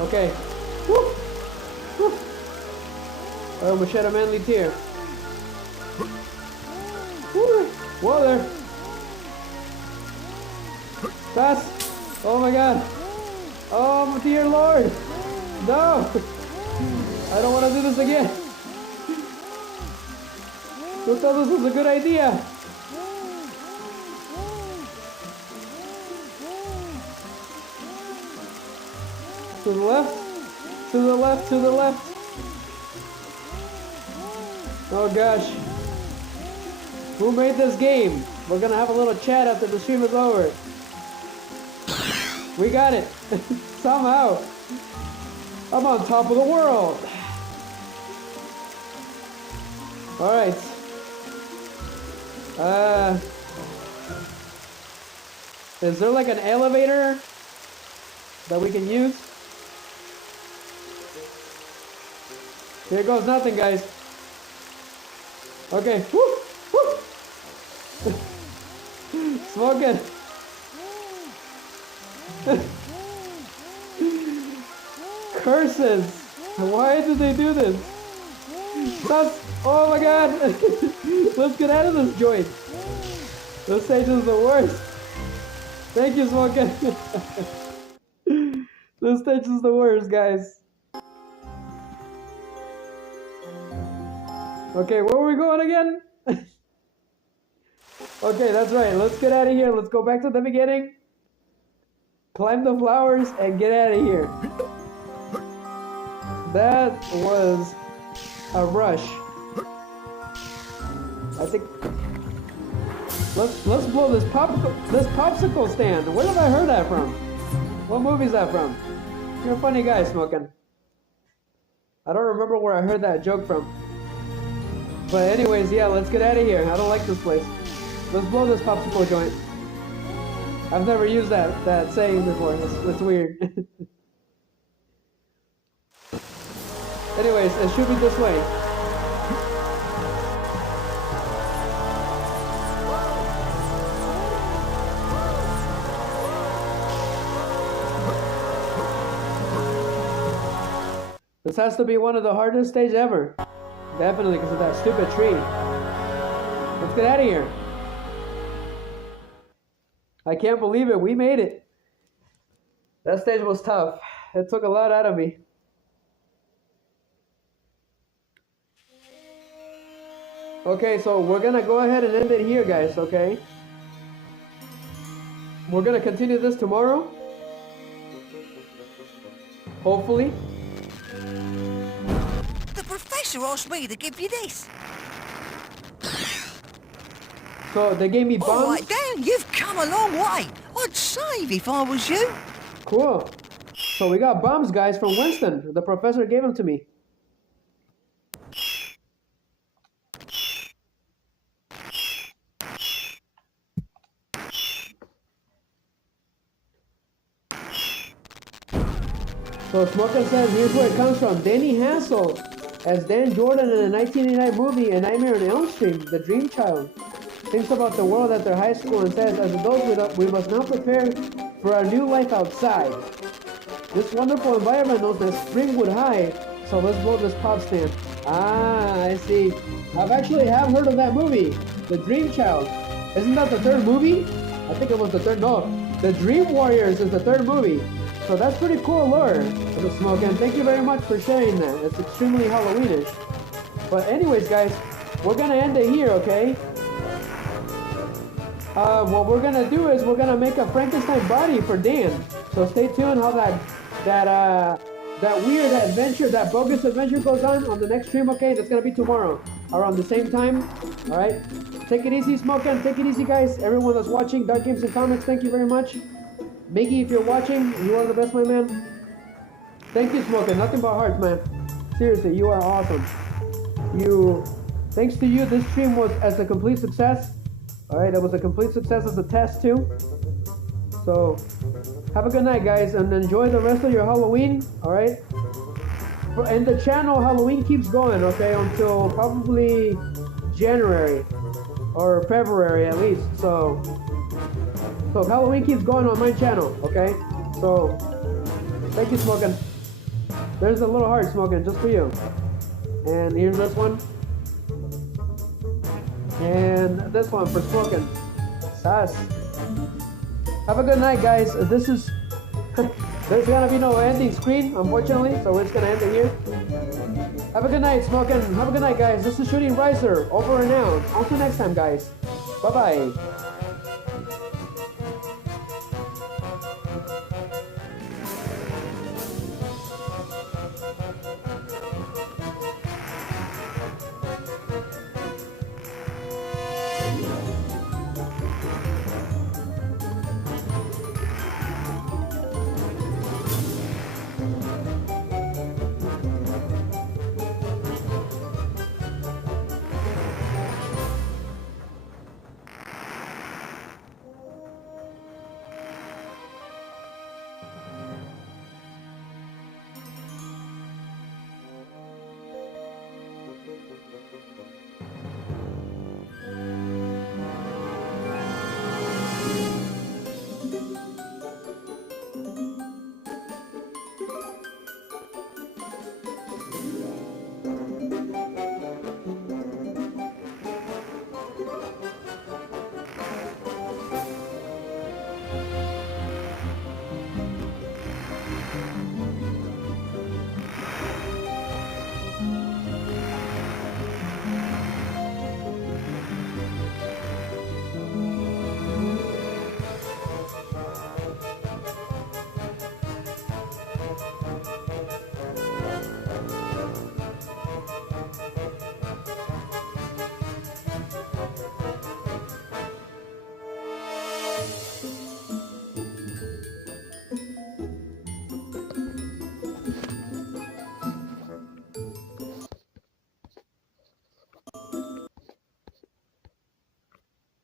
Okay. Woo! Woo! I almost shed a manly tear. Whoa there. Fast. Oh my god. Oh dear lord. No. I don't want to do this again. Who thought this was a good idea? To the left. To the left. To the left. Oh gosh. Who made this game? We're gonna have a little chat after the stream is over. We got it. Somehow. I'm on top of the world. Alright. Is there like an elevator that we can use? Here goes nothing, guys. Okay. Woo! Woo! Smoking. Curses! Why did they do this? Oh my god! Let's get out of this joint. This stage is the worst. Thank you, Smoking. This stage is the worst, guys. Okay, where are we going again? Okay, that's right. Let's get out of here. Let's go back to the beginning. Climb the flowers and get out of here. That was a rush. I think let's blow this popsicle stand. Where have I heard that from? What movie is that from? You're a funny guy, Smoking. I don't remember where I heard that joke from. But anyways, yeah, let's get out of here. I don't like this place. Let's blow this popsicle joint. I've never used that saying before. It's weird. Anyways, it should be this way. This has to be one of the hardest stages ever. Definitely because of that stupid tree. Let's get out of here. I can't believe it. We made it. That stage was tough. It took a lot out of me. Okay, so we're gonna go ahead and end it here, guys, okay? We're gonna continue this tomorrow. Hopefully. The professor asked me to give you this. So they gave me bombs? All right, Dan, you've come a long way. I'd save if I was you. Cool. So we got bombs, guys, from Winston. The professor gave them to me. So Smoker says, here's where it comes from. Danny Hassel as Dan Jordan in a 1989 movie, A Nightmare on Elm Street, The Dream Child. Thinks about the world at their high school and says, as adults, we must now prepare for our new life outside. This wonderful environment knows that Springwood High, so let's blow this pop stand. Ah, I see. I've actually heard of that movie, The Dream Child. Isn't that the third movie? I think it was the third. No, The Dream Warriors is the third movie. So that's pretty cool lore, the Smoke, and thank you very much for sharing that. It's extremely Halloweenish. But anyways, guys, we're gonna end it here, okay? What we're gonna do is we're gonna make a Frankenstein body for Dan. So stay tuned how that weird adventure, that bogus adventure goes on the next stream, okay? That's gonna be tomorrow around the same time. All right. Take it easy, Smoke, and take it easy, guys. Everyone that's watching, Dark Games and Comics, thank you very much. Mickey, if you're watching, you are the best, my man. Thank you, Smoking. Nothing but hearts, man. Seriously, you are awesome. Thanks to you, this stream was as a complete success. All right, that was a complete success as a test too. So, have a good night, guys, and enjoy the rest of your Halloween. All right. And the channel Halloween keeps going, okay, until probably January or February at least. So Halloween keeps going on my channel, okay? So, thank you, Smoking. There's a little heart, Smoking, just for you. And here's this one. And and this one for smoking. Sass. Have a good night, guys. This is... There's gonna be no ending screen, unfortunately, so we're just gonna end it here. Have a good night, smoking. Have a good night, guys. This is Shooting Riser, over and out. Until next time, guys. Bye-bye.